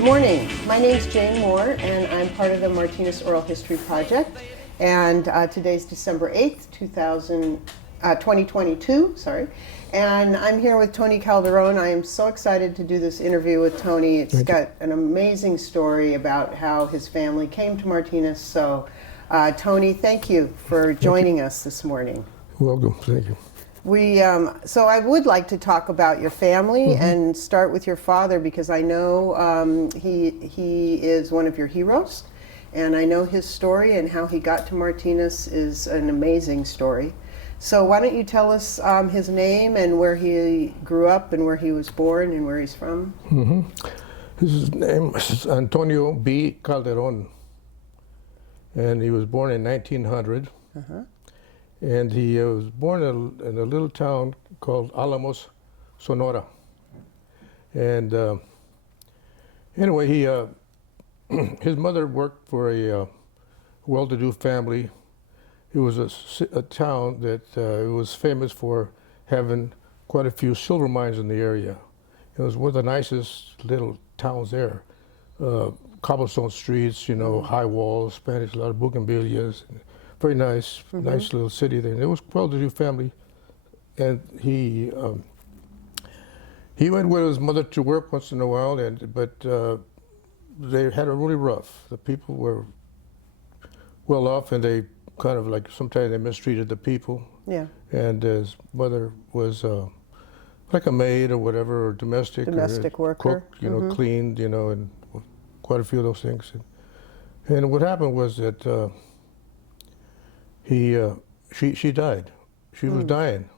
Good morning. My name's Jane Moore, and I'm part of the Martinez Oral History Project. And today's December 8th, 2022, sorry. And I'm here with Tony Calderon. I am so excited to do this interview with Tony. It's got an amazing story about how his family came to Martinez. So, Tony, thank you for joining us this morning. Welcome. Thank you. So I would like to talk about your family and start with your father, because I know he is one of your heroes, and I know his story, and how he got to Martinez is an amazing story. So why don't you tell us his name and where he grew up and where he was born and where he's from? His name is Antonio B. Calderon, and he was born in 1900. And he was born in a little town called Alamos, Sonora. And anyway, his mother worked for a well-to-do family. It was a town that it was famous for having quite a few silver mines in the area. It was one of the nicest little towns there. Cobblestone streets, you know, high walls, Spanish, a lot of bougainvilleas. Very nice, nice little city there. And it was a well-to-do family, and he went with his mother to work once in a while, but they had it really rough. The people were well off, and they kind of like sometimes they mistreated the people. Yeah. And his mother was like a maid or whatever, or domestic worker, cooked, you know, cleaned, you know, and quite a few of those things. And what happened was that. She died. She was dying,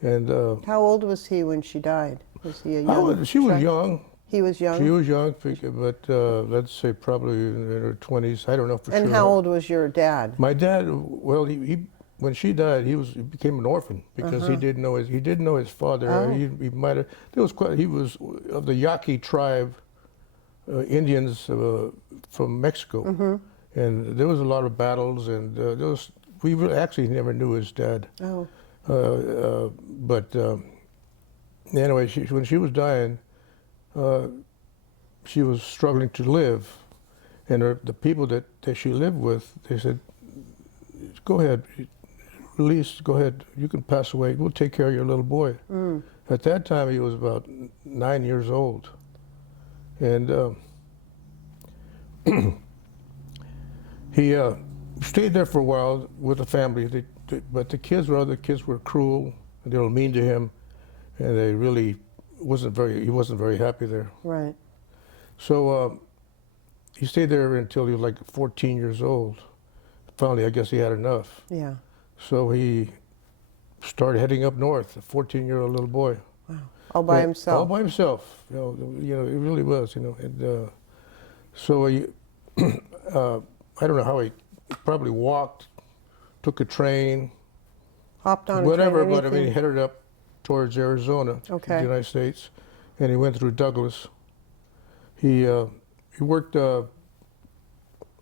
and how old was he when she died? Was he a young? She was young. He was young. She was young, but let's say probably in her 20s. I don't know for sure. And how old was your dad? My dad, well, he when she died, he became an orphan because he didn't know his father. Oh. He might have. He was of the Yaqui tribe, Indians from Mexico. And there was a lot of battles, and we really actually never knew his dad. Oh. But anyway, when she was dying, she was struggling to live, and the people that she lived with, they said, "Go ahead, release. Go ahead. You can pass away. We'll take care of your little boy." At that time, he was about 9 years old, and he stayed there for a while with the family, but the kids were cruel, and they were mean to him, and he wasn't very happy there. Right. So he stayed there until he was like 14 years old. Finally, I guess he had enough. Yeah. So he started heading up north, a 14-year-old little boy. Wow. All by himself. All by himself. You know, it really was. You know, and so he. I don't know how he probably walked, took a train, hopped on whatever, a train, but I mean, he headed up towards Arizona, the United States, and he went through Douglas. He worked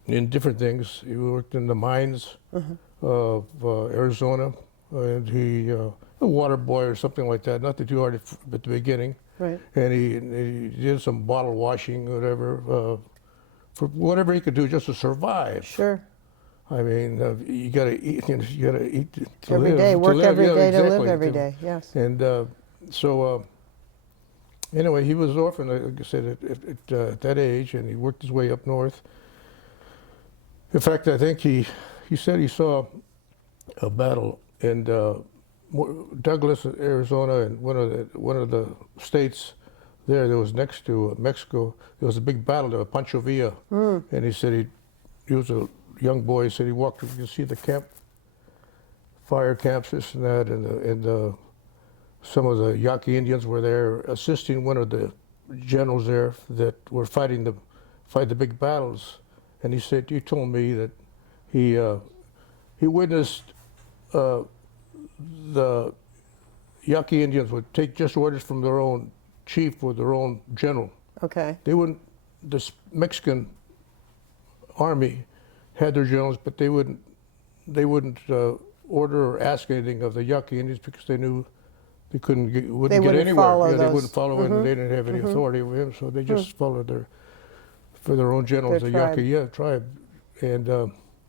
in different things. He worked in the mines of Arizona, and he a water boy or something like that. Nothing too hard at the beginning. Right. And he did some bottle washing, whatever. For whatever he could do just to survive. Sure. I mean, you got to eat. You got to eat to every live. Day, work every day exactly. to live every day. Yes. And so, anyway, he was orphaned, like I said, at that age, and he worked his way up north. In fact, I think he said he saw a battle in Douglas, Arizona, and one of the states there that was next to Mexico. There was a big battle there, Pancho Villa, and he said he was a young boy. He said he walked. You can see the fire camps, this and that, and some of the Yaqui Indians were there assisting one of the generals there that were fight the big battles. And he said, he told me that he witnessed the Yaqui Indians would take just orders from their own chief or their own general. Okay. They wouldn't. The Mexican army had their generals, but they wouldn't order or ask anything of the Yaqui Indians because they knew they wouldn't get anywhere. Follow they those. wouldn't follow, and they didn't have any authority over him, so they just followed for their own generals, Their the tribe. Yaqui tribe. And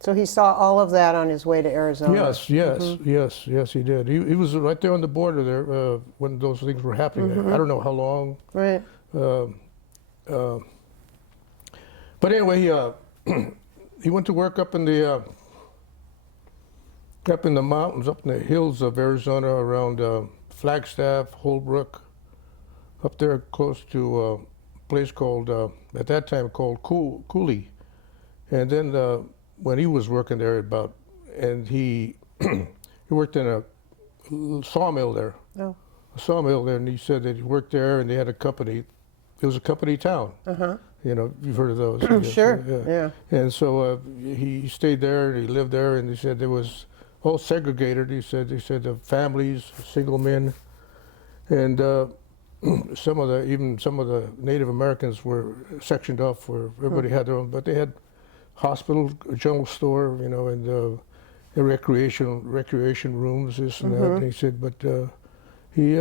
So he saw all of that on his way to Arizona. yes, yes, he did. He was right there on the border there when those things were happening. I don't know how long. Right. But anyway, he went to work up in the mountains, up in the hills of Arizona, around Flagstaff, Holbrook, up there close to a place called at that time called Cooley. And then when he was working there, he worked in a sawmill there. Oh. A sawmill there, and he said that he worked there, and they had a company. It was a company town. You know, you've heard of those. Yes, Sure. Yeah. And so he stayed there, and he lived there, and he said there was all segregated. He said the families, single men, and some of the Native Americans were sectioned off where everybody had their own, but they had hospital, a general store, you know, and recreation rooms, this and that. And he said, but he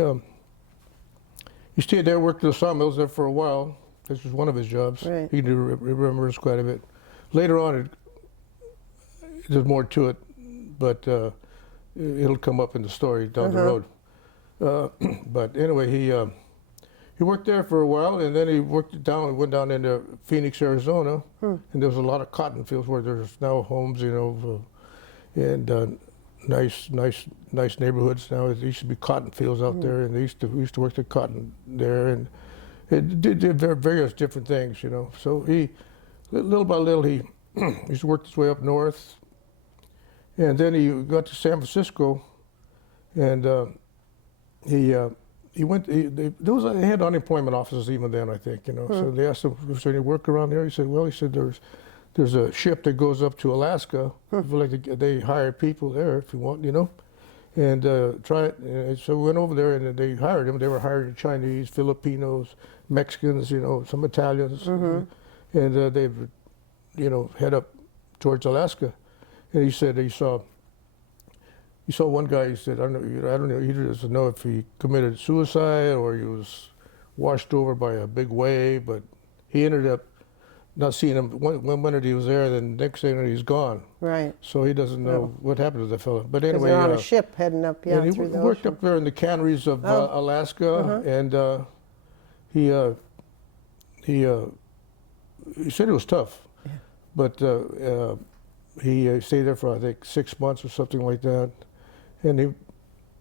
stayed there, worked at the sawmills there for a while. This was one of his jobs. Right. He remembers quite a bit. Later on, there's more to it, but it'll come up in the story down the road. But anyway, he worked there for a while, and then he went down into Phoenix, Arizona, and there was a lot of cotton fields where there's now homes, you know, and nice neighborhoods. Now there used to be cotton fields out there, and we used to work the cotton there, and it did various different things, you know. So he, little by little, he used to work his way up north, and then he got to San Francisco, and he went. They had unemployment offices even then, I think, you know. So they asked him, "Was there any work around there?" He said, "Well," he said, "there's a ship that goes up to Alaska. They hire people there if you want, you know, and try it." And so we went over there, and they hired him. They were hiring Chinese, Filipinos, Mexicans, you know, some Italians, and they, you know, head up towards Alaska. And he said he saw one guy. He said, I don't know. He doesn't know if he committed suicide or he was washed over by a big wave, but he ended up not seeing him. One minute he was there, then the next thing he's gone. Right. So he doesn't know what happened to the fellow. But anyway, they're on a ship heading up, and he through the worked ocean. up there in the canneries of Alaska, and he said it was tough, but he stayed there for I think 6 months or something like that, and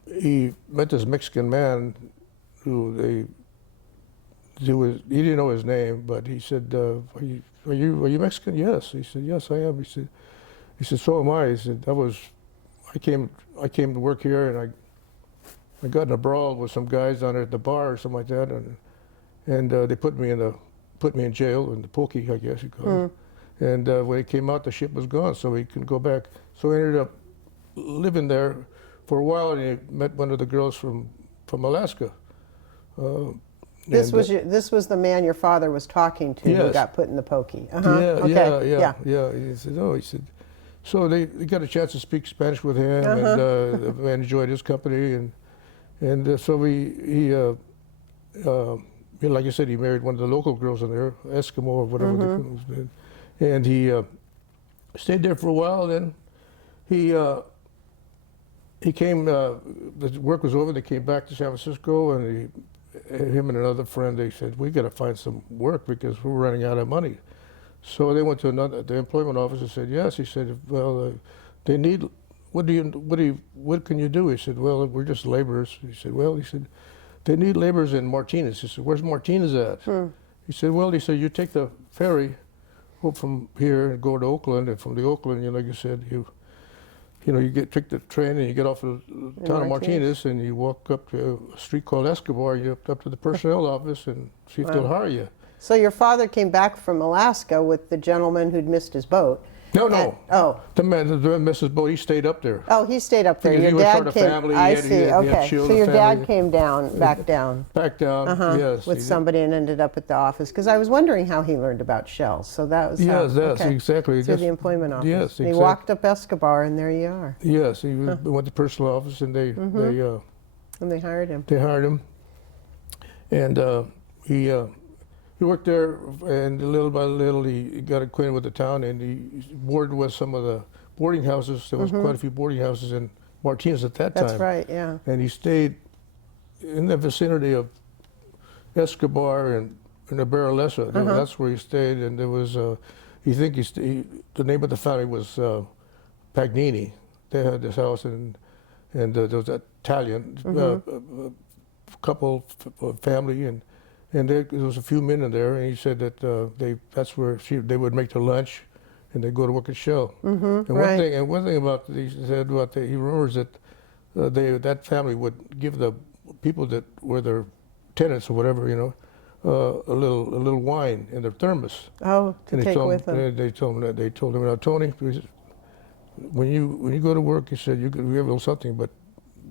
he met this Mexican man who he didn't know his name, but he said, "Are you Mexican?" "Yes." He said, "Yes, I am." He said, "So am I." He said, I came to work here, and I got in a brawl with some guys down there at the bar or something like that, and they put me in jail, in the pokey, I guess you call it. And when he came out, the ship was gone, so he couldn't go back. So he ended up living there for a while, and he met one of the girls from Alaska. This was the man your father was talking to who Yes. got put in the pokey. Yeah. He said, so they got a chance to speak Spanish with him, and I enjoyed his company, and so he like I said, he married one of the local girls in there, Eskimo or whatever they call it, and he stayed there for a while. Then he came. The work was over. They came back to San Francisco, and him and another friend, they said, "We got to find some work because we're running out of money." So they went to the employment office and said, "Yes." He said, "Well, they need. What can you do?" He said, "Well, we're just laborers." He said, "Well," "they need laborers in Martinez." He said, "Where's Martinez at?" He said, "Well," you take the ferry up from here and go to Oakland, and from the Oakland, like you said, you take the train and you get off the town of Martinez, and you walk up to a street called Escobar. You up to the personnel office and see if they'll hire you." So your father came back from Alaska with the gentleman who'd missed his boat. No. The man missed his boat. He stayed up there. Oh, he stayed up there. Because Your he was dad sort of came. family. I He had see. Okay. children, So your dad family. came back down. Back down. Yes. With somebody and ended up at the office, because I was wondering how he learned about shells. So that was Yes, exactly. Through the employment office. Yes, He exactly. walked up Escobar, and there you are. Yes, he went to personnel office, and they And they hired him. hired him, and he he worked there, and little by little he got acquainted with the town, and he boarded with some of the boarding houses. There was quite a few boarding houses in Martinez at that time. That's right, yeah. And he stayed in the vicinity of Escobar and the Barrelesa. That's where he stayed, and there was, the name of the family was Pagnini. They had this house, and there was an Italian couple, family, and there was a few men in there, and he said that that's where they would make their lunch, and they'd go to work at Shell. And one thing about he said about he remembers that that family would give the people that were their tenants or whatever, a little wine in their thermos. Oh, to take with them. They told him, now, Tony, when you go to work, he said, you can give a little something, but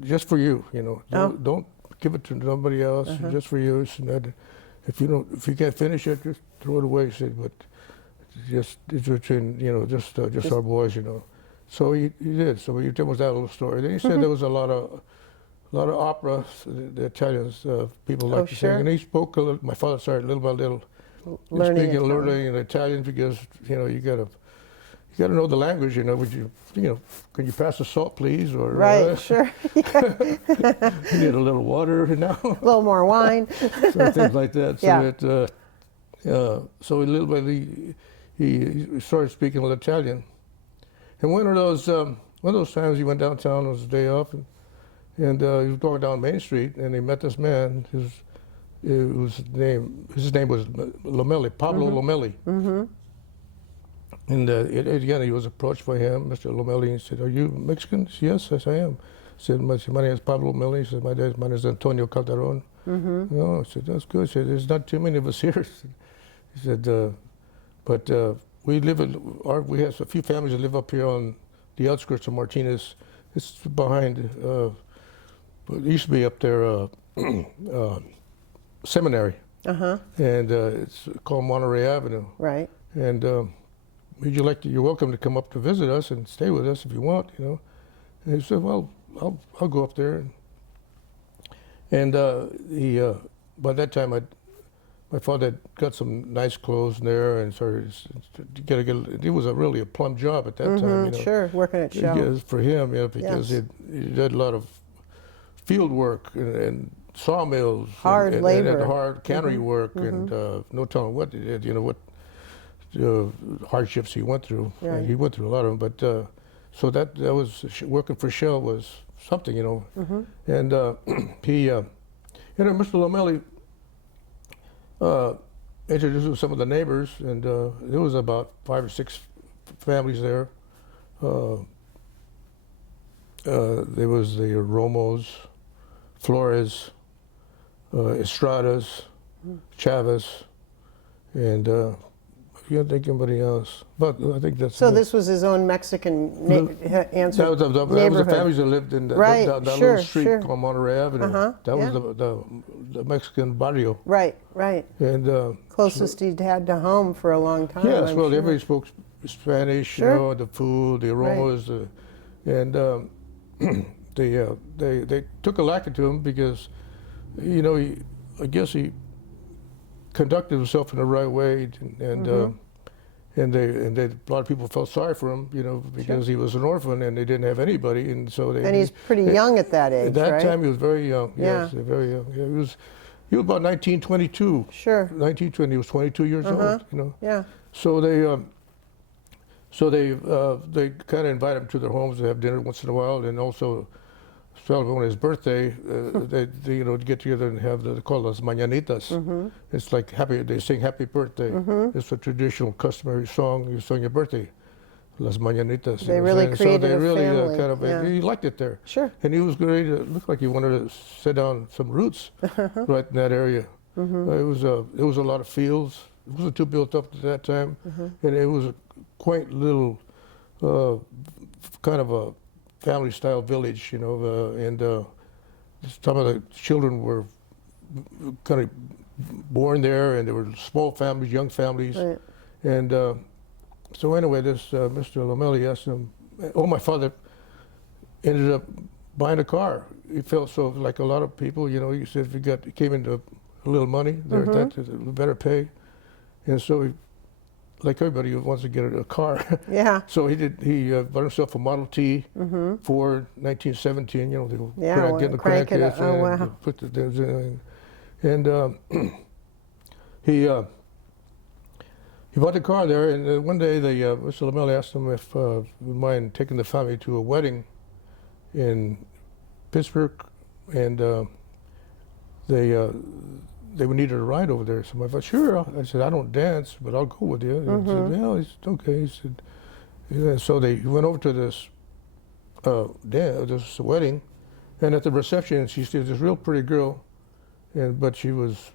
just for you, don't give it to somebody else, just for you. If you can't finish it, just throw it away. He said, but it's between, just our boys, So he did. So he told us that little story. Then he said there was a lot of opera, the Italians, people like to sing. And he spoke a little, my father started little by little learning Italian because, you gotta know the language, can you pass the salt, please? Or sure. You need a little water now. A little more wine. So things like that. So so little by little, he started speaking a little Italian. And one of those times he went downtown, it was a day off, and he was going down Main Street, and he met this man. His name was Lomelli, Pablo Lomelli. And again, he was approached by him, Mr. Lomelli, and he said, "Are you Mexican?" He said, "Yes, I am." He said, "My name is Pablo Lomelli." He said, "My name is Antonio Calderon." No, I said, "That's good." He said, "There's not too many of us here." He said, "But we have a few families that live up here on the outskirts of Martinez. It's behind, it used to be up there, seminary. And it's called Monterey Avenue. Right. And you're welcome to come up to visit us and stay with us if you want, And he said, "Well, I'll go up there." And by that time, my father had got some nice clothes in there and started to get. It was really a plum job at that time, Sure, working at Shell. For him, because he did a lot of field work and sawmills, hard labor, and hard cannery work, and no telling what he did, what hardships he went through. Right. He went through a lot of them, but so that was working for Shell was something, And Mr. Lomelli introduced us to some of the neighbors, and there was about 5 or 6 families there. There was the Romos, Flores, Estradas, Chavez, and I can't think of anybody else, but I think that's. So this was his own Mexican answer. That was the families that lived in that little street called Monterey Avenue. That was the Mexican barrio. Right. And closest he'd had to home for a long time. Yes, I'm well, sure. everybody spoke Spanish, the food, the aromas, and they took a liking to him because, I guess he conducted himself in the right way, and a lot of people felt sorry for him, because he was an orphan and they didn't have anybody, and so they. And he's pretty young at that age, At that right? time, he was very young. Yes, very young. Yeah, he was about 1922. Sure. 1920. He was 22 years old. Yeah. So they kind of invite him to their homes to have dinner once in a while, and also on his birthday, they get together and have they call us mañanitas. It's like they sing happy birthday. It's a traditional customary song you sing your birthday, las mañanitas. They really created a family. Kind of he liked it there. Sure. And he was ready to look like he wanted to set down some roots right in that area. It was a lot of fields. It wasn't too built up at that time, and it was a quaint little kind of a family-style village, and some of the children were kind of born there, and there were small families, young families, Right. and so anyway, this Mr. Lomelli asked him. My father ended up buying a car. He felt like a lot of people, he said if he came into a little money, there that better pay. And so, like everybody who wants to get a car, Yeah. so he bought himself a Model T Ford 1917. You know, Yeah, getting the crank it up. crankcase Oh, and wow. put the things in, and he bought the car there. And one day, Mr. LaMelle asked him if would mind taking the family to a wedding in Pittsburgh, and they would need a ride over there. So I thought, sure. I said, I don't dance, but I'll go with you. And he said, well, he said, okay. He said, yeah. So he went over to this this wedding, and at the reception, she said, this real pretty girl, but she was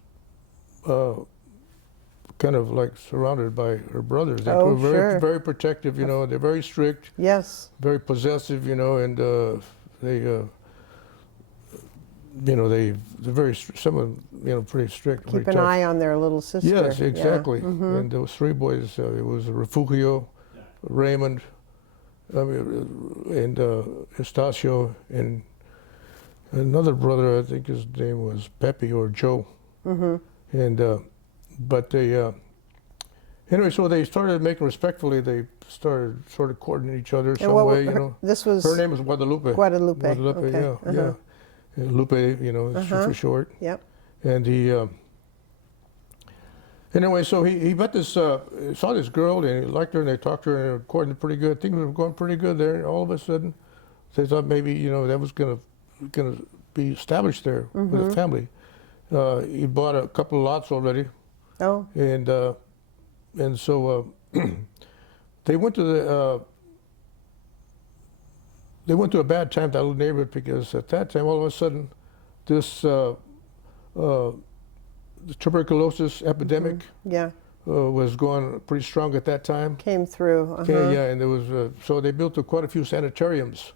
kind of like surrounded by her brothers. They Oh, were very, sure. very protective, you know. They're very strict, Yes. very possessive, you know, and they. You know, they're very, some of them, you know, pretty strict. Keep very an tough. eye on their little sister. Yes, Yeah. exactly. And there was three boys. It was Refugio, Raymond, and Estacio, and another brother. I think his name was Pepe or Joe. And but they anyway. So they started making respectfully. They started sort of courting each other some way. You know, this was her name was Guadalupe. Guadalupe. Guadalupe. Okay. Yeah. Lupe, you know, for short. Yep. And he, anyway, so he met this, saw this girl, and he liked her, and they talked to her, and they were courting pretty good. Things were going pretty good there. And all of a sudden, they thought maybe, you know, that was gonna be established there with a family. He bought a couple of lots already. Oh. And so they went to the. They went to a bad time, that little neighborhood, because at that time, all of a sudden, this the tuberculosis epidemic Yeah. was going pretty strong at that time. Came through. Okay, yeah, and there was so they built quite a few sanitariums,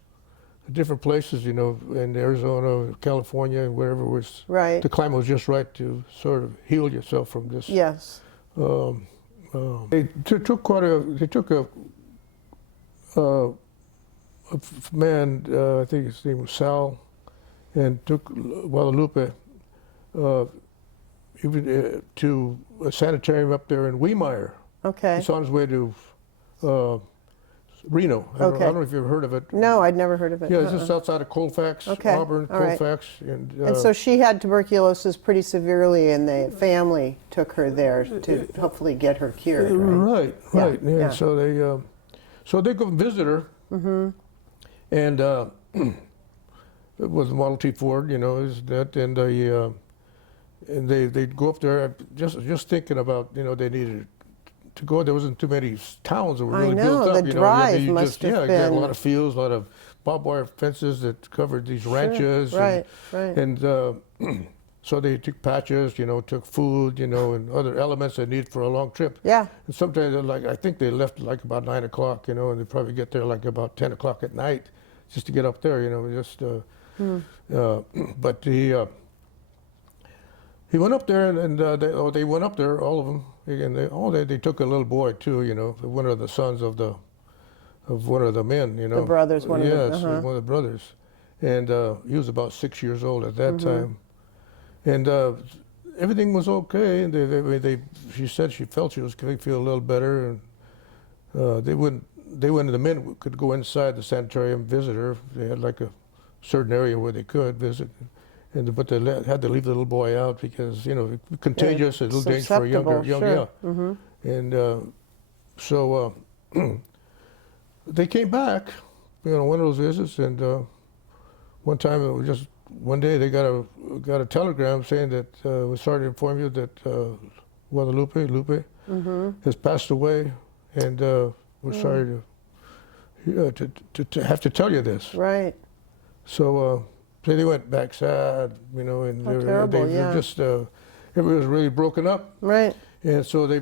at different places, you know, in Arizona, California, and wherever was. Right. The climate was just right to sort of heal yourself from this. Yes. They took a man, I think his name was Sal, and took Guadalupe even to a sanitarium up there in Weimar. Okay. He's on his way to Reno. I don't know if you've heard of it. No, I'd never heard of it. Yeah, it's just outside of Colfax, Okay. Auburn, All right. Colfax. And so she had tuberculosis pretty severely, and the family took her there to hopefully get her cured. Right. Right. Yeah, Yeah. yeah. So they go visit her, and it was a Model T Ford, you know, is that, and they'd go up there just thinking about, you know, they needed to go. There wasn't too many towns that were really built up. The drive must have been. Yeah, a lot of fields, a lot of barbed wire fences that covered these ranches. Right. And so they took patches, you know, took food, you know, and other elements they need for a long trip. Yeah. And sometimes, I think they left like about 9 o'clock, you know, and they probably get there like about 10 o'clock at night just to get up there, you know, just. But he went up there, and they went up there, all of them, and they took a little boy too, you know, one of the sons of one of the men, you know. The brothers, one of the. Yes, one of the brothers, and he was about 6 years old at that time, and everything was okay. And she said she felt she was going to feel a little better, and the men could go inside the sanitarium, visit her. They had like a certain area where they could visit. But they had to leave the little boy out because, you know, contagious, a little dangerous for a young, sure. yeah. And so they came back, you know, one of those visits, and one time it was just one day they got a telegram saying that we're sorry to inform you that Lupe has passed away, and we're sorry to have to tell you this. Right. So they went back sad, you know, and How terrible, they yeah. just everybody was really broken up. Right. And so they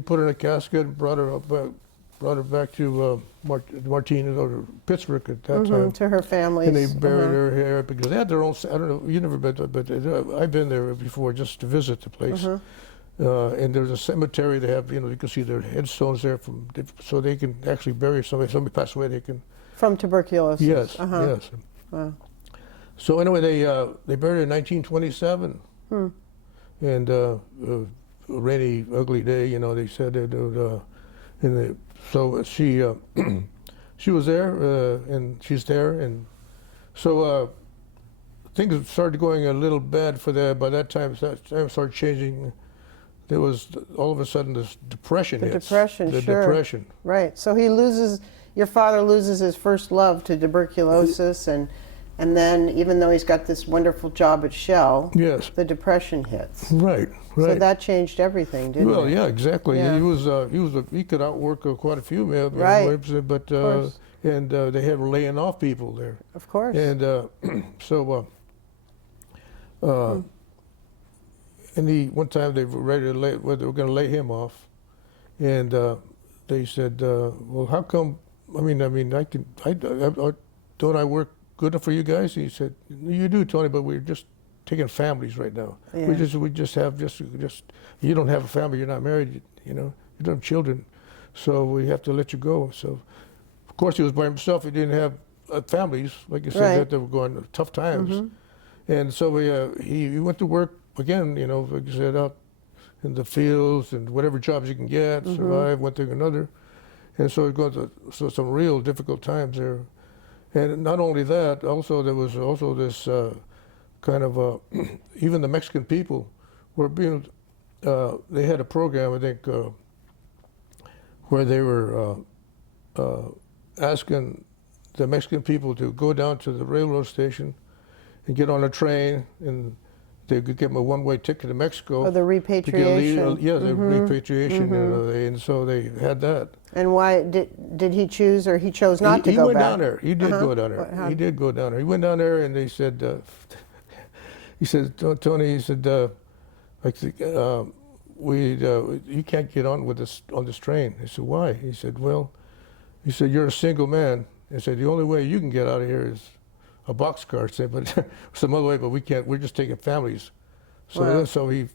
put her in a casket and brought her back to Martinez or Pittsburgh at that time. To her family. And they buried her here because they had their own. I don't know. You never been, but I've been there before just to visit the place. And there's a cemetery. They have, you know, you can see their headstones there so they can actually bury somebody. If somebody passed away, they can. From tuberculosis. Yes. Yes. Wow. So anyway, they buried her in 1927, and rainy, ugly day. You know, they said that. So she was there, and she's there, and so things started going a little bad for them. By that time started changing. There was all of a sudden this depression. The depression, sure. Depression. Right. So your father loses his first love to tuberculosis, and then even though he's got this wonderful job at Shell, yes, the depression hits. Right. So that changed everything, didn't it? Well, yeah, exactly. Yeah. He could outwork quite a few men, right? But they had laying off people there. Of course. And and one time they were ready to they were going to lay him off, and they said, "Well, how come? I mean, don't I work good enough for you guys?" He said, "You do, Tony, but we're just taking families right now. Yeah. We just have you don't have a family, you're not married, you don't have children, so we have to let you go." So, of course, he was by himself. He didn't have families, like you said, right. that they were going tough times, and so he went to work again, like you said, out in the fields and whatever jobs you can get, survive one thing or another, and so he goes to some real difficult times there. And not only that, also there was also this kind of even the Mexican people were being they had a program, I think, where they were asking the Mexican people to go down to the railroad station and get on a train, and they could give them a one-way ticket to Mexico. Oh, the repatriation. Yeah, the repatriation, and so they had that. And why did he choose, or he chose not to go back? He went down there. He did go down there. He did go down there. He went down there, and they said, he said, Tony, he said, you can't get on this train. I said, why? He said, well, you're a single man. He said, the only way you can get out of here is a boxcar. I said, but some other way, but we can't. We're just taking families. So wow. So he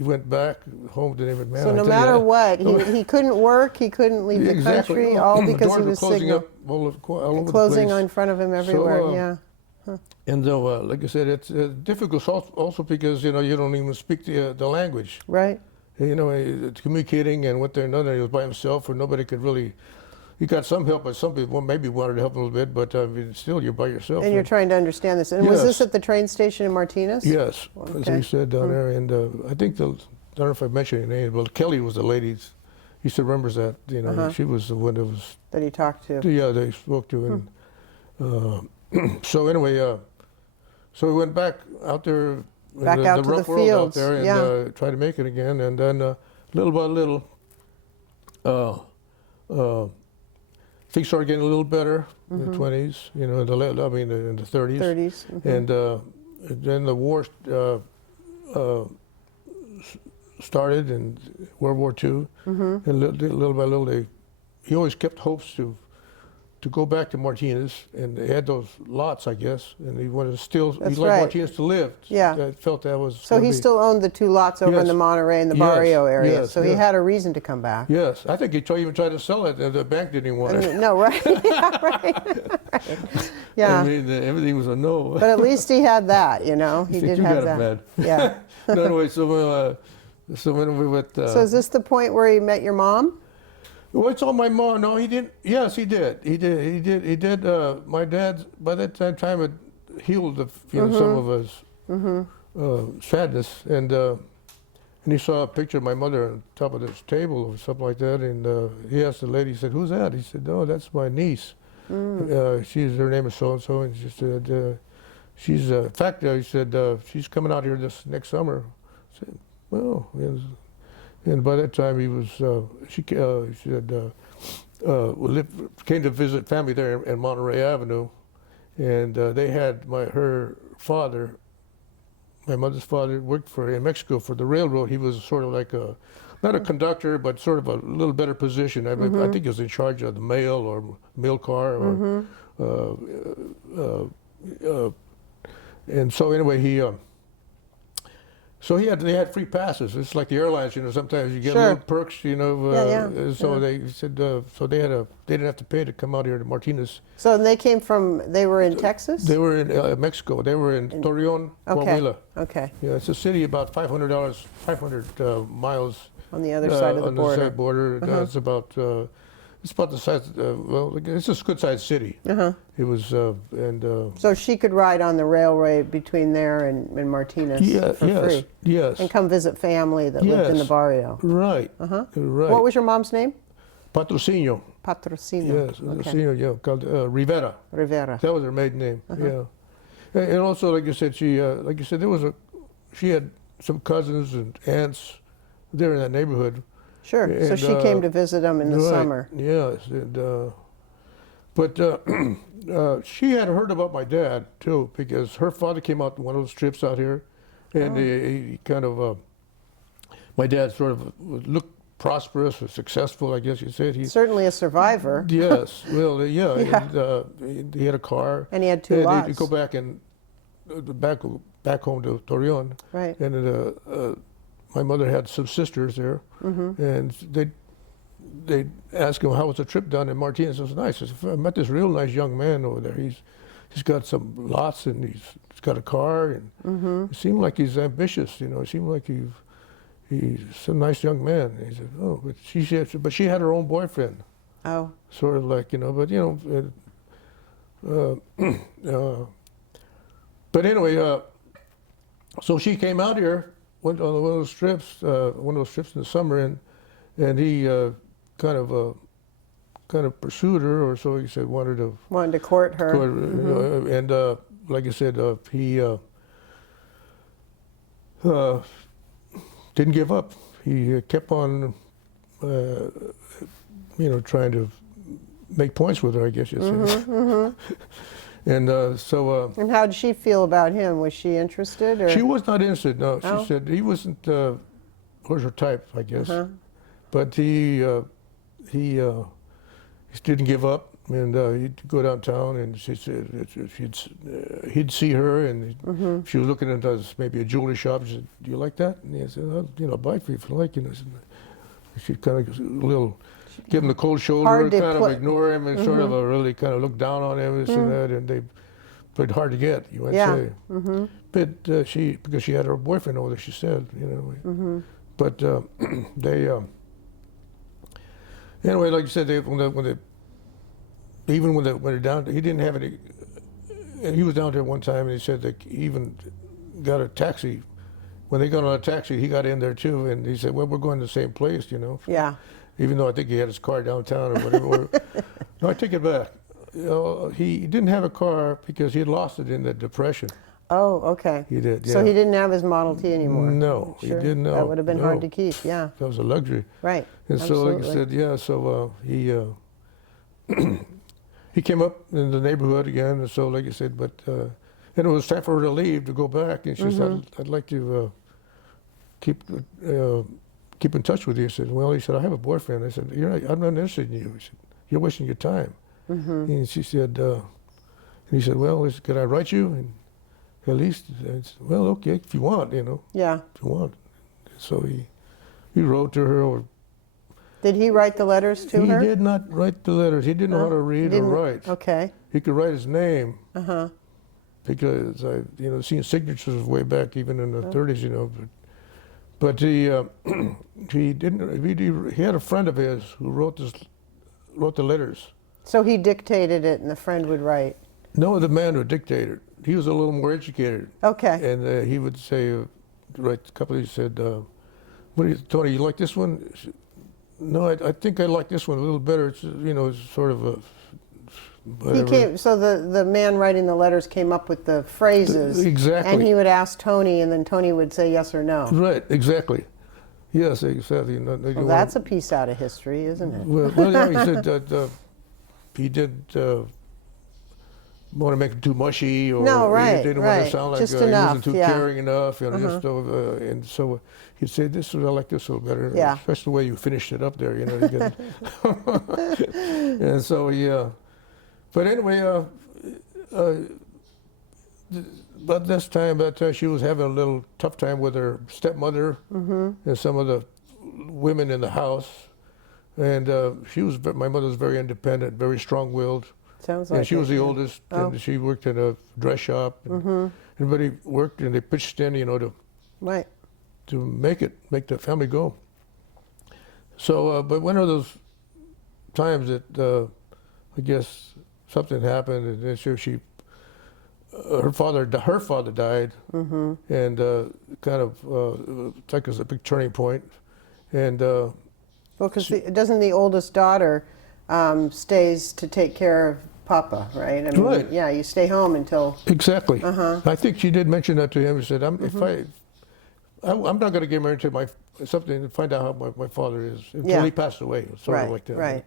went back home to name it, man. So no matter what, he couldn't work, he couldn't leave the country, all because he was closing single. up all over Closing the place. in front of him everywhere, So, yeah. Huh. And like I said, it's difficult also because you don't even speak the language. Right. Communicating and one thing or another. He was by himself, or nobody could really. He got some help, but some people maybe wanted to help him a little bit, but still, you're by yourself. And you're trying to understand this. And yes. was this at the train station in Martinez? Yes, okay. As he said down there. And I think, I don't know if I mentioned her name, but Kelly was the lady. He still remembers that. She was the one that was. That he talked to. Yeah, they spoke to. And so anyway, so we went back out there. Back out to the fields. Out there and tried to make it again. And then little by little, things started getting a little better in the 20s, in the 30s. 30s. And then the war started in World War II. And little by little, he always kept hopes to go back to Martinez, and they had those lots, I guess, and he wanted to still, he liked Martinez to live. Yeah. I felt that was. So he still owned the 2 lots over in the Monterey and the Barrio area. Yes, so he had a reason to come back. Yes, I think he even tried to sell it, and the bank didn't even want it. No, right? Yeah, right. Yeah. I mean, everything was a no. But at least he had that, He did have that. Bad. Yeah. No, anyway, so when we went. So is this the point where he met your mom? Well, it's on my mom. No, he didn't. Yes, he did. He did. My dad, by that time, had healed some of his sadness, and he saw a picture of my mother on top of this table or something like that, and he asked the lady, he said, "Who's that?" He said, "No, that's my niece. Her name is so and so," and she said, "She's in fact," he said, "she's coming out here this next summer." I said, "Well." And by that time, he was. She said, came to visit family there in Monterey Avenue, and they had her father, my mother's father, worked in Mexico for the railroad. He was sort of like not a conductor, but sort of a little better position. I think he was in charge of the mail or mail car, or, and so anyway, So they had free passes. It's like the airlines, sometimes you get Sure. little perks, So Yeah. they said, so they didn't have to pay to come out here to Martinez. So they were in Texas? They were in Mexico. They were in Torreon, Okay. Coahuila. Okay. Yeah, it's a city about 500 miles On the other side of the on border. the side border. It's about the size. It's a good sized city. Uh-huh. It was So she could ride on the railway between there and Martinez for free. Yes. And come visit family that lived in the Yes. barrio. Right. Uh-huh. Right. What was your mom's name? Patrocinio. Patrocinio. Yes, Okay. Patrocinio. Yeah, called Rivera. Rivera. That was her maiden name. Yeah. And also, like you said, she had some cousins and aunts there in that neighborhood. Sure. So And, she came to visit them in the right, summer. Yes, but she had heard about my dad too, because her father came out on one of those trips out here, and he kind of, my dad sort of looked prosperous or successful, I guess you said. Certainly a survivor. Yes, well, yeah, Yeah. and, he had a car, And he had two and lots. he'd go back and back home to Torreon, Right. and my mother had some sisters there, and they asked him how was the trip done in Martinez. It was nice. I said, I met this real nice young man over there. He's got some lots and he's got a car, and it seemed like he's ambitious. It seemed like he's a nice young man. And he said, oh, but she had her own boyfriend, Oh. sort of like but anyway, so she came out here, went on one of those trips in the summer, and he kind of pursued her, or so he said, wanted to Court her. and like I said, he didn't give up. He kept on, trying to make points with her, I guess you'd say. And And how did she feel about him? Was she interested? Or? she was not interested. No, Oh. she said he wasn't her type, I guess. But he didn't give up, and he'd go downtown, and she said he'd see her, and she was looking at maybe a jewelry shop. She said, "Do you like that?" And he said, "I'll buy it for you if you like it." And she kind of give him the cold shoulder, Hard to kind put- of ignore him, and sort of really kind of look down on him, this and that, and but hard to get, you might say. But because she had her boyfriend over there, she said, But they. Anyway, like you said, when they're down, he didn't have any. And he was down there one time, and he said that he even got a taxi. When they got on a taxi, he got in there too, and he said, "Well, we're going to the same place, Yeah. Even though I think he had his car downtown or whatever. No, I take it back. He didn't have a car because he had lost it in the Depression. Oh, okay. He did. Yeah. So he didn't have his Model T anymore. No, he didn't. No, That would have been no. hard to keep. Yeah. That was a luxury. Right. And so, like I said, yeah. So he came up in the neighborhood again, and so, like I said, but and it was time for her to leave to go back, and she said, "I'd like to keep in touch with you." I said, "Well," he said, "I have a boyfriend." I said, I'm not interested in you." He said, "You're wasting your time." And she said, and he said, "Well," could I write you? And at least, I said, "Well, okay, if you want, Yeah. if you want." So he wrote to her, or Did he write the letters to he her? did not write the letters. He didn't know how to read or write. Okay. He could write his name. Uh-huh. Because I, seen signatures way back even in the 30s, but he didn't. He had a friend of his who wrote the letters. So he dictated it and the friend would write. No, the man who dictated. He was a little more educated. Okay. And he would say, write a couple. He said, "What do you, Tony? You like this one?" Said, "No, I think I like this one a little better. It's it's sort of a." Whatever. So the man writing the letters came up with the phrases. Exactly. And he would ask Tony, and then Tony would say yes or no. Right. Exactly. Yes. Exactly. Well, that's a piece out of history, isn't it? Well, yeah, he said that he didn't want to make it too mushy, or No, right, he didn't want right. to sound like Just he enough, wasn't too yeah. caring enough, and so he'd say, "This I like this a little better," Yeah. especially the way you finished it up there, you get and so yeah. But anyway, about this time, she was having a little tough time with her stepmother and some of the women in the house. And my mother was very independent, very strong-willed. Sounds like And she was it, the yeah. oldest, Oh. and she worked in a dress shop. And everybody worked, and they pitched in, Right. to make the family go. So, but one of those times that I guess something happened, and then her father died, and kind of it's like it was a big turning point. And Well, because doesn't the oldest daughter stays to take care of Papa, right? I mean, Right. yeah, you stay home until. exactly, I think she did mention that to him. She said, I'm not going to get married to something and find out how my father is until Yeah. he passed away, sort of like that. Right.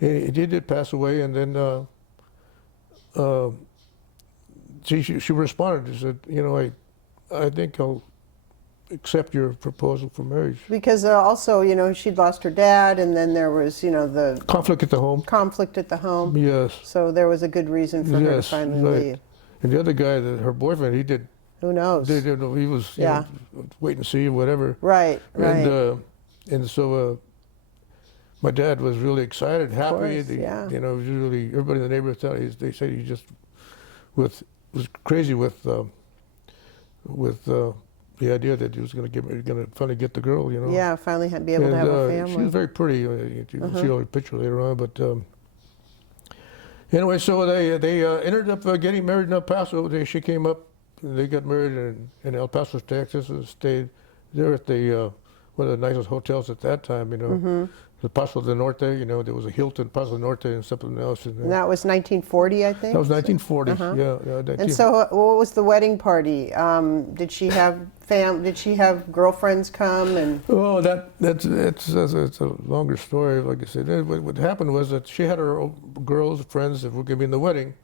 And he did pass away, and then she responded. She said, I think I'll accept your proposal for marriage. Because also, she'd lost her dad, and then there was, the Conflict at the home. conflict at the home. Yes. So there was a good reason for her to Yes, finally right. leave. And the other guy, her boyfriend, he did. Who knows? He was Yeah. wait and see, whatever. Right. And so my dad was really excited, happy. course, yeah. It was really, everybody in the neighborhood thought they said he just was crazy with the idea that he was going to finally get the girl. Yeah, finally be able to have a family. She was very pretty. You can see all the picture later on, but. Anyway, so they ended up getting married in El Paso. She came up, they got married in El Paso, Texas, and stayed there at one of the nicest hotels at that time. The Paso del Norte. There was a Hilton, Paso del Norte, and something else. And that was 1940, I think. That was 1940. And so, what was the wedding party? Did she have Did she have girlfriends come and? Oh, that's a longer story. Like I said, what happened was that she had her own girls, friends that were going to be in the wedding,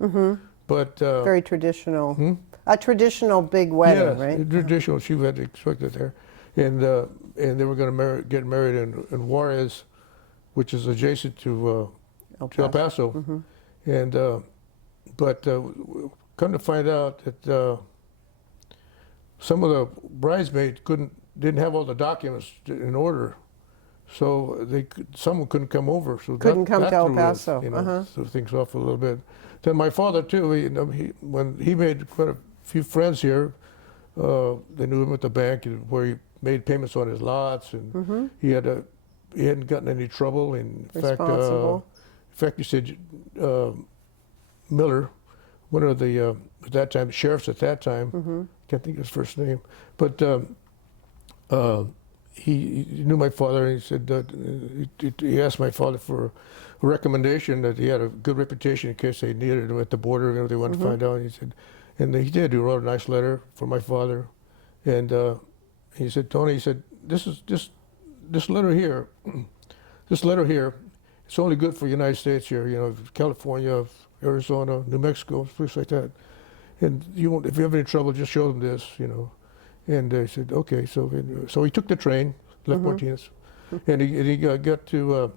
but Very traditional. A traditional big wedding, yes, right? traditional. She had expected there, and they were going to get married in Juarez, which is adjacent to El Paso, and but come to find out that some of the bridesmaids didn't have all the documents in order, so someone couldn't come over. So Couldn't come to El threw us, Paso. threw things off a little bit. Then my father too. When he made quite a few friends here, they knew him at the bank where he made payments on his lots, and he hadn't gotten any trouble. In Responsible. fact, you said Miller, one of the at that time sheriffs at that time. Can't think of his first name, but he knew my father, and he said he asked my father for a recommendation that he had a good reputation in case they needed him at the border if they wanted to find out. And he said, and he did. He wrote a nice letter for my father, and he said, Tony, he said, this letter here, it's only good for the United States here, California, Arizona, New Mexico, places like that. And if you have any trouble, just show them this, And they said, okay. So he took the train, left Martinez, and he got to.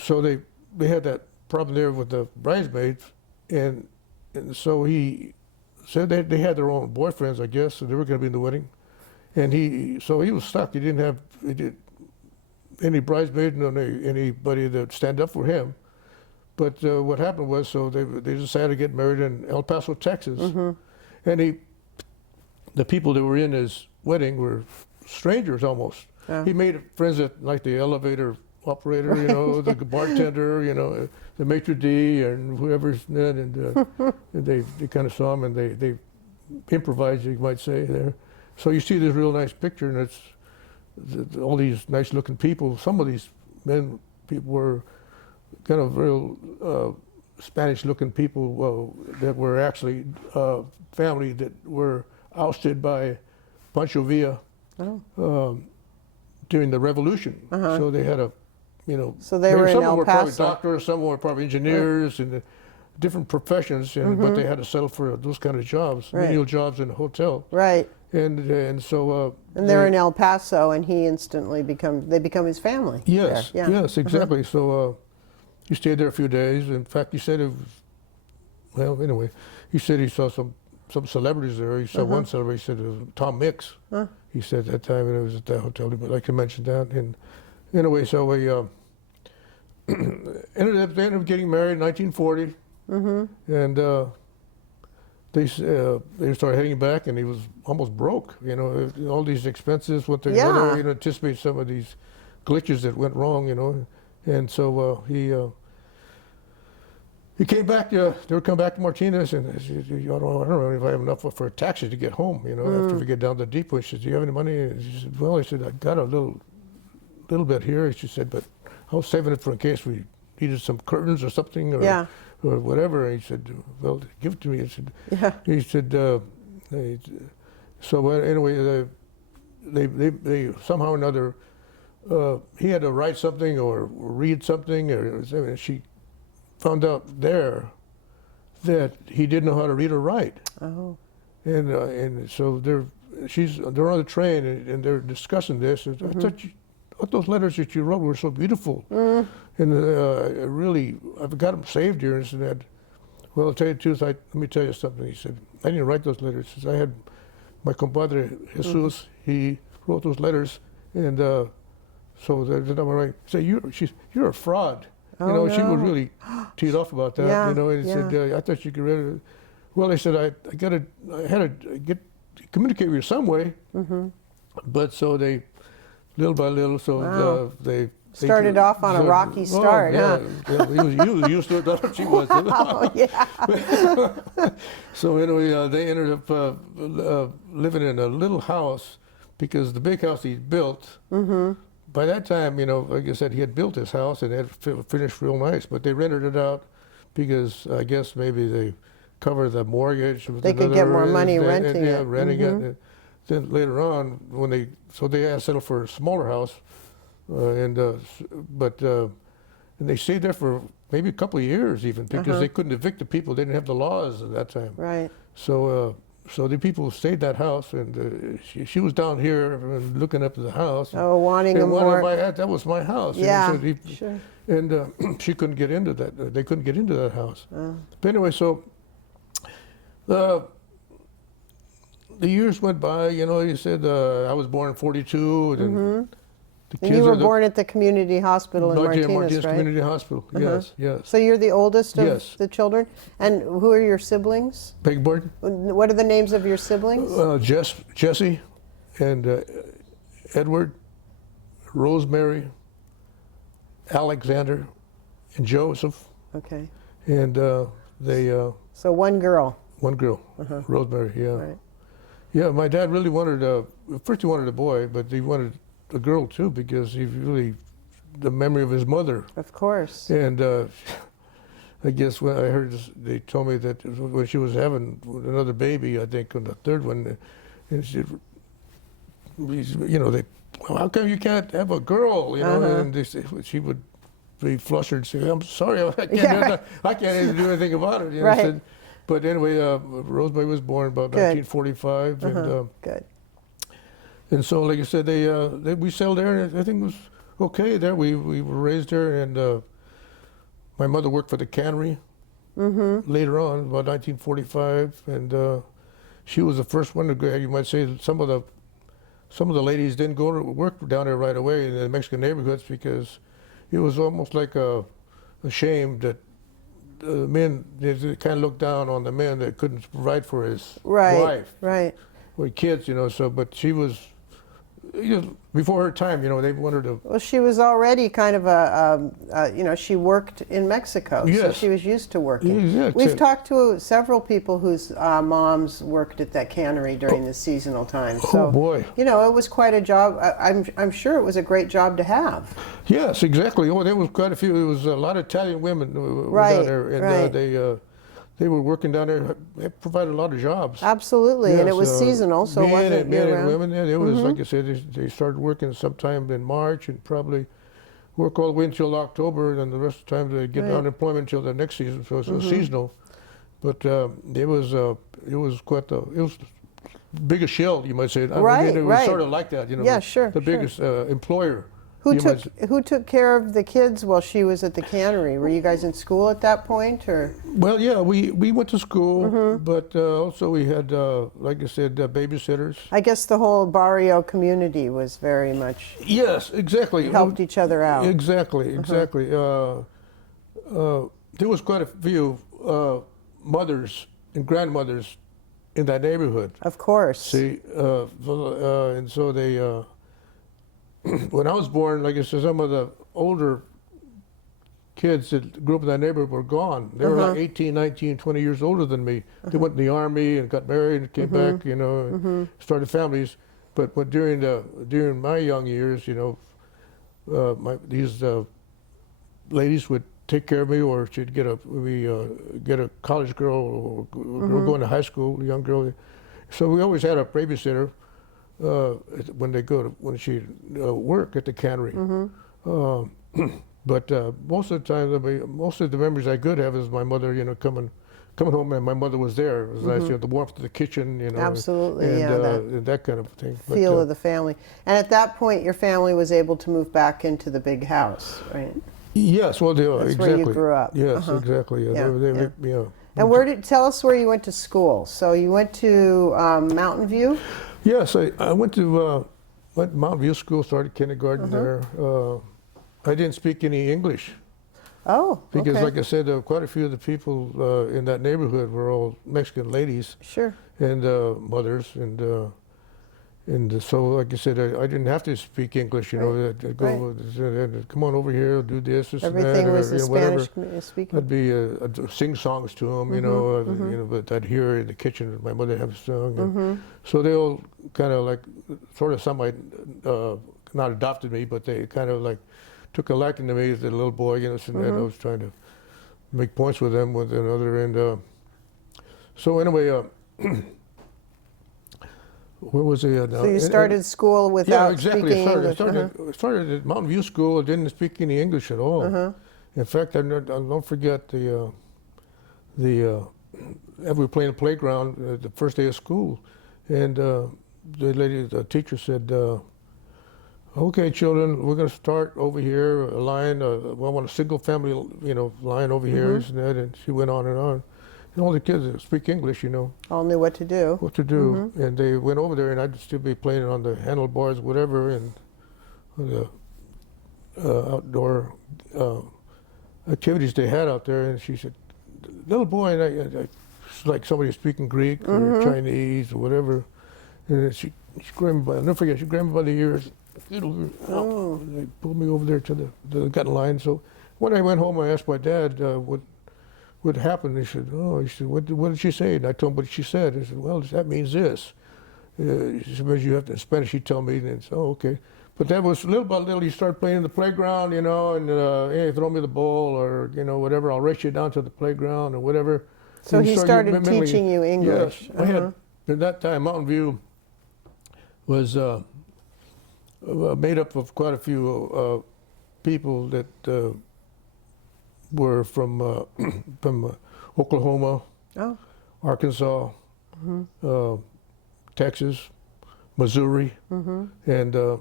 So they had that problem there with the bridesmaids, and so he said they had their own boyfriends, I guess, so they were going to be in the wedding, and he was stuck. He didn't have any bridesmaid, anybody that stand up for him. But what happened was, so they decided to get married in El Paso, Texas, and the people that were in his wedding were strangers almost. Yeah. He made friends at like the elevator operator, the bartender, the maitre d' and whoever's in it, and they kind of saw him and they improvised, you might say, there. So you see this real nice picture, and it's all these nice looking people. Some of these people were kind of real Spanish-looking people that were actually family that were ousted by Pancho Villa during the Revolution. So they had So they were in some El were probably Paso. doctors, some were probably engineers, and different professions, but they had to settle for those kind of jobs, menial jobs in a hotel. Right. And so. And they're in El Paso, and he instantly become his family. Yes, there. Yeah. yes, exactly. So he stayed there a few days. In fact, he said well, anyway, he said he saw some celebrities there. He saw one celebrity. He said it was Tom Mix. He said that time, and it was at that hotel. But like I mentioned that, and anyway, so we ended up getting married in 1940, and they started heading back, and he was almost broke. You know, all these expenses, what they anticipate some of these glitches that went wrong. You know, and so he came back. They were coming back to Martinez, and I said, I don't know if I have enough for a taxi to get home. You know, after we get down to the depot, she said, "Do you have any money?" And she said, "Well," I said, "I got a little bit here." And she said, "But I was saving it for in case we needed some curtains or something, or whatever." And he said, "Well, give it to me." He said, so anyway, they somehow or another, he had to write something or read something, or she found out there that he didn't know how to read or write. Oh. And so they're on the train, and they're discussing this. And I thought those letters that you wrote were so beautiful. And really, I've got them saved here. And said, well, I'll tell you the truth, let me tell you something. He said, I didn't write those letters. He said, I had my compadre, Jesus, he wrote those letters. And so they're not right. He said, you're a fraud. Oh, you know, no. She was really teed off about that. You know, and he said, I thought you could read it. Well, I said, I had to communicate with you some way. But so they, little by little, so they started off on a rocky start, huh? Yeah, he was used to it. That's what she was. Oh, yeah. So anyway, they ended up living in a little house, because the big house he built, by that time, you know, like I said, he had built his house and had finished real nice, but they rented it out because I guess maybe they covered the mortgage. They could get more money renting it. Renting it. And then later on, when they had to settle for a smaller house, and they stayed there for maybe a couple of years even, because they couldn't evict the people. They didn't have the laws at that time. Right. So the people stayed in that house, and she was down here looking up to the house. Oh, wanting a more. That was my house. Yeah, and sure. And she couldn't get into that. They couldn't get into that house. But anyway, so the years went by. You know, he said I was born in '42, and And you were born at the community hospital in Martinez, right? Community Hospital. Yes, yes. So you're the oldest of the children, and who are your siblings? Beg pardon? What are the names of your siblings? Jesse, and Edward, Rosemary, Alexander, and Joseph. Okay. And they. So one girl. One girl, Rosemary. Yeah. Right. Yeah, my dad really wanted first he wanted a boy, but he wanted a girl too, because he really, the memory of his mother. Of course. And I guess when I heard this, they told me that when she was having another baby, I think on the third one, and she, you know, well, how come you can't have a girl? You know, and they say, she would be flustered and say, I'm sorry, I can't even do anything about it. You know, said, but anyway, Rosemary was born about 1945, and good. And so, like I said, we settled there, and everything was okay there. We were raised there, and my mother worked for the cannery later on, about 1945, and she was the first one to go. You might say some of the ladies didn't go to work down there right away in the Mexican neighborhoods, because it was almost like a shame that the men, they kind of looked down on the man that couldn't provide for his wife, or kids, you know. So, but she was, you know, before her time, you know, they wanted to. Well, she was already kind of you know, she worked in Mexico, so she was used to working. Yeah, We've talked to several people whose moms worked at that cannery during the seasonal time. So, oh boy! You know, it was quite a job. I'm sure it was a great job to have. Yes, exactly. Oh, there was quite a few. It was a lot of Italian women down there, and they were working down there. They provided a lot of jobs. Absolutely, and it was seasonal, so it wasn't men year-round. and women. Yeah, it was like I said. They started working sometime in March and probably work all the way until October, and then the rest of the time they get unemployment until the next season. So it was seasonal, but it was quite the biggest shell, you might say. I mean, it was sort of like that, you know. Yeah, sure. The biggest employer Who took care of the kids while she was at the cannery? Were you guys in school at that point, or? Well, yeah, we went to school, but also we had, like I said, babysitters. I guess the whole barrio community was very much Yes, exactly. helped each other out. Exactly, exactly. There was quite a few mothers and grandmothers in that neighborhood. Of course. See, and so they, when I was born, like I said, some of the older kids that grew up in that neighborhood were gone. They were like 18, 19, 20 years older than me. They went in the army and got married and came back, you know, and started families. But during my young years, you know, these ladies would take care of me, or she'd get a college girl or girl going to high school, a young girl. So we always had a babysitter when she work at the cannery. But most of the time, most of the memories I could have is my mother, you know, coming home, and my mother was there. It was nice, you know, the warmth of the kitchen, you know. Absolutely, and that kind of thing. Feel of the family. And at that point, your family was able to move back into the big house, right? Yes, well, That's exactly. where you grew up. Yes, exactly. Yeah, Yeah. And tell us where you went to school. So you went to Mountain View? Yes, I went to Mountain View School, started kindergarten there. I didn't speak any English. Oh, because, okay. like I said, quite a few of the people in that neighborhood were all Mexican ladies. Sure. And mothers, and so, like I said, I didn't have to speak English. You know, I'd go, come on over here, do this, and that. Everything was the Spanish speaking. I'd sing songs to them, you know, but I'd hear in the kitchen my mother have sung. And so they all kind of like, sort of some not adopted me, but they kind of like took a liking to me as a little boy, you know, and I was trying to make points with them with another. And so anyway, where was I now? So you started school without speaking English? I started at Mountain View School. I didn't speak any English at all. In fact, I'll don't forget we were playing the playground the first day of school, and the teacher said, "Okay, children, we're going to start over here a line. I want a single family, you know, line over here." And she went on and on. And all the kids that speak English, you know, all knew what to do. And they went over there, and I'd still be playing on the handlebars, whatever, and the outdoor activities they had out there. And she said, "Little boy," and I like somebody speaking Greek or Chinese or whatever. And she grabbed me by, I'll never forget, she grabbed me by the ears. You know, they pulled me over there to the gun line. So when I went home, I asked my dad what happened. He said, what did she say? And I told him what she said. He said, well, that means this. She said, you have to, in Spanish, he told me. And so, okay. But that was little by little, you start playing in the playground, you know, and hey, throw me the ball or, you know, whatever. I'll race you down to the playground or whatever. So he started teaching you English. Yes. I had, at that time, Mountain View was made up of quite a few people that were from Oklahoma, Arkansas, Texas, Missouri, and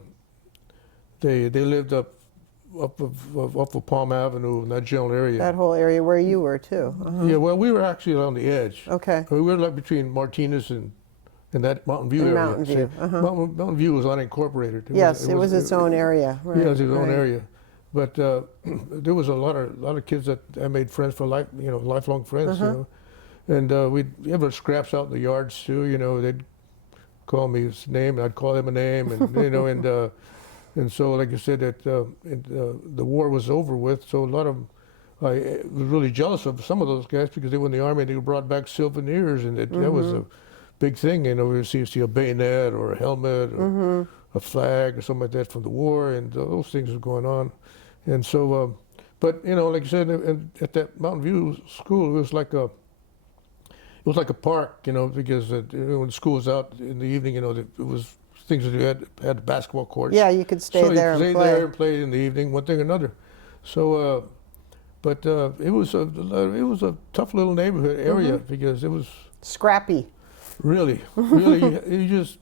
they lived up of Palm Avenue in that general area. That whole area where you were too. Yeah, well, we were actually on the edge. Okay. We were like between Martinez and that Mountain View area. Mountain View. Mountain View was unincorporated. It was its own area. Right. Yeah, it was its own area. But there was a lot of kids that I made friends for life, you know, lifelong friends, you know. And we'd have scraps out in the yards too, you know. They'd call me his name, and I'd call him a name, and you know, and so like I said, that the war was over with, so a lot of them, I was really jealous of some of those guys because they were in the army. They brought back souvenirs, and that was a big thing, you know. You see a bayonet or a helmet or a flag or something like that from the war, and those things were going on. And so, but you know, like I said, at that Mountain View school, it was like a park, you know, because when school was out in the evening, you know, it was things that you had basketball courts. Yeah, you could stay there and play. So you there and play in the evening, one thing or another. So, but it was a tough little neighborhood area because it was scrappy. Really, you just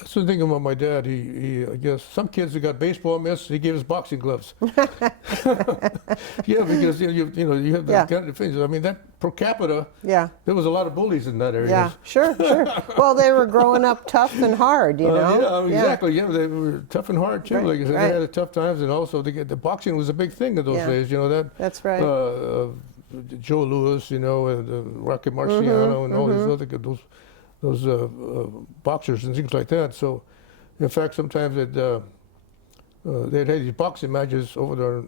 That's the thing about my dad. I guess some kids that got baseball mitts, he gave us boxing gloves. Yeah, because you have the kind of things. I mean, that per capita. Yeah. There was a lot of bullies in that area. Yeah, sure. Well, they were growing up tough and hard, you know. Yeah, exactly. Yeah, they were tough and hard too. Right, Like I said, right. they had tough times, and also the boxing was a big thing in those days. You know that. That's right. Joe Louis, and Rocky Marciano, and all these other those boxers and things like that. So, in fact, sometimes they'd had these boxing matches over there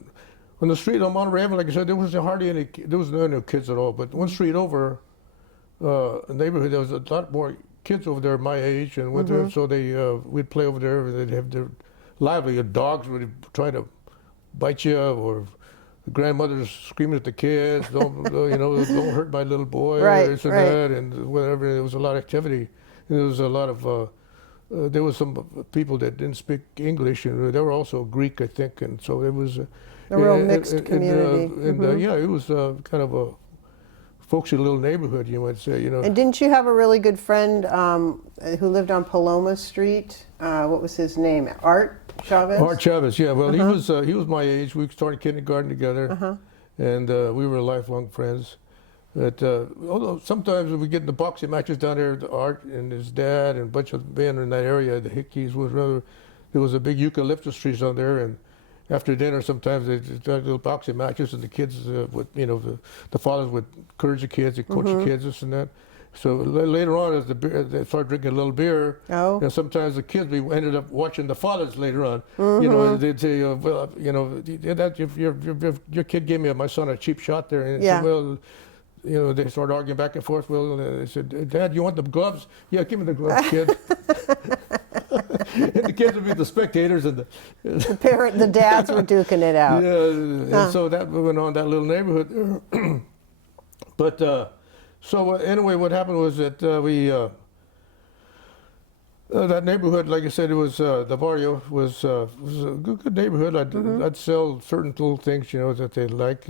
on the street on Monterey Avenue. Like I said, there was no kids at all. But one street over, neighborhood, there was a lot more kids over there my age, and went there. So we'd play over there, and they'd have their lively dogs would try to bite you, or the grandmother's screaming at the kids, don't hurt my little boy, Right, or this and that, and whatever. There was a lot of activity. And there was a lot of, there was some people that didn't speak English, and they were also Greek, I think, and so it was a real mixed community. Yeah, it was kind of a folksy little neighborhood, you might say, And didn't you have a really good friend who lived on Paloma Street? What was his name? Art Chavez? Art Chavez, yeah. Well, he was my age. We started kindergarten together, and we were lifelong friends. But although sometimes we get in the boxing matches down there, Art and his dad and a bunch of men in that area, the Hickeys there was a big eucalyptus trees on there, and after dinner sometimes they did little boxing matches, and the kids the fathers would encourage the kids and coach the kids, this and that. So later on, as they started drinking a little beer, sometimes the kids, we ended up watching the fathers later on. They'd say, well, if your kid gave my son a cheap shot there, and said, well, they started arguing back and forth. Well, they said, Dad, you want the gloves? Yeah, give me the gloves, kid. And the kids would be the spectators, and the dads were duking it out. Yeah, and so that went on that little neighborhood. But so anyway, what happened was that that neighborhood, like I said, it was the barrio was a good neighborhood. I'd sell certain little things, that they like,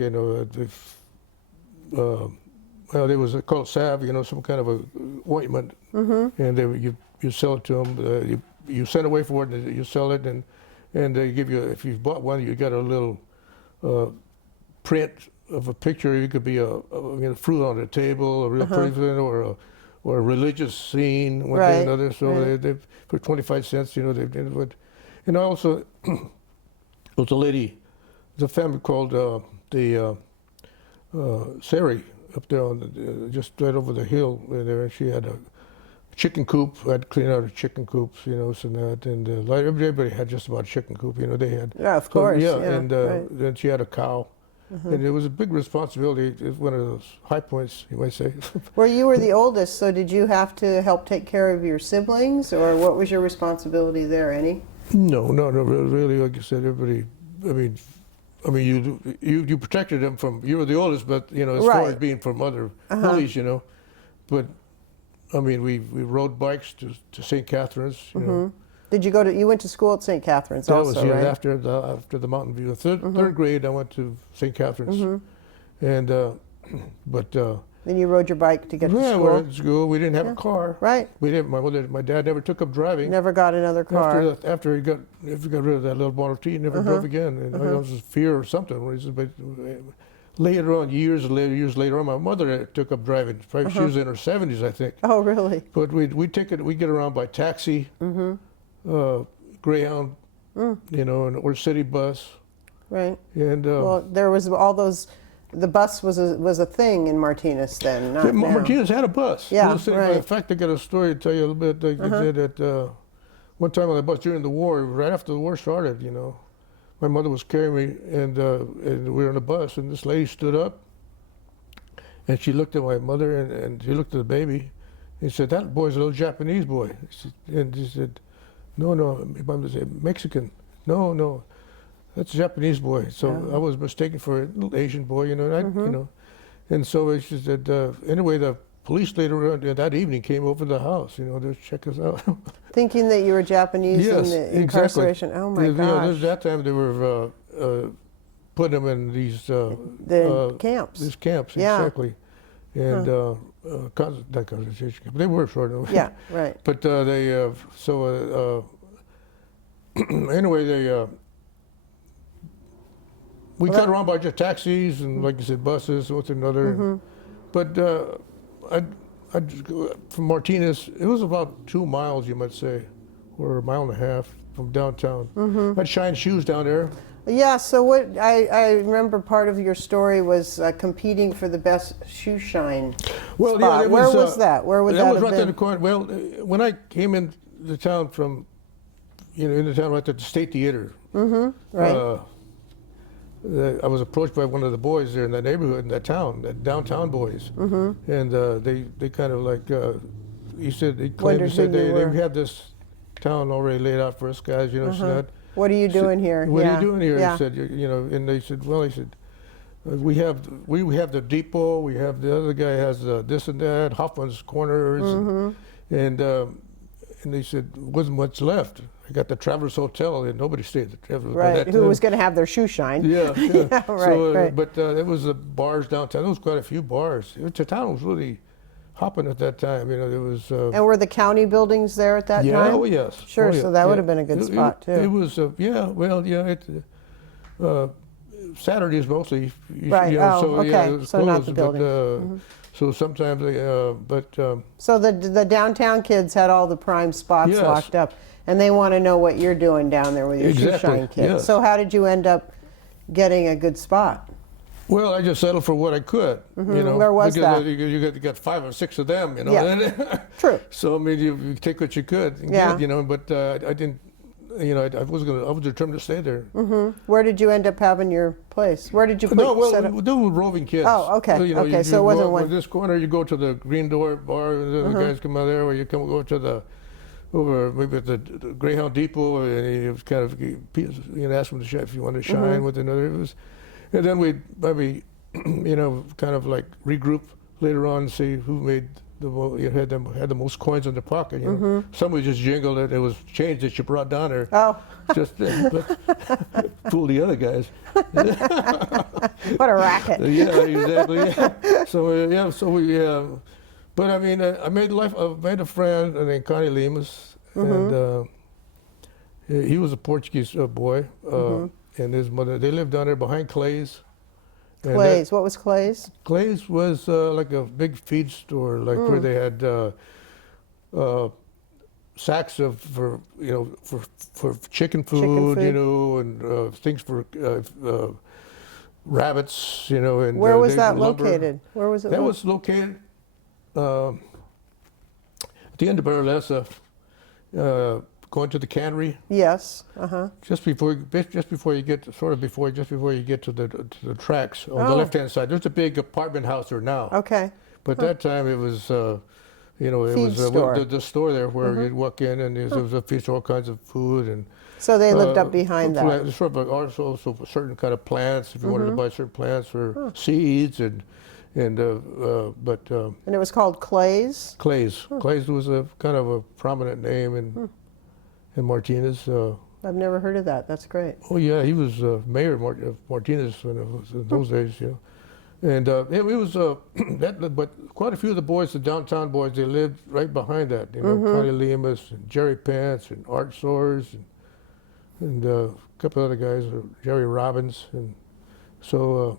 well, there was called salve, some kind of a ointment, and you sell it to them. You send away for it, and you sell it, and they give you, if you bought one, you got a little print of a picture. It could be a fruit on the table, a real person, or a religious scene, one thing or another. So they for 25 cents, they did it. And also, there was a lady, there's a family called the Sari up there just right over the hill there, and she had a chicken coop. I'd clean out her chicken coops, so that, and everybody had just about a chicken coop, they had. Yeah, of course. And then she had a cow. And it was a big responsibility. It was one of those high points, you might say. Well, you were the oldest, so did you have to help take care of your siblings, or what was your responsibility there, any? No, really, like I said, everybody, I mean, you protected them from, you were the oldest, but, as far as being from other bullies, But, I mean, we rode bikes to St. Catharines, Did you went to school at St. Catharines also, was, right? after the Mountain View. Third grade, I went to St. Catharines. And, Then you rode your bike to get to yeah, school? we went to school. We didn't have a car. Right. We didn't. My dad never took up driving. Never got another car. After he got rid of that little Model T, he never drove again. And it was fear or something. But later on, years later on, my mother took up driving. Probably she was in her 70s, I think. Oh, really? But we get around by taxi, Greyhound, or city bus. Right. And well, there was all those. The bus was a thing in Martinez then, not now. Martinez had a bus. Yeah, right. In fact, I got a story to tell you a little bit. They did that one time on the bus during the war, right after the war started. My mother was carrying me, and we were on the bus, and this lady stood up, and she looked at my mother, and she looked at the baby, and said, "That boy's a little Japanese boy." And she said, "No, my mother said, Mexican. No. That's a Japanese boy." So I was mistaken for a little Asian boy, and so she said, anyway, the police later on that evening came over to the house, to check us out. Thinking that you were Japanese in the incarceration. Exactly. Oh my gosh. That time they were putting them in these camps. These camps, Yeah. exactly. and not concentration camp. They were sort of. Yeah, right. But anyway, we got around by just taxis and, like you said, buses, what's another. But from Martinez, it was about 2 miles, you might say, or a mile and a half from downtown. I'd shine shoes down there. Yeah, so what I remember part of your story was competing for the best shoe shine Well, spot. yeah, Where was that? Where would that was have right been? there in the corner. Well, when I came into town from, into town right at the State Theater, Right. I was approached by one of the boys there in that neighborhood, in that town, that downtown boys, and they kind of like, he said, he claimed, Wondered he said who you they were. had this town already laid out for us guys, so that. What are you doing here? What yeah. are you doing here? Yeah. He said, and they said, well, he said, we have the depot, we have the other guy has this and that, Hoffman's Corners, and they said, wasn't much left. I got the Travelers Hotel, and nobody stayed at the Travelers. Right. Who was going to have their shoe shine? Yeah, yeah. Yeah, right, So, right. But there was the bars downtown. There was quite a few bars. The town was really hopping at that time. There was. And were the county buildings there at that yeah, time? oh yes. Sure, Oh, yeah, so that would yeah. have been a good spot, too. It was, yeah, well, yeah, Saturdays mostly. Right, So, okay, yeah, it was so not closed, the but, buildings. so sometimes they, So the downtown kids had all the prime spots Yes. locked up, and they want to know what you're doing down there with your shoe Exactly, shine kids. yes. So how did you end up getting a good spot? well, I just settled for what I could, Where was because that? You got 5 or 6 of them, Yeah. True. So I mean, you take what you could, and Yeah. get, but I didn't, I was determined to stay there. Where did you end up having your place? Where did you put No, well, set up? we do roving kids. Oh, okay, okay, so it go wasn't up one- this corner, you go to the Green Door Bar, and the guys come out there, or you come go to over maybe at the Greyhound Depot, and you kind of, ask them to shine if you want to shine with another. And then we'd maybe, kind of like regroup later on and see who made had the most coins in their pocket. Somebody just jingled it. It was change that you brought down there. Oh, Just fool the other guys. what a racket. Yeah, exactly. Yeah. So we. But I mean, I made a friend named Connie Lemus, and he was a Portuguese boy, and his mother. They lived down there behind Clay's. And Clay's. What was Clay's? Clay's was like a big feed store, like where they had sacks for chicken food, and things for rabbits, and Where was that lumber. located? Where was it? That was located at the end of Baralessa, going to the cannery. Yes. Just before you get to the tracks on the Oh. left hand side. There's a big apartment house there now. Okay. But that time it was, it Feed was store. the store there where you'd walk in and there was a feast, all kinds of food and. So they lived up behind that. Sort of also for certain kind of plants, if you wanted to buy certain plants or seeds and And it was called Clay's? Clay's. Clay's was a kind of a prominent name in Martinez. I've never heard of that. That's great. Oh yeah, he was mayor of Martinez when it was in those days, And it was but quite a few of the boys, the downtown boys, they lived right behind that. Connie Lemus and Jerry Pants and Art Soares and a couple other guys, Jerry Robbins, and so.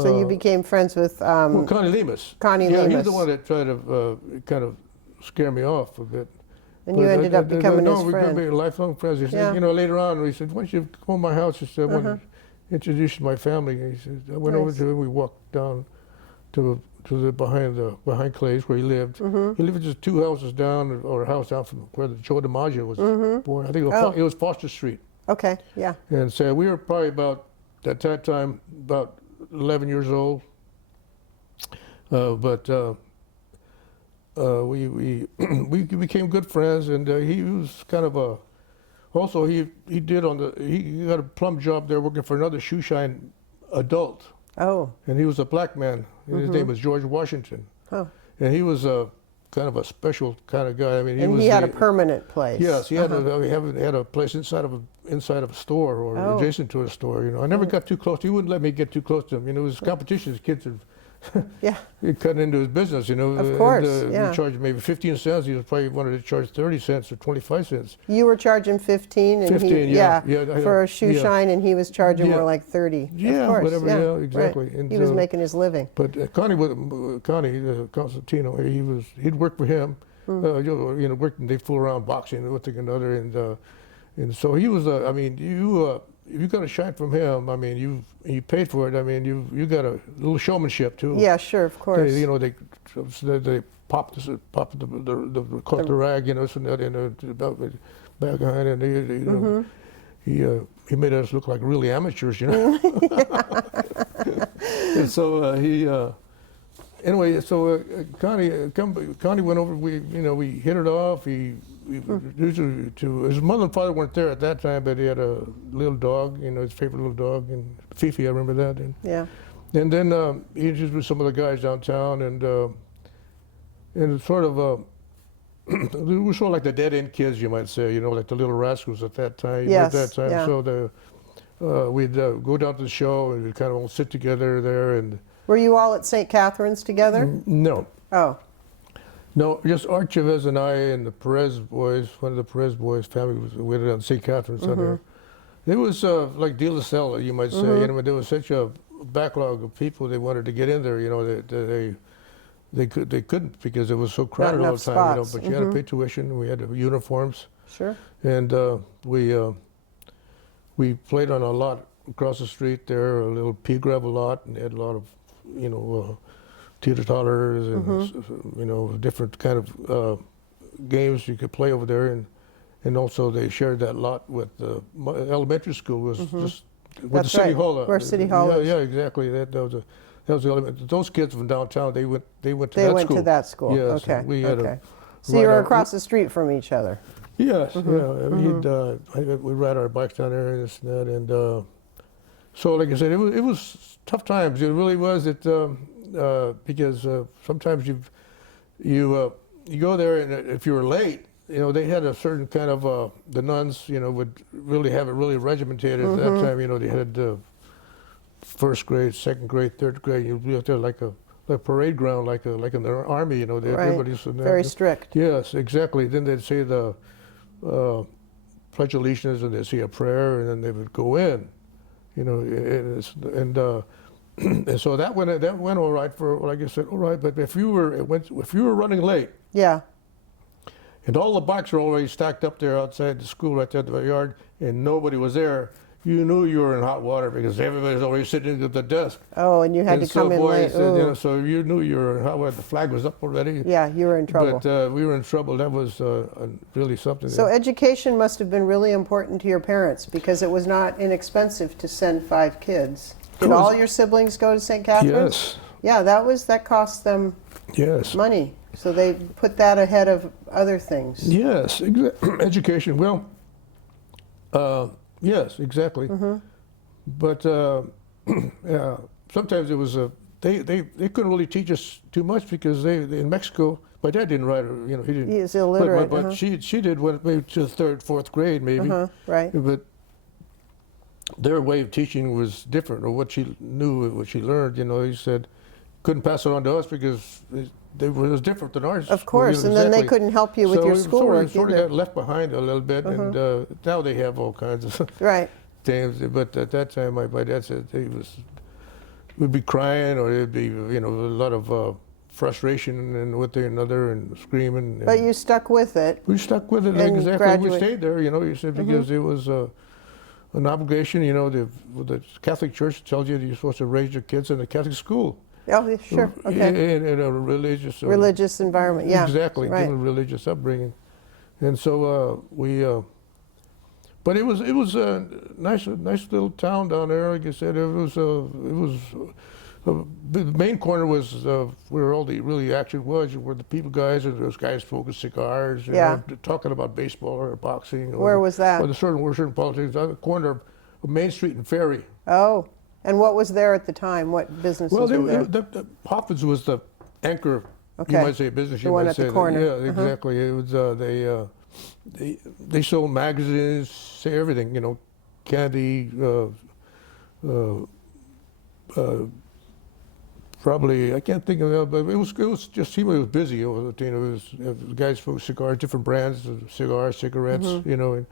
So you became friends with Well, Connie Lemus. Connie Yeah, Lemus. he's the one that tried to kind of scare me off a bit. And you ended up becoming his we friend. became lifelong friends. He said, Yeah. Later on, he said, once you come to my house, he said, I want to introduce you to my family. And he said, I went over Nice. to him, we walked down to the behind Clay's where he lived. He lived just 2 houses down, or a house down from where Joe DiMaggio was born. I think it was Foster Street. Okay, yeah. And so we were probably about, at that time, about 11 years old. We became good friends, and he was kind of a. Also, he got a plum job there working for another shoe shine adult, Oh, and he was a black man. And his name was George Washington, oh. and he was a kind of a special kind of guy. I mean, And was he had a the- permanent place. Yes, he had a place inside of a store or Oh. adjacent to a store. I never got too close. He wouldn't let me get too close to him. It was competition. His kids Yeah. He cut into his business, you know. Of course, and, yeah. he charged maybe 15 cents. He was probably wanted to charge 30 cents or 25 cents. You were charging 15, and 15, he, yeah, for a shoe yeah. shine, and he was charging Yeah. more like 30. Yeah, of course, whatever, yeah, exactly. Right. And he was so- making his living. But Connie, Constantino, he'd work for him. You know, worked and they fool around boxing and one thing and another, and so he was. I mean, if you got a shine from him, I mean, you paid for it. I mean, you got a little showmanship too. Yeah, sure, of course. You know, they popped the rag, you know, so that in the back behind, and you know, he made us look like really amateurs, you know. And so anyway, so Connie went over. We hit it off. He introduced her to his mother and father weren't there at that time, but he had a little dog, you know, his favorite little dog, and Fifi, I remember that. And then he introduced me to some of the guys downtown, and sort of we were sort of like the dead end kids, you might say, you know, like the little rascals at that time. Yes, At that time, yeah. so we'd go down to the show and we'd kind of all sit together there and. Were you all at St. Catherine's together? No. Oh, No, just Art Chavez and I and the Perez boys, one of the Perez boys' family was with it on St. Catherine's Center. It was like De La Salle, you might say. You know, there was such a backlog of people they wanted to get in there. You know, they couldn't because it was so crowded all the time. You know, spots. but you had to pay tuition. We had uniforms, sure. and we played on a lot across the street there, a little pea gravel lot, and they had a lot of, you know. Teeter-totters and you know, different kind of games you could play over there, and also they shared that lot with my elementary school was just with That's the city right, hall. where City Hall yeah, is. yeah, exactly. That was the element. Those kids from downtown, they went to They that school. went to that school. Yes, Okay. we had okay. So ride you were our- across the street from each other. Yes, yeah. We ride our bikes down there and this and that, and so like I said, it was tough times. It really was. Because sometimes you go there, and if you were late, you know, they had a certain kind of the nuns, you know, would really have it really regimented at that time. You know, they had first grade, second grade, third grade. You'd be out there like a parade ground, like in the army. You know, Right. everybody's Very strict. Yes, exactly. Then they'd say the Pledge of Allegiance, and they'd say a prayer, and then they would go in. You know, and so that went all right for, like I said, all right. But if you were running late, Yeah. and all the bikes were already stacked up there outside the school right there at the yard, and nobody was there, you knew you were in hot water because everybody's already sitting at the desk. Oh, and you had And to come in late. you know, Ooh. so you knew you were in hot water. The flag was up already. Yeah, you were in trouble. But we were in trouble. That was really something. So education must have been really important to your parents because it was not inexpensive to send 5 kids. Did course. all your siblings go to St. Catherine's? Yes. Yeah, that cost them Yes. money. So they put that ahead of other things. Yes, education. Well, yes, exactly. But sometimes it was they couldn't really teach us too much because they in Mexico. My dad didn't write, you know, he didn't. He is illiterate. But she did maybe to the 3rd, 4th grade maybe. Right. But their way of teaching was different, or what she knew, what she learned. You know, he said couldn't pass it on to us because it was different than ours. Of course, and then they couldn't help you with So your we schoolwork sort of either. got left behind a little bit, and now they have all kinds of Right. things. But at that time, my dad said we'd be crying, or there'd be, you know, a lot of frustration and with another and screaming. But and you stuck with it. we stuck with it and exactly. graduate- We stayed there, you know. You said because it was an obligation. You know, the Catholic Church tells you that you're supposed to raise your kids in a Catholic school. Oh, yeah, sure. Okay. In a religious. Religious environment. Yeah. Exactly, Right. given religious upbringing, and so we. But it was a nice little town down there. Like I said, it was the main corner was where all the really action was, where the people guys and those guys smoking cigars, you Yeah. know, talking about baseball or boxing. Where was that? Or the certain politics on the corner of Main Street and Ferry. Oh, and what was there at the time? What businesses Well, were there? the Hoffman's was the anchor. Okay. You might say business. The You one might at the say that. corner. Yeah, exactly. It was they sold magazines, say everything. You know, candy, probably, I can't think of it, but it was just, he was busy. You know, it was guys for cigars, different brands, cigars, cigarettes, you know,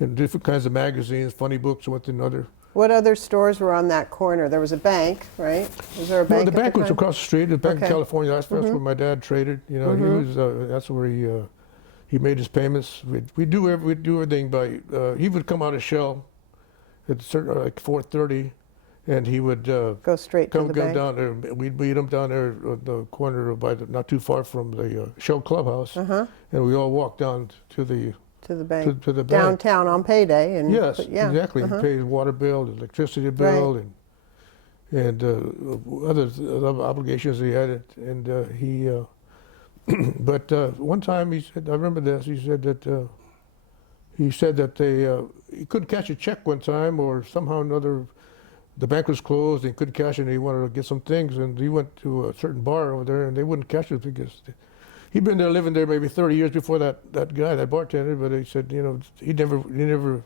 and different kinds of magazines, funny books, one thing another. What other stores were on that corner? There was a bank, right? Was there a bank? No, the bank was across the street. The Bank of Okay. California. That's where my dad traded. You know, he was. That's where he made his payments. We do everything by. He would come out of Shell at certain like 4:30, and he would Go straight to the bank. down there. We'd meet him down there on the corner by not too far from the Shell clubhouse, and we all walked down to the bank. to the bank. Downtown on payday. And Yes, yeah. exactly. He paid his water bill, his electricity bill, and other obligations he had. And he, but one time he said, I remember this. He said that he couldn't cash a check one time, or somehow or another, the bank was closed. He couldn't cash it. And he wanted to get some things, and he went to a certain bar over there, and they wouldn't cash it because. He'd been there, living there maybe 30 years before that guy, that bartender, but he said, you know, he never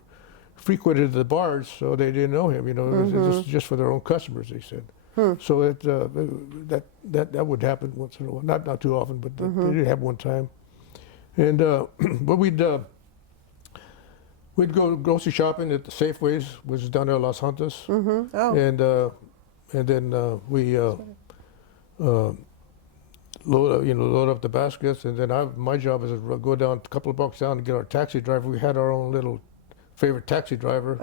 frequented the bars, so they didn't know him, you know, it was just for their own customers, he said. So that would happen once in a while, not too often, but it did happen one time. And, but we'd go grocery shopping at the Safeways, which is down there in Los Juntos. Oh. And then we, load up the baskets, and then my job is to go down a couple of blocks down and get our taxi driver. We had our own little favorite taxi driver.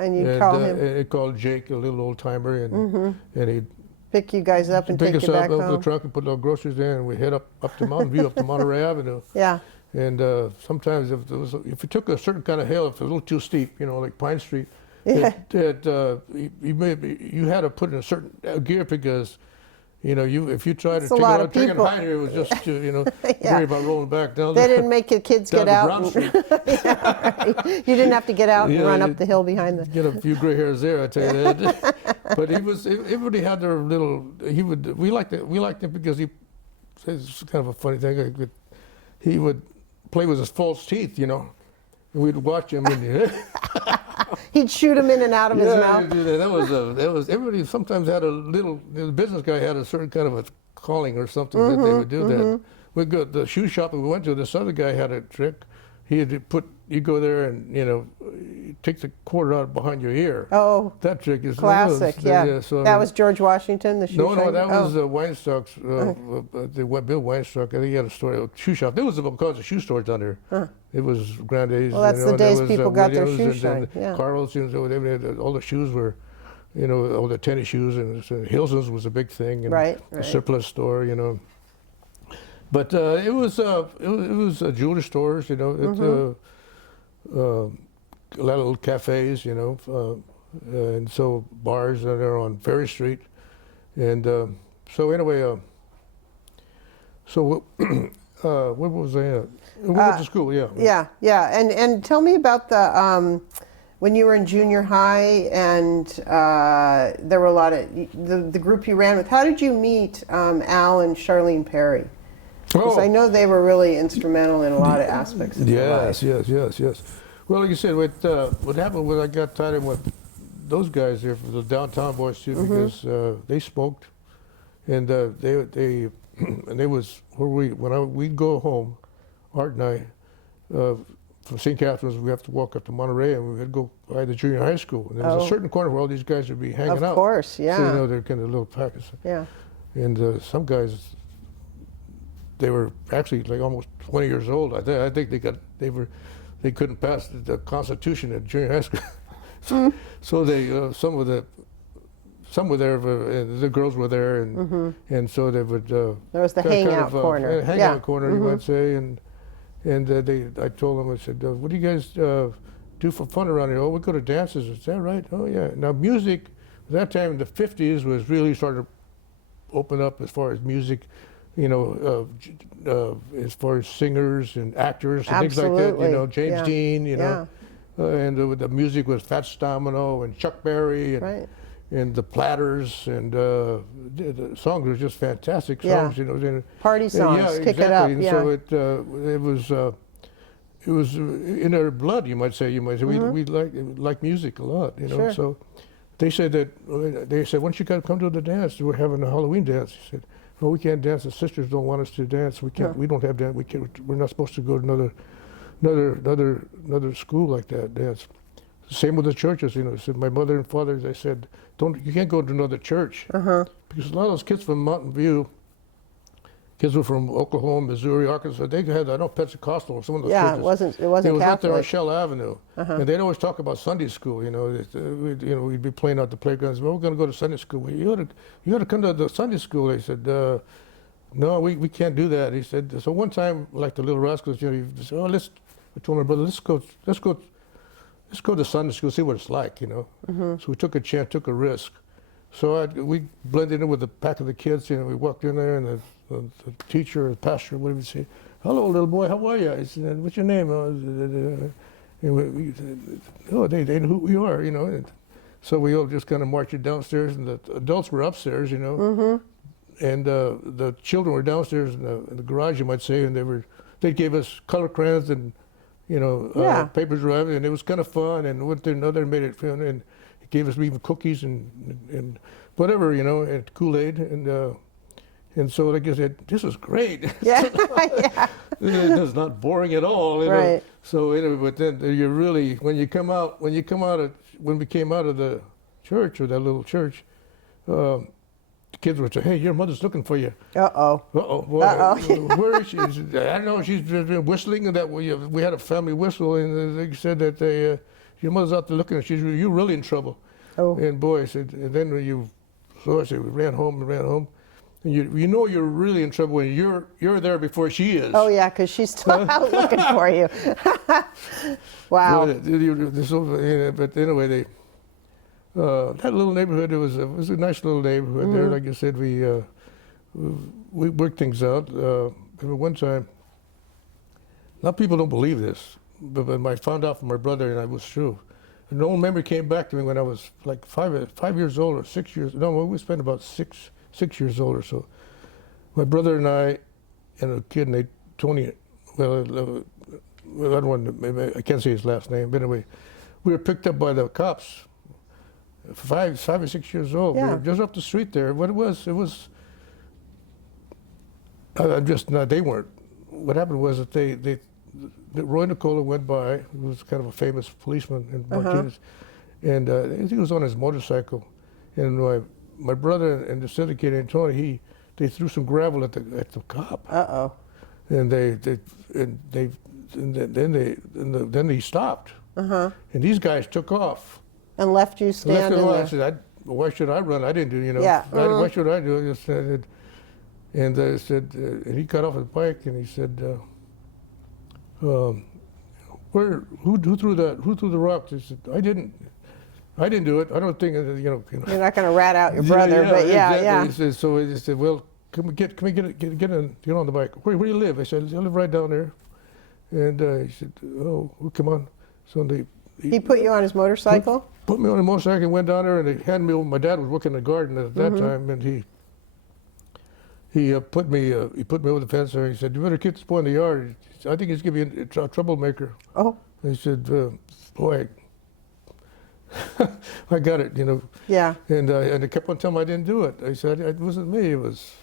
And you'd call him. And called Jake, a little old timer, and he'd pick you guys up and pick take us you up back the home. truck and put our groceries in, and we head up to Mountain View, up to Monterey Avenue. Yeah. And sometimes if you took a certain kind of hill, if it was a little too steep, you know, like Pine Street, Yeah. you had to put in a certain gear because. You know, if you tried to It's a lot of take it people. higher, it was just you know, Yeah. worry about rolling back down. They didn't make your kids down get out. Brown Street. Yeah, right. You didn't have to get out and Yeah, run up you- the hill behind the. Get a few gray hairs there, I tell you that. But everybody had their little. We liked him because it's kind of a funny thing. He would play with his false teeth, you know. And we'd watch him, and He'd shoot him in and out of his yeah, mouth. that was everybody. Sometimes had a little. The business guy had a certain kind of a calling or something that they would do that. We go the shoe shop we went to. This other guy had a trick. You go there and you know, you take the cord out behind your ear. Oh, That trick is classic. Yeah. so, That was George Washington, the shoe no, shiner? that was Oh. Weinstock's. Bill Weinstock. I think he had a store, a shoe shop. There was all kinds of shoe stores down there. It was Grande's. Well, that's you know, the there days was, people got their Williams shoe and shine, yeah. Carl's, you know, all the shoes were, you know, all the tennis shoes, and Hilson's was a big thing. And Right, the right. surplus store, you know. But it was jewelry stores, you know. A lot of little cafes, you know, and so bars that are on Ferry Street, and so anyway, where was I at? We went to school, yeah. Yeah. And tell me about the when you were in junior high, and there were a lot of the group you ran with. How did you meet Al and Charlene Perry? Because I know they were really instrumental in a lot of aspects of your life. Yes. Well, like you said, what happened was I got tied in with those guys there, for the downtown boys too, because they smoked, and they was where we'd go home, Art and I, from St. Catherine's, we have to walk up to Monterey, and we'd go by the junior high school. And there was a certain corner where all these guys would be hanging out. Of course, yeah. So, you know, they're kind of little packets. Yeah. And some guys, they were actually like almost 20 years old. I think they couldn't pass the Constitution at junior high school. So they some were there, and the girls were there, and so they would. There was the hangout corner. Hangout corner, you might say, and I told them, I said, what do you guys do for fun around here? Oh, we go to dances. Is that right? Oh yeah. Now music, at that time in the 50s was really starting to open up as far as music. You know, as far as singers and actors and things like that. You know, James Dean. You know, and the music was Fats Domino and Chuck Berry and the Platters, and the songs were just fantastic songs. You know, party songs. Yeah, Kick exactly. it up. And Yeah. so it was in our blood. You might say. We like music a lot. You know, Sure. so they said that, why don't you guys come to the dance? We're having a Halloween dance. He said, well, we can't dance. The sisters don't want us to dance. We can't. We don't have dance. We're not supposed to go to another school like that dance. Same with the churches. Said my mother and father. They said, you can't go to another church because a lot of those kids from Mountain View, kids were from Oklahoma, Missouri, Arkansas. They had, I know, Pentecostal. Some of those churches. It wasn't was out there on Catholic. Shell Avenue, and they'd always talk about Sunday school. We'd be playing out the playgrounds. Well, we're going to go to Sunday school. Well, you ought to come to the Sunday school. They said, no, we can't do that. He said. So one time, like the Little Rascals, he said, I told my brother, let's go to Sunday school, see what it's like. So we took a chance, took a risk. So we blended in with the pack of the kids. We walked in there, and the teacher, or the pastor, whatever you say, hello, little boy, how are you? I said, what's your name? They know who we are, And so we all just kind of marched downstairs, and the adults were upstairs, and the children were downstairs in the garage, you might say, and they gave us color crayons and papers around, and it was kind of fun. And one thing another made it fun, and he gave us even cookies and whatever, and Kool-Aid, and so like I said, this was great. Yeah, yeah. It's not boring at all. Right. So but then you really, when we came out of the church, or that little church, the kids would say, "Hey, your mother's looking for you." Uh-oh. Boy, where is she? I don't know. She's been whistling, and that we had a family whistle, and they said that your mother's out there looking, and you're really in trouble. Oh. And boy, I said, and then so I said, we ran home. And you're really in trouble when you're there before she is. Oh yeah, because she's still out looking for you. Wow. But anyway, that little neighborhood, it was a nice little neighborhood there. Like I said, we worked things out. One time, now people don't believe this, but when I found out from my brother, and it was true. An old memory came back to me when I was like 5 years old or 6 years. No, we spent about 6 years old or so. My brother and I and a kid named Tony, I don't want to, maybe I can't say his last name, but anyway, we were picked up by the cops. 5 or 6 years old. Yeah. We were just up the street there. What it was, I'm just not. They weren't. What happened was that Roy Nicola went by. He was kind of a famous policeman in Martinez, and he was on his motorcycle, and my brother and the syndicate and Tony, they threw some gravel at the cop. Uh-oh. And then he stopped. And these guys took off. And left you standing there. I said, why should I run? I didn't do, Yeah. Why should I do it? And I said, and he got off his bike, and he said, who threw the rocks? He said, I didn't do it. I don't think, You're not going to rat out your brother, but yeah, exactly. yeah. He said, well, can we get on the bike? Where do you live? I said, I live right down there. And he said, oh, well, come on. So He put you on his motorcycle? Put me on a motorcycle and went down there, and they handed me over. My dad was working in the garden at that time, and he put me over the fence there. He said, you better keep this boy in the yard. I think he's going to be a troublemaker. Oh. And he said, boy, I got it, Yeah. And I kept on telling him I didn't do it. I said, it wasn't me. It was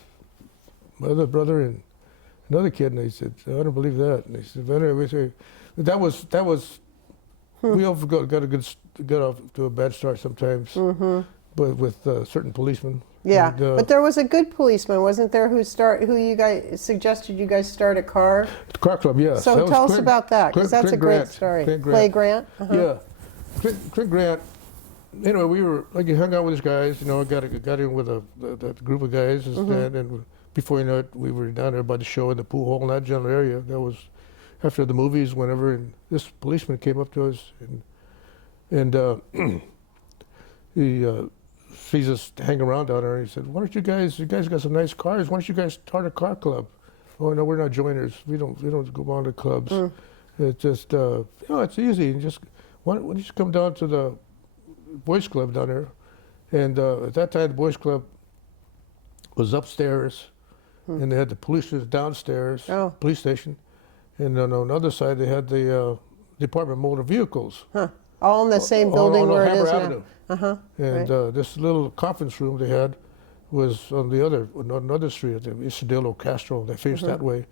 my other brother and another kid. And he said, I don't believe that. And he said, but anyway, that was. We all got off to a bad start sometimes, but with certain policemen. Yeah, And, but there was a good policeman, wasn't there, who you guys suggested you guys start a car? The car club, yeah. So tell us about that, because that's a great story. Clay Grant? Yeah, Clint Grant. Anyway, we were hung out with these guys. Got in with that group of guys, and before you know it, we were down there by the show in the pool hall in that general area. That was after the movies, whenever, and this policeman came up to us, and he sees us hang around down there, and he said, "Why don't you guys got some nice cars? Why don't you guys start a car club?" Oh no, we're not joiners. We don't go on to clubs. It's just it's easy. Why don't you just come down to the boys club down there? And at that time, the boys club was upstairs, and they had the police station downstairs, police station. And on the other side, they had the Department of Motor Vehicles. All in the same building where it Hammer is Avenue. now? Uh-huh. And Right. this little conference room they had was on another street, at the Isidelo Castro. They faced that way,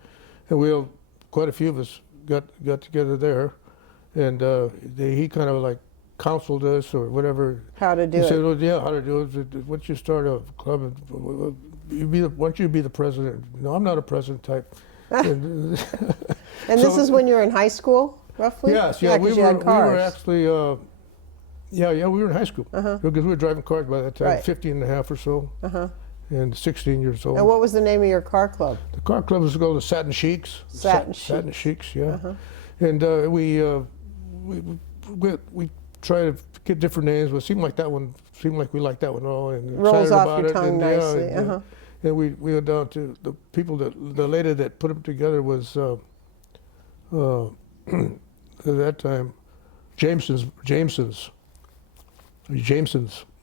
and quite a few of us got together there, and he kind of like counseled us or whatever. How to do He it. said, "Well, yeah, how to do it. Why don't you start a club? And, why don't you be the president?" No, I'm not a president type. And this is when you were in high school, roughly? Yes, Yeah, 'cause we you had were cars. actually, we were in high school because we were driving cars by that time, Right. 15 and a half or so, and 16 years old. And what was the name of your car club? The car club was called the Satin Sheiks. Satin Satin Sheiks. Sheiks, yeah. And we try to get different names, but it seemed like we liked that one all, and Rolls excited off about your it, tongue and, nicely. Yeah, and we went down to the people the lady that put them together was at that time Jameson's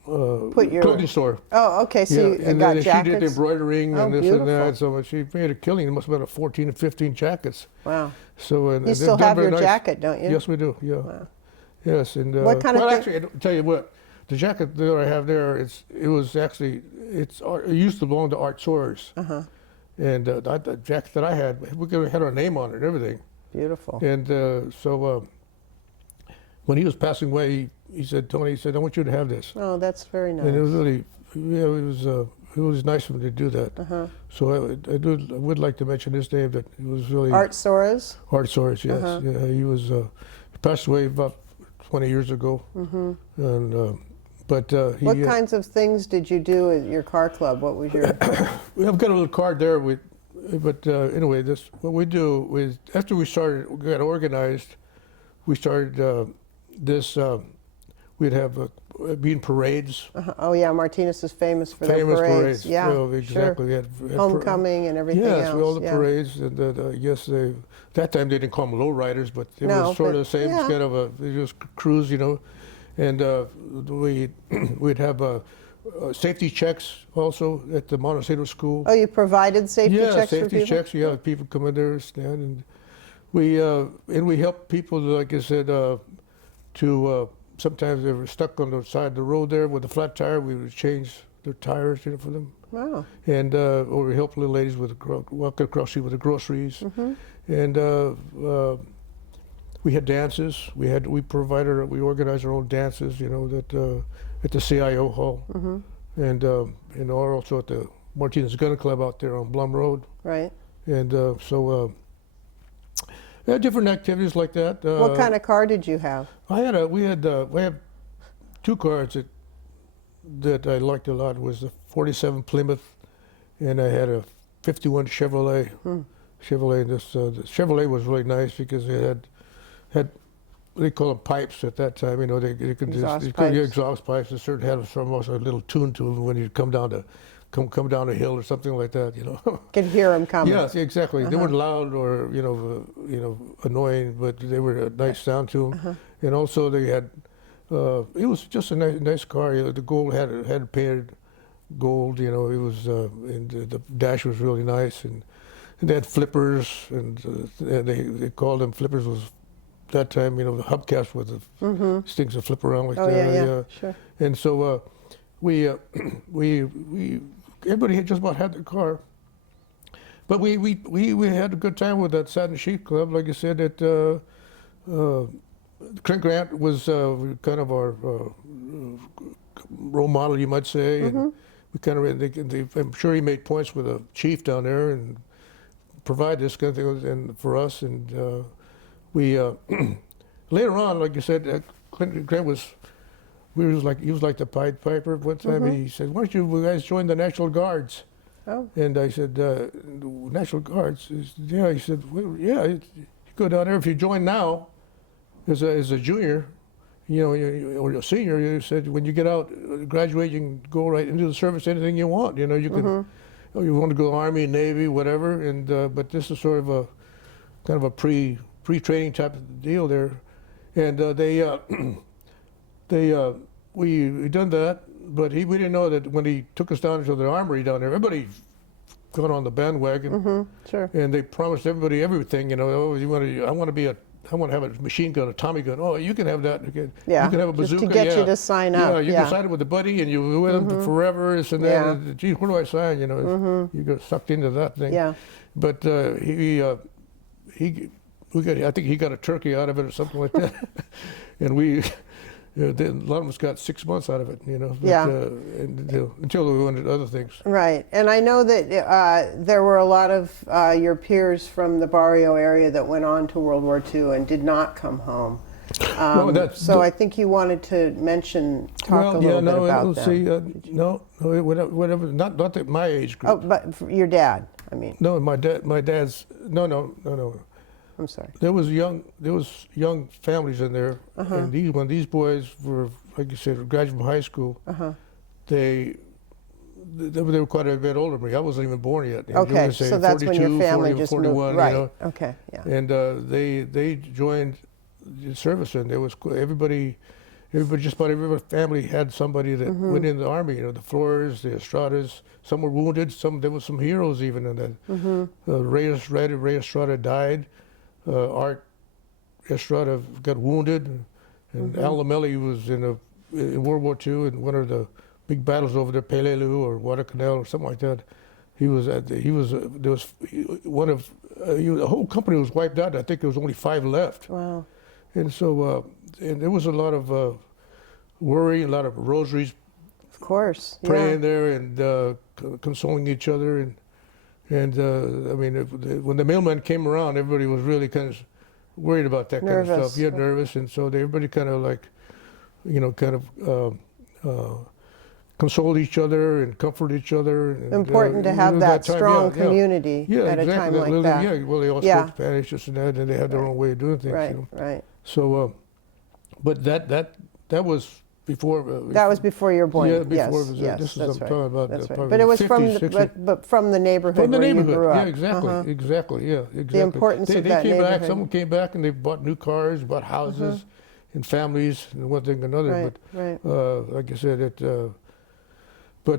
Put your- clothing store. Oh, okay. So you and got then jackets. she did the embroidering Oh, and this beautiful. and that. So she made a killing. It must have been 14 or 15 jackets. Wow. So You still have your jacket, don't you? Yes, we do. Yeah. Wow. Yes, and What kind of well, thing- actually, I'll tell you what, the jacket that I have there, it used to belong to Art Sawyer's, and the jacket that I had, we had our name on it and everything. Beautiful. And so when he was passing away, he said, "Tony," he said, "I want you to have this." Oh, that's very nice. And it was really, it was nice of him to do that. So I would like to mention his name, that it was really Art Soares? Art Sawyer's, yes. Yeah, he passed away about 20 years ago. And but he. What kinds of things did you do at your car club? What was your... I've got a little card there but anyway, what we do is after we got organized, we started this. We'd have being parades. Oh, yeah, Martinez is famous for their Famous parades. Yeah, well, exactly. sure. We had Homecoming and everything else. Yes, all the yeah. parades, and yes, that time they didn't call them lowriders, but it No, was sort but of the same yeah. kind of they just cruise, and we'd have safety checks also at the Montecito School. Oh, you provided safety Yeah, checks for safety people? checks. Yeah, people come in there, stand, and we help people, like I said, to sometimes they were stuck on the side of the road there with a flat tire. We would change their tires, for them. Wow. And or we help little ladies walk across the street with the groceries. And we had dances. We organized our own dances, that at the CIO hall, and also at the Martinez Gun Club out there on Blum Road. Right. And we had different activities like that. What kind of car did you have? We had two cars that I liked a lot. It was the 47 Plymouth, and I had a 51 Chevrolet. Chevrolet. The Chevrolet was really nice because it had they call them pipes at that time. They could Exhaust get pipes. exhaust pipes. It certainly had almost a little tune to them when you come down a hill or something like that. Could hear them coming. Yes, exactly. They weren't loud or annoying, but they were a nice sound to them. And also they had it was just a nice car. The gold had painted gold. It was and the dash was really nice, and they had flippers, and they called them flippers. Was that time the hubcaps with the things that flip around like Oh, that. yeah, sure. And so we everybody had just about had their car. But we had a good time with that Satin Sheep Club. Like I said, Clint Grant was kind of our role model, you might say. And we kind of, I'm sure he made points with a chief down there and provide this kind of thing and for us. And we later on, like you said, Clint Grant he was like the Pied Piper. One time he said, "Why don't you guys join the National Guards?" Oh. And I said, "National Guards?" Yeah. He said, "Well, yeah, you go down there. If you join now, as a junior, or a senior, you said when you get out, graduate, you can go right into the service, anything you want. You can, you want to go Army, Navy, whatever. And but this is sort of a kind of a pre-training type of deal there, and we done that, but we didn't know that when he took us down to the armory down there, everybody got on the bandwagon, Sure. and they promised everybody everything. Oh, I want to be a want to have a machine gun, a Tommy gun. Oh, you can have that. You can have a bazooka. Just to get you to sign up. Yeah, you can sign up with a buddy, and you're with them forever. This and that. Yeah. And, geez, where do I sign? You know, you get sucked into that thing. Yeah. But I think he got a turkey out of it or something like that, and we. A lot of us got 6 months out of it, you know. But, until we went to other things. Right, and I know that there were a lot of your peers from the barrio area that went on to World War II and did not come home. So I think you wanted to talk a little bit about them. Whatever. Not at my age group. Oh, but for your dad, I mean. No, my dad's. No. I'm sorry. There was young families in there, and when these boys were, like you said, graduating from high school, they were quite a bit older than me. I wasn't even born yet. Okay, so that's when your family 40, just 41, moved. Right. You know? Okay. Yeah. And they joined the service, and there was everybody. Just about every family had somebody that went in the army. You know, the Flores, the Estradas. Some were wounded. There were some heroes even in that. Ray Estrada died. Art Estrada got wounded, and Al Lamelli was in World War II in one of the big battles over there, Peleliu or Guadalcanal or something like that. The whole company was wiped out. I think there was only 5 left. Wow. And so, and there was a lot of worry, a lot of rosaries. Of course. Praying there and consoling each other. And I mean, when the mailman came around, everybody was really kind of worried about that kind of stuff. Yeah, nervous. And so everybody kind of like, you know, consoled each other and comforted each other. And, important to have that strong community at exactly. a time like that. Yeah, well, they all spoke Spanish, this and that, and they had their own way of doing things. Right, you know? right. So, but that was before. That was before you were born. Yeah, before. Yes, this is that's I'm right. talking about. That's right. Probably But it was 50s, but from the neighborhood from the where neighborhood. you grew up. Yeah, exactly. Yeah, exactly. The importance of that came neighborhood. back. Someone came back and they bought new cars, bought houses, and families, and one thing and another. Right, but like I said, we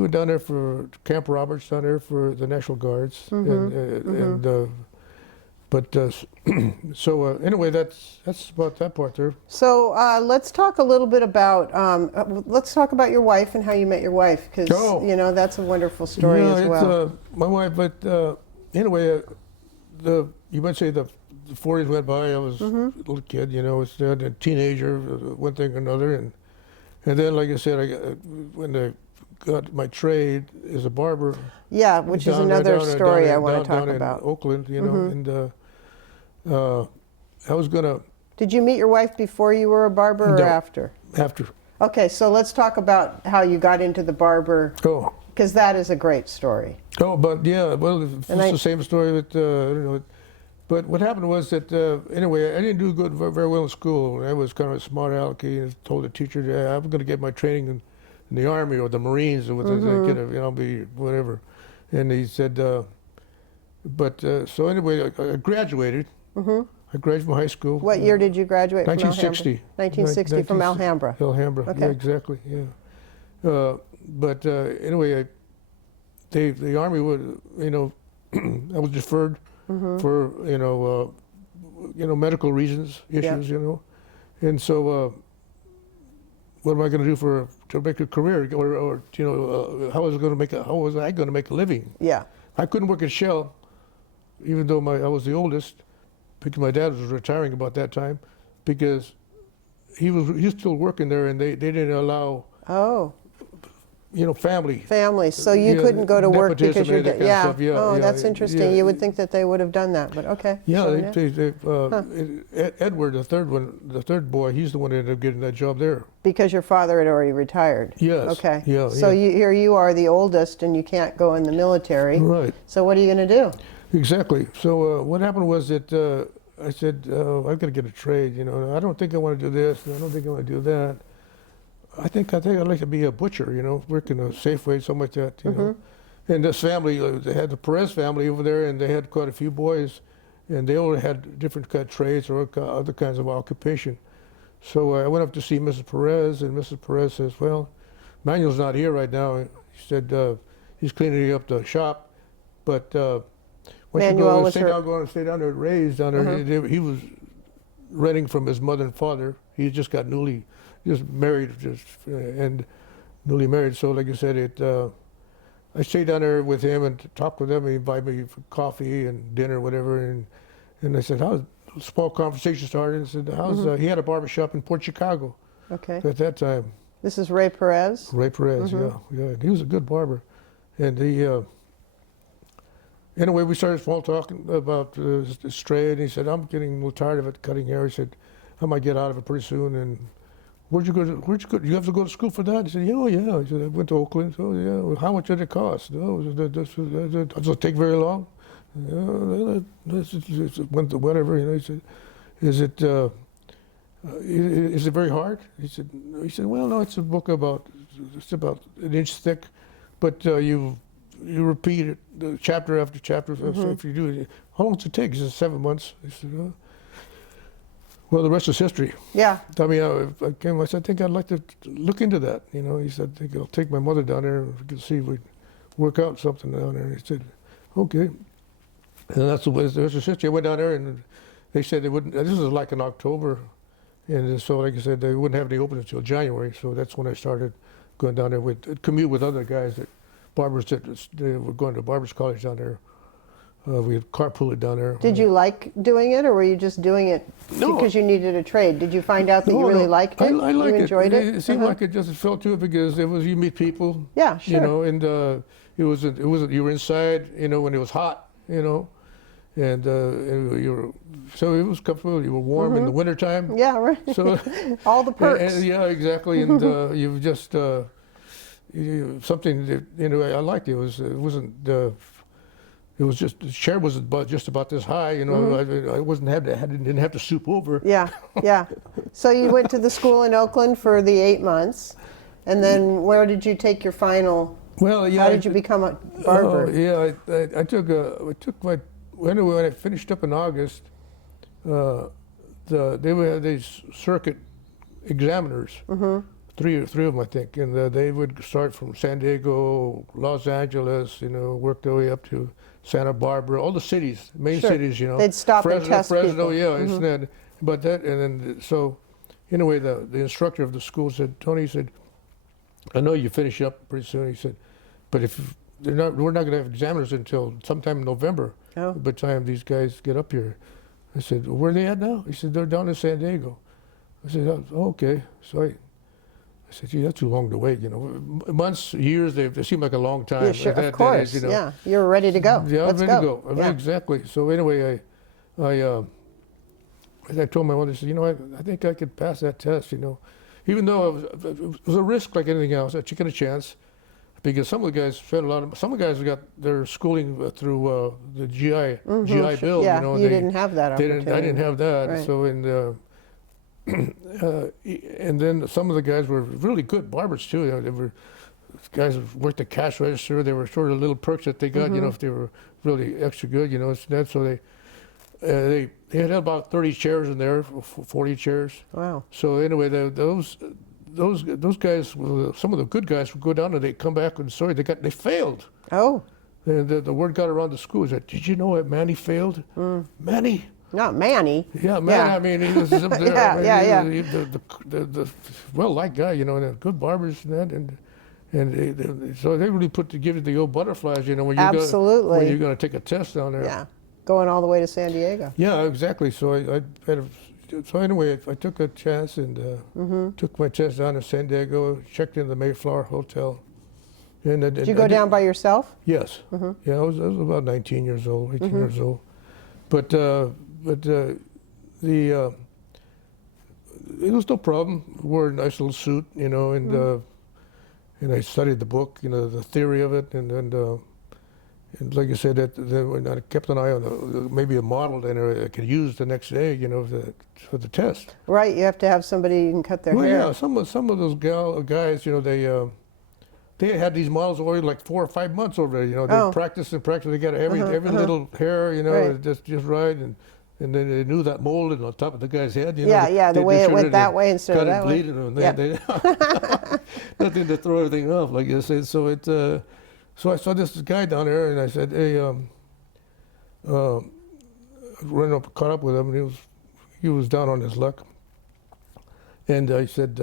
went down there for Camp Roberts down there for the National Guards, so anyway, that's about that part there. So let's talk a little bit about your wife and how you met your wife, because you know that's a wonderful story as well. My wife, but anyway, you might say the 40s went by. I was a little kid, you know, a teenager, one thing or another, and then, like I said, when I got my trade as a barber. Yeah, which is another story I want to talk about. In Oakland, you know, and I was gonna. Did you meet your wife before you were a barber or after? After. Okay, so let's talk about how you got into the barber. Oh. Because that is a great story. Oh, but yeah, well, it's the same story with I don't know. But what happened was that anyway, I didn't do very well in school. I was kind of a smart alecky, and told the teacher that I'm going to get my training in the Army or the Marines, or I'll be whatever. And he said, so anyway, I graduated. I graduated from high school. What year did you graduate? 1960. 1960 from Alhambra. Alhambra, okay. Yeah, exactly, yeah. But anyway, the Army would, you know, I was deferred for, medical reasons, issues, you know. And so what am I going to do to make a career, or how was I going to make a living? Yeah. I couldn't work at Shell, even though I was the oldest, because my dad was retiring about that time, because he was still working there, and they didn't allow. Oh. Family. Family. So you couldn't go to work because you're that's interesting. Yeah. You would think that they would have done that, but okay. Yeah, Edward, the third boy, he's the one that ended up getting that job there. Because your father had already retired. Yes. Okay. Yeah. So here you are, the oldest, and you can't go in the military. Right. So what are you going to do? Exactly. So what happened was that I said, I've got to get a trade. I don't think I want to do this. I don't think I want to do that. I think I'd like to be a butcher, work in a Safeway, something like that, know. And this family, they had the Perez family over there, and they had quite a few boys, and they all had different kind of trades or other kinds of occupation. So I went up to see Mrs. Perez, and Mrs. Perez says, well, Manuel's not here right now. He said he's cleaning up the shop, but once you Manuel go was stay down there at Ray's down there. He was renting from his mother and father. He just got just married, and newly married. So like I said, I stayed down there with him and talked with him. He invited me for coffee and dinner, whatever. And I said, how's a small conversation started? And said, how's he had a barbershop in Port Chicago Okay. at that time. This is Ray Perez? Ray Perez, yeah. He was a good barber. And anyway, we started small talking about straight, and he said, I'm getting a little tired of it, cutting hair. He said, I might get out of it pretty soon. And where'd you go? You have to go to school for that? He said, oh, yeah. He said, I went to Oakland. Oh, yeah. Well, how much did it cost? Oh, does it take very long? Whatever, He said, is it very hard? He said, well, no, it's about an inch thick, but you repeat it chapter after chapter. So if you do it, how long does it take? He said, 7 months. He said, well, the rest is history. Yeah. I mean, I said, I think I'd like to look into that. He said, I think I'll take my mother down there and we can see if we can work out something down there. He said, okay. And that's the rest is history. I went down there and they said they wouldn't, this was like in October. And so, like I said, they wouldn't have any openings until January. So that's when I started going down there commute with other guys barbers that they were going to barbers college down there. We had carpooled down there. Did you like doing it, or were you just doing it because you needed a trade? Did you find out that you really liked it? I liked you enjoyed it? It seemed like it just felt to it because you meet people. Yeah, sure. And it wasn't you were inside, when it was hot, and so it was comfortable. You were warm in the wintertime. Yeah, right. So all the perks. Yeah, exactly. And you just something that I liked. It was just the chair was just about this high. I didn't have to stoop over. Yeah, yeah. So you went to the school in Oakland for the 8 months, and then where did you take your final? Well, yeah. How did you become a barber? I took my when I finished up in August. They would have these circuit examiners. Three of them, I think, and they would start from San Diego, Los Angeles, work their way up to Santa Barbara, all the cities, main cities, They'd stop and test Fresno, people. isn't that? But that, and then so, anyway, the instructor of the school said, Tony said, I know you finish up pretty soon. He said, but we're not going to have examiners until sometime in November. Oh. By the time these guys get up here. I said, where are they at now? He said, they're down in San Diego. I said, oh, okay. So I said, gee, that's too long to wait. Months, years, they seem like a long time. Yeah, sure, of course. Age, Yeah, you're ready to go. Yeah, I'm Let's ready to go. Yeah. Exactly. So anyway, I told my mother, I said, I think I could pass that test. Even though it was a risk like anything else, taking a chance, because some of the guys spent some of the guys got their schooling through the GI Bill. Yeah, you didn't have that opportunity. I didn't have that. Right. So and then some of the guys were really good barbers too. They were guys who worked the cash register. They were sort of little perks that they got, if they were really extra good, So they had about 30 chairs in there, 40 chairs. Wow. So anyway, those guys, some of the good guys would go down and they'd come back and sorry, they failed. Oh. And the word got around the school that, did you know that Manny failed? Manny? Not Manny. Yeah, Manny. Yeah. I mean, he was up there. Yeah. The well-liked guy, and they're good barbers and that, so they really give it the old butterflies, when you Absolutely. when you're going to take a test down there. Yeah, going all the way to San Diego. Yeah, exactly. So so anyway, I took a chance and took my test down in San Diego, checked in the Mayflower Hotel. Did you go down by yourself? Yes. Yeah, I was about 19 years old, 18 years old. But it was no problem. Wore a nice little suit, and I studied the book, the theory of it, and like I said, when I kept an eye on maybe a model that I could use the next day, for the test. Right, you have to have somebody who can cut their hair. Yeah, some of those guys, they had these models already like 4 or 5 months already. They practiced and practiced. They got every little hair, Right. just right, and then they knew that molded on top of the guy's head. The way it went that way instead of that way. They nothing to throw everything off, like I said. So so I saw this guy down there, and I said, hey, ran up, caught up with him, and he was down on his luck. And I said,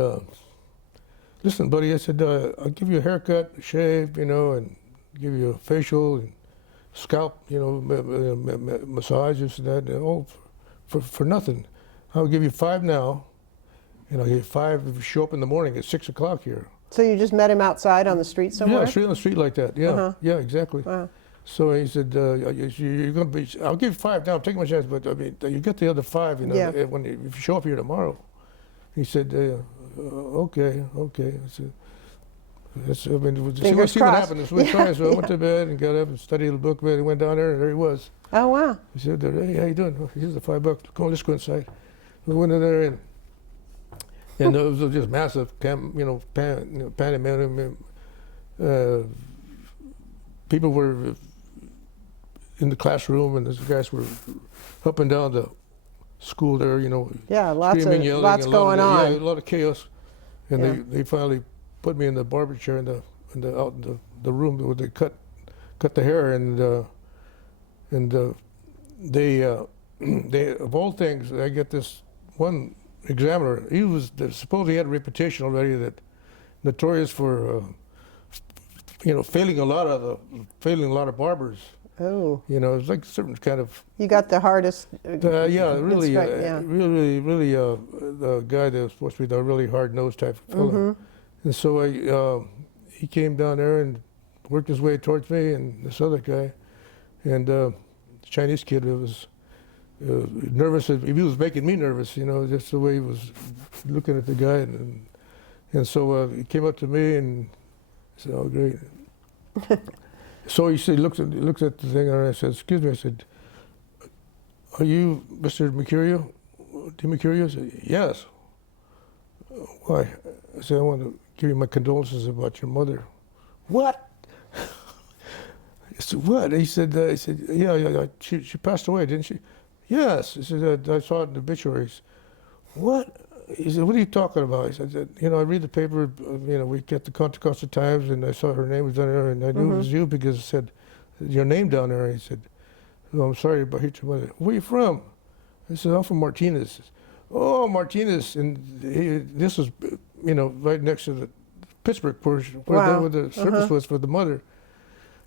listen, buddy, I said, I'll give you a haircut, a shave, and give you a facial and scalp, massage, this and that, all for nothing. I'll give you 5 now, and I'll give you 5 if you show up in the morning at 6 o'clock here. So you just met him outside on the street somewhere? Yeah, straight on the street like that. Yeah, yeah, exactly. Wow. So he said, "You're going to be. I'll give you 5 now. Take my chance, but I mean, you get the other 5. Yeah. If you show up here tomorrow." He said, "Okay." I said, I mean, we'll see what happens. So I went to bed and got up and studied the book. And went down there, and there he was. Oh wow! He said, "Hey, how you doing? Oh, here's the $5. Come on, let's go inside." We went in there, and it was just massive, pandemonium. People were in the classroom, and these guys were up and down the school there, Yeah, screaming, yelling, lots going on. Yeah, a lot of chaos. And Yeah. they finally put me in the barber chair out in the room where they cut the hair, and they of all things, I get this one examiner. He was supposed he had a reputation already that notorious for failing a lot of barbers. Oh. It's like a certain kind of. You got the hardest. Really, yeah. really, the guy that was supposed to be the really hard-nosed type of fellow. Mm-hmm. And so he came down there and worked his way towards me and this other guy, and the Chinese kid was nervous. He was making me nervous, just the way he was looking at the guy, and so he came up to me and said, "Oh, great." So he said, looks at the thing, and I said, "Excuse me." I said, "Are you Mr. Mercurio? DiMercurio?" I said, "Yes." "Why?" I said, "I want to give you my condolences about your mother." "What?" I said, "What?" He said, "Yeah, she passed away, didn't she?" "Yes." He said, "I saw it in the obituaries." "What?" He said, "What are you talking about?" I said, "I read the paper, we get the Contra Costa Times, and I saw her name was down there, and I knew it was you because it said your name down there." He said, "Oh, I'm sorry about your mother." "Where are you from?" I said, "I'm from Martinez." "Oh, Martinez." And this was, right next to the Pittsburgh portion, where the service was for the mother.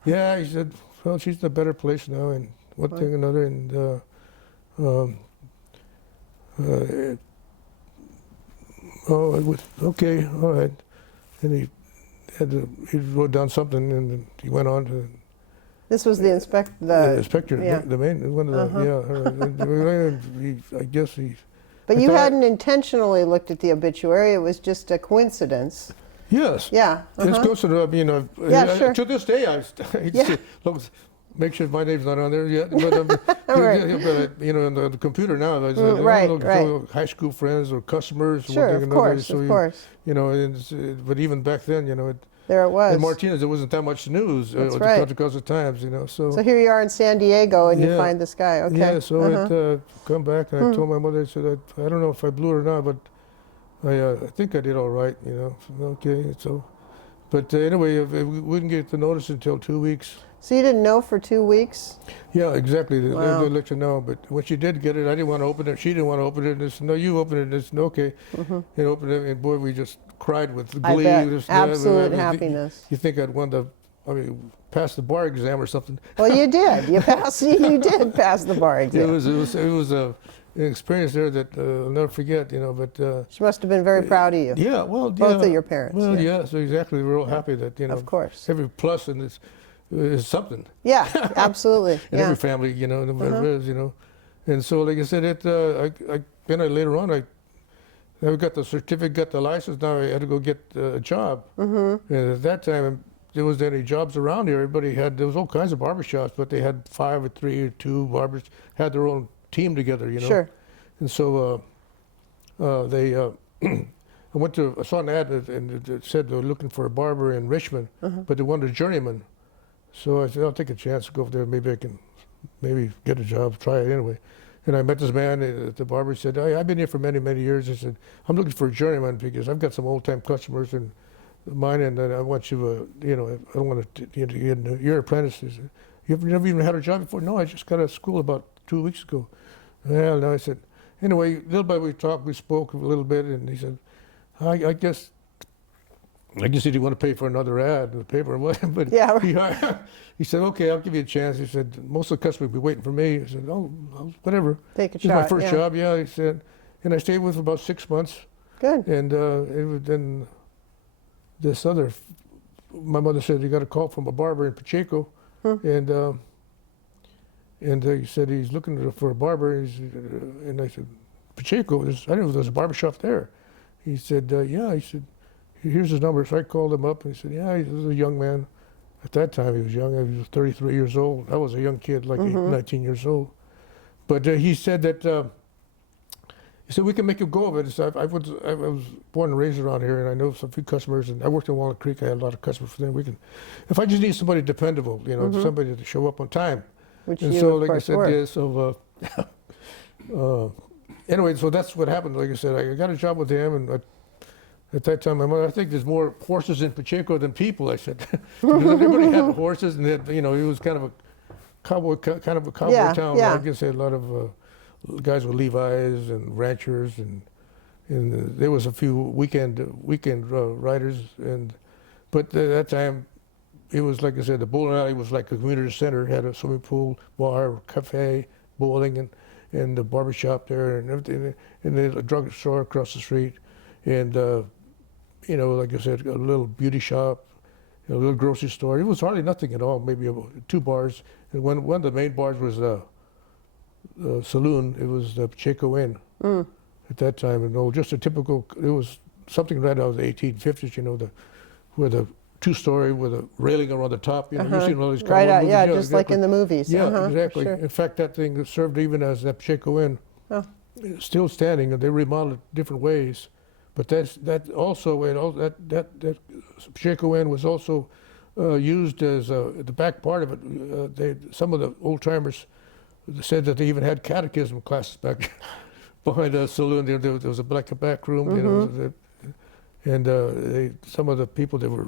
"Yeah," he said, "well, she's in a better place now, and one thing and another, and oh, it was okay, all right." And he wrote down something, and he went on to. This was the inspector. The inspector, Yeah. the main one of the I guess he. But you hadn't intentionally looked at the obituary. It was just a coincidence. Yes. Yeah. It's considered, Yeah, sure. to this day, I Yeah. say, look, make sure my name's not on there yet. But, Right. on the computer now, there's right. high school friends or customers. Sure, one thing of or another, course, so of course. But even back then, There it was. in Martinez, there wasn't that much news. That's The right. Contra Costa Times, So here you are in San Diego, and you Yeah. find this guy. Okay. Yeah, so it come back, and I told my mother, I said, I don't know if I blew it or not, but I think I did all right, Okay, so. But anyway, we wouldn't get the notice until 2 weeks. So you didn't know for 2 weeks? Yeah, exactly. Wow. They'll let you know. But when she did get it, I didn't want to open it. She didn't want to open it. And I said, "No, you open it." And I said, "Okay." And opened it, and boy, we just cried with glee. I bet. Just, Absolute happiness. You think I'd won pass the bar exam or something? Well, you did. You passed. You did pass the bar exam. It was an experience there that I'll never forget. But She must have been very proud of you. yeah, well, Both of your parents. Well, yeah. so exactly. We're all happy that Of course. every plus in this is something. Yeah, absolutely. In Yeah. every family, no matter what it is, And so, like I said, then later on, I got the certificate, got the license. Now I had to go get a job. And at that time, there wasn't any jobs around here. There was all kinds of barbershops, but they had 5 or 3 or 2 barbers, had their own team together, Sure. And so I saw an ad and it said they were looking for a barber in Richmond, but they wanted a journeyman. So I said, I'll take a chance to go over there. Maybe I can get a job, try it anyway. And I met this man at the barber. He said, I've been here for many, many years. He said, I'm looking for a journeyman because I've got some old-time customers and mine, and I want you, I don't want to, you're an apprentice. He said, You've never even had a job before? No, I just got out of school about 2 weeks ago. Well, no, I said, anyway, little by we talked, we spoke a little bit, and he said, I guess he didn't want to pay for another ad in the paper or whatever, but Yeah. he said, okay, I'll give you a chance. He said, most of the customers will be waiting for me. I said, oh, whatever. Take a This is shot. my first job, yeah, he said. And I stayed with him for about 6 months. Good. And then my mother said he got a call from a barber in Pacheco, and he said he's looking for a barber. And I said, Pacheco? I didn't know if there was a barber shop there. He said, yeah. He said, here's his number. So I called him up, and he said, yeah, he was a young man. At that time, he was young. He was 33 years old. I was a young kid, like 19 years old. But he said that, he said, we can make a go of it. So I was born and raised around here, and I know some few customers, and I worked in Walnut Creek. I had a lot of customers for them. If I just need somebody dependable, somebody to show up on time. Which and you, so, of like I course, said, were. yeah, so, anyway, so that's what happened. Like I said, I got a job with him, and at that time, my mother, I think there's more horses in Pacheco than people, I said. Because everybody had horses, and it was kind of a cowboy town. Yeah. I guess they had a lot of guys with Levi's and ranchers, and there was a few weekend riders, but at that time, it was like I said, the bowling alley was like a community center. It had a swimming pool, bar, cafe, bowling, and the barber shop there, and everything, and then a drugstore across the street, and like I said, a little beauty shop, a little grocery store. It was hardly nothing at all. Maybe 2 bars, and one of the main bars was saloon. It was the Pacheco Inn at that time, and just a typical. It was something right out of the 1850s. Where the 2-story with a railing around the top. You've seen all these cowboy Right out, movies. yeah, Yeah, just exactly. like in the movies. Yeah, exactly. Sure. In fact, that thing served even as the Pacheco Inn. Oh. It's still standing, and they remodeled it different ways. But that Pacheco Inn was also used as the back part of it. Some of the old timers said that they even had catechism classes back behind the saloon. There was a back room, some of the people that were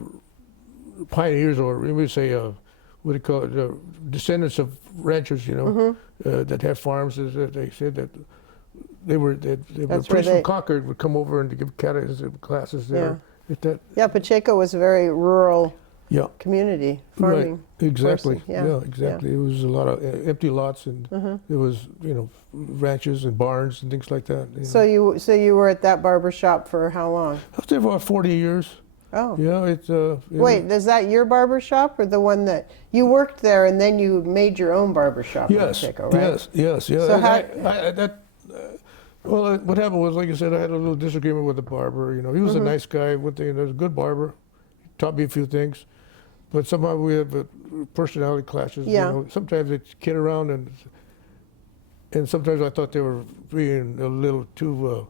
pioneers, or we would say, what do you call it, descendants of ranchers, that had farms. They said that they were priests from Concord would come over and give catechism classes there. Yeah, Pacheco was a very rural community, farming. Right. Exactly. Person. Yeah. Exactly. It was a lot of empty lots, and there was ranches and barns and things like that. So you were at that barber shop for how long? I was there for about 40 years. Oh. Yeah, it's Wait, is that your barber shop, or the one that you worked there and then you made your own barber shop in Pacheco, right? Yes. So well, what happened was, like I said, I had a little disagreement with the barber. He was a nice guy. He was a good barber. He taught me a few things, but somehow we have personality clashes. Yeah. Sometimes they kid around, and sometimes I thought they were being a little too.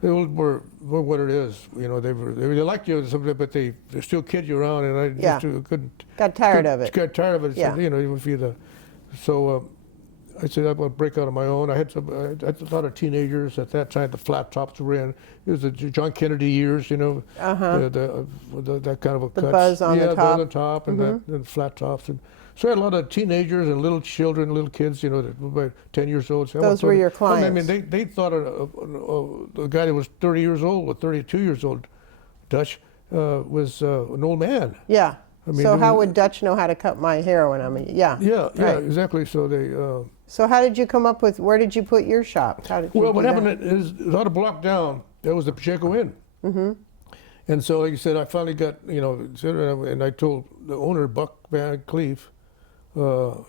They were what it is. They liked you, but they still kid you around, and I just couldn't. Got tired of it. Got tired of it. Yeah. So I said I want to break out on my own. I had a lot of teenagers at that time. The flat tops were in. It was the John Kennedy years, that kind of a cut. The buzz on the top. Yeah, buzz on top, and and flat tops. And so I had a lot of teenagers and little children, little kids, that were about 10 years old. So Those were your clients. I mean, they thought a guy that was 30 years old or 32 years old, Dutch, was an old man. Yeah. I mean, so how would Dutch know how to cut my hair when I'm Yeah, exactly. So they. So how did you come up with? Where did you put your shop? How did you Well, what happened is about a block down there was the Pacheco Inn. And so, like you said, I finally got and I told the owner, Buck Van Cleef.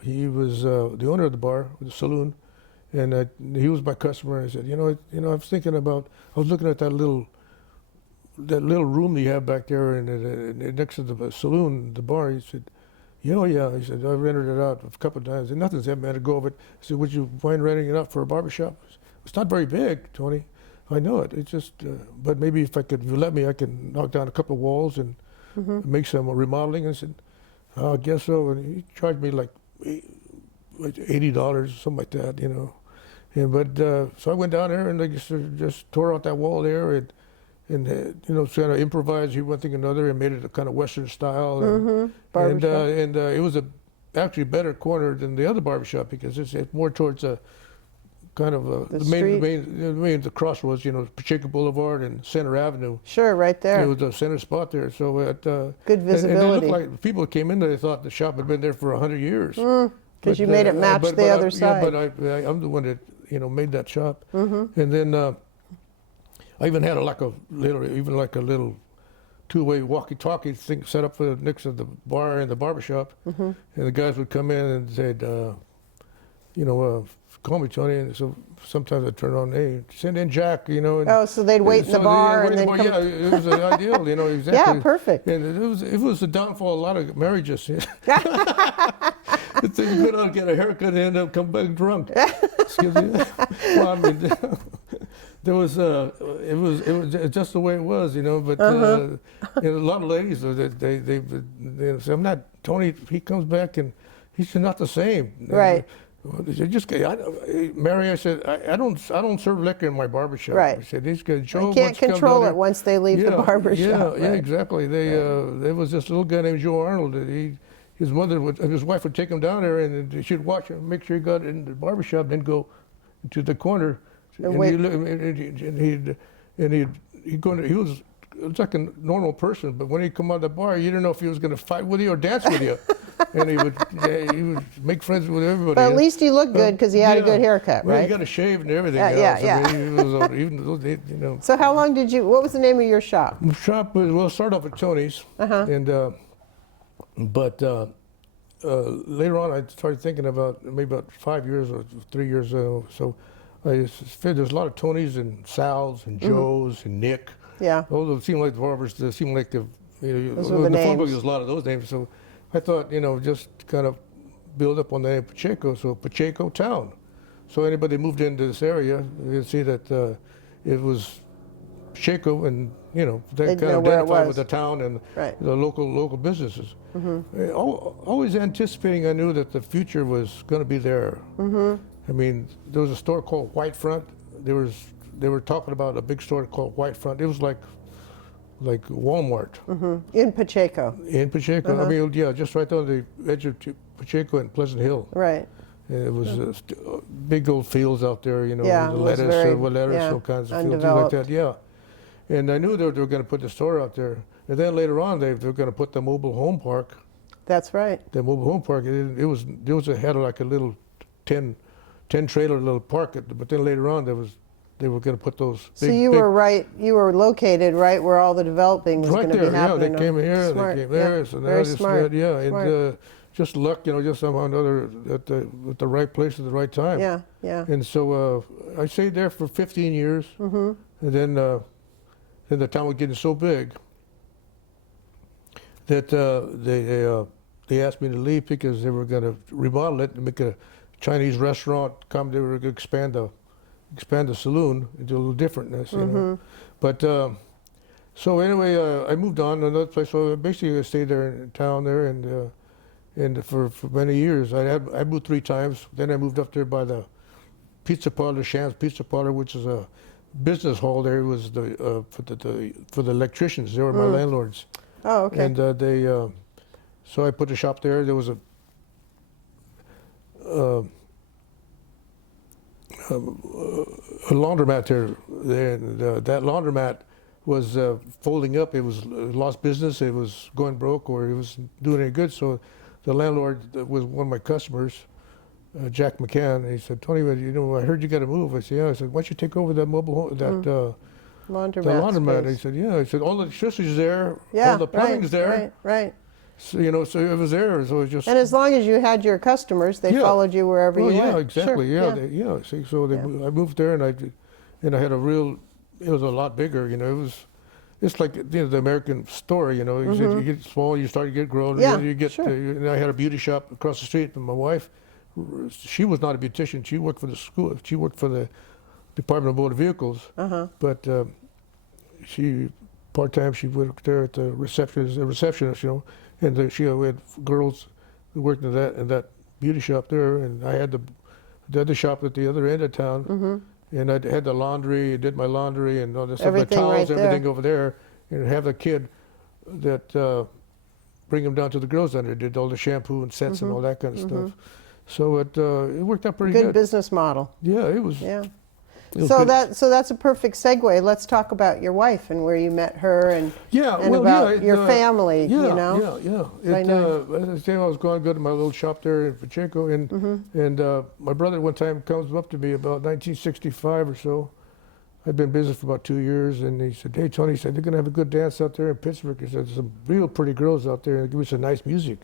He was the owner of the bar, the saloon, and he was my customer. And I said, I was thinking about. I was looking at that little room that you have back there, and next to the saloon, the bar. He said, yeah. He said, I rented it out a couple of times, and nothing's ever had to go of it. I said, would you mind renting it out for a barbershop? It's not very big, Tony. I know it. It's just, but maybe if you let me, I can knock down a couple of walls and make some remodeling. I said, I guess so. And he charged me like $80, something like that, so I went down there and I just tore out that wall there and kind of improvised one thing or another and made it a kind of Western style. Barbershop. And it was actually better corner than the other barbershop because it's more towards a kind of the crossroads, you know, Pacheco Boulevard and Center Avenue. Sure, right there. It was a center spot there. So good visibility. And it looked like people came in there, they thought the shop had been there for 100 years. Because you made it match the other side. Yeah, but I'm the one that, you know, made that shop. And then I even had like a little two-way walkie-talkie thing set up for next to the bar and the barbershop. And the guys would come in and said, you know, call me Tony. And so sometimes I'd turn on, hey, send in Jack, you know. And so they'd wait in the bar and then come. Yeah, it was ideal, you know, exactly. Yeah, perfect. And it was the downfall of a lot of marriages. You go out and get a haircut and end up come back drunk. Excuse me. Well, I mean, there was it was just the way it was, you know. But you know, a lot of ladies, they say, I'm not Tony. He comes back and he's not the same. Right. Mary, I said, I don't serve liquor in my barbershop. Right. I said, these guys, Joe, you can't control it once they leave the barbershop. Yeah, exactly. There was this little guy named Joe Arnold. His wife would take him down there, and she'd watch him, make sure he got in the barbershop, then go to the corner, he was like a normal person, but when he come out of the bar, you didn't know if he was going to fight with you or dance with you. And he would make friends with everybody. But at least he looked good because he had a good haircut, right? Well, he got a shave and everything else. Yeah. I mean, you know. So how long what was the name of your shop? The shop was, start off at Tony's. And, but later on, I started thinking about maybe about 5 years or 3 years ago. So I figured there's a lot of Tonys and Sal's and Joe's and Nick. Yeah. Those seem like the barbers. They seem like those were the names. There's a lot of those names. So I thought, you know, just kind of build up on the name Pacheco. So Pacheco Town. So anybody moved into this area, you'd see that it was Pacheco, and you know they kind of identified with the town and the local businesses. Always anticipating, I knew that the future was going to be there. I mean, there was a store called Whitefront. They were talking about a big store called Whitefront. It was like Walmart. In Pacheco. In Pacheco. I mean, yeah, just right on the edge of Pacheco and Pleasant Hill. Right. And it was big old fields out there, you know, the lettuce, all kinds of fields, things like that. Yeah. And I knew they were going to put the store out there. And then later on, they were going to put the mobile home park. That's right. The mobile home park. It had like a little 10 trailer little park. But then later on, they were going to put those. So you were located right where all the developing was going to be happening. Yeah, they came here, they came there. Yeah. So Very smart. And just luck, you know, just somehow or another at the right place at the right time. Yeah. And so I stayed there for 15 years, and then the town was getting so big that they asked me to leave because they were going to remodel it and make a Chinese restaurant. They were going to expand the saloon into a little differentness, you know. But so anyway, I moved on to another place. So basically, I stayed there in town there, and for many years. I moved 3 times. Then I moved up there by the pizza parlor, Sham's Pizza Parlor, which is a business hall there. It was for the electricians. They were my landlords. Oh, okay. And so I put a shop there. There was a laundromat there, and that laundromat was folding up. It was lost business. It was going broke, or it was doing any good. So the landlord was one of my customers, Jack McCann. And he said, "Tony, you know, I heard you got to move." I said, "Yeah." I said, "Why don't you take over that mobile home, laundromat?" The laundromat. He said, "Yeah." I said, "All the electricity's there. All the plumbing's there." Right. So, you know, so it was there. So it was just. And as long as you had your customers, they followed you wherever you went. Yeah, exactly. Sure. See, so I moved there, and I had a real. It was a lot bigger. You know, it's like, you know, the American story. You know, you get small, you start to get grown. Yeah, you get. sure. And I had a beauty shop across the street, and my wife, she was not a beautician. She worked for the school. She worked for the Department of Motor Vehicles. But she part-time. She worked there at the receptionist. You know. And we had girls who worked in that beauty shop there, and I had the other shop at the other end of town, and I had the laundry, did my laundry, and all this stuff, my towels, everything over there, and have a kid that bring them down to the girls' center. Did all the shampoo and sets and all that kind of stuff. So it worked out pretty good. Good business model. Yeah, it was. Yeah. It was So good. that's a perfect segue. Let's talk about your wife and where you met her and well, about your family. Yeah, you know. yeah. I know. As I say, I was going to my little shop there in Pacheco, and my brother one time comes up to me about 1965 or so. I'd been busy for about 2 years, and he said, "Hey, Tony," he said, "they're going to have a good dance out there in Pittsburgh." He said, "There's some real pretty girls out there, and give me some nice music."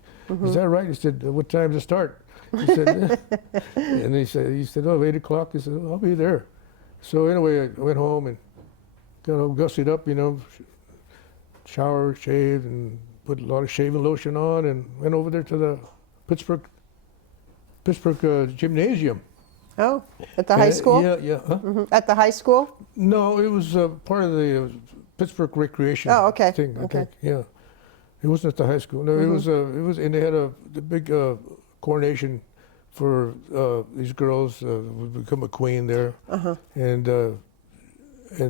Is that right? He said, "What time to start?" He said, and he said, "Oh, 8 o'clock." He said, "I'll be there." So anyway, I went home and got all gussied up, shower, shaved, and put a lot of shaving lotion on, and went over there to the Pittsburgh gymnasium. Oh, at the high school? Yeah. Huh? At the high school? No, it was part of the Pittsburgh recreation thing. I think. Yeah, it wasn't at the high school. No, it was, and they had the big coronation for these girls would become a queen there, and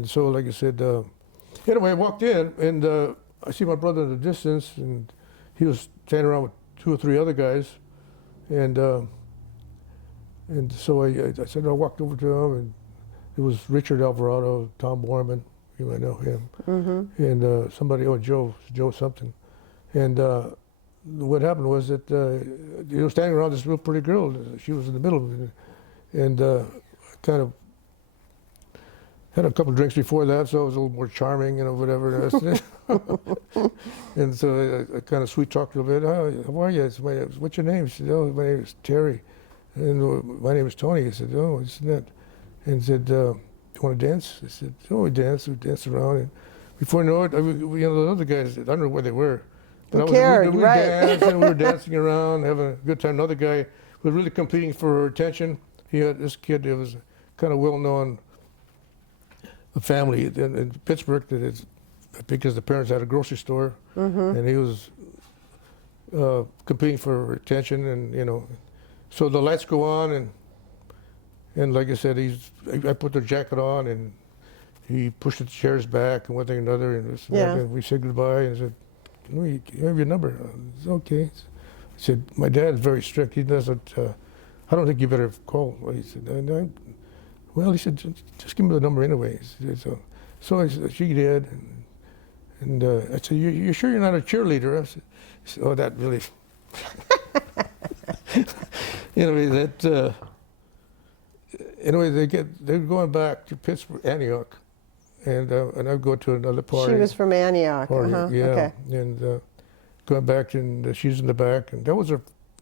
so like I said, anyway, I walked in and I see my brother in the distance, and he was standing around with 2 or 3 other guys, and so I said, I walked over to him, and it was Richard Alvarado, Tom Borman, you might know him, and somebody, Joe something, and what happened was that you were standing around this real pretty girl. She was in the middle, and kind of had a couple of drinks before that, so I was a little more charming, whatever. And so I kind of sweet talked her a bit. "Oh, how are you?" "What's your name?" She said, "Oh, my name is Terry." "And my name is Tony." I said, "Oh, isn't that?" And said, "Do you want to dance?" I said, "Oh, we danced around." And before you know it, the other guys, I don't know where they were. But Who cared, we right? danced, and we were dancing around, having a good time. Another guy was really competing for her attention. He had this kid that was kind of well-known family in Pittsburgh that is, because the parents had a grocery store, and he was competing for her attention, and so the lights go on, and like I said, I put the jacket on, and he pushed the chairs back and one thing and another, and we said goodbye, and I said, "You have your number." It's okay. I said, "My dad's very strict. He doesn't, I don't think you better call." He said, well, he said, "Just give me the number anyway." So she did. And I said, "You sure you're not a cheerleader?" I said, "Oh, that really..." Anyway, they're going back to Pittsburgh, Antioch. And I'd go to another party. She was from Antioch. Yeah. Okay. And going back, and she's in the back. And that was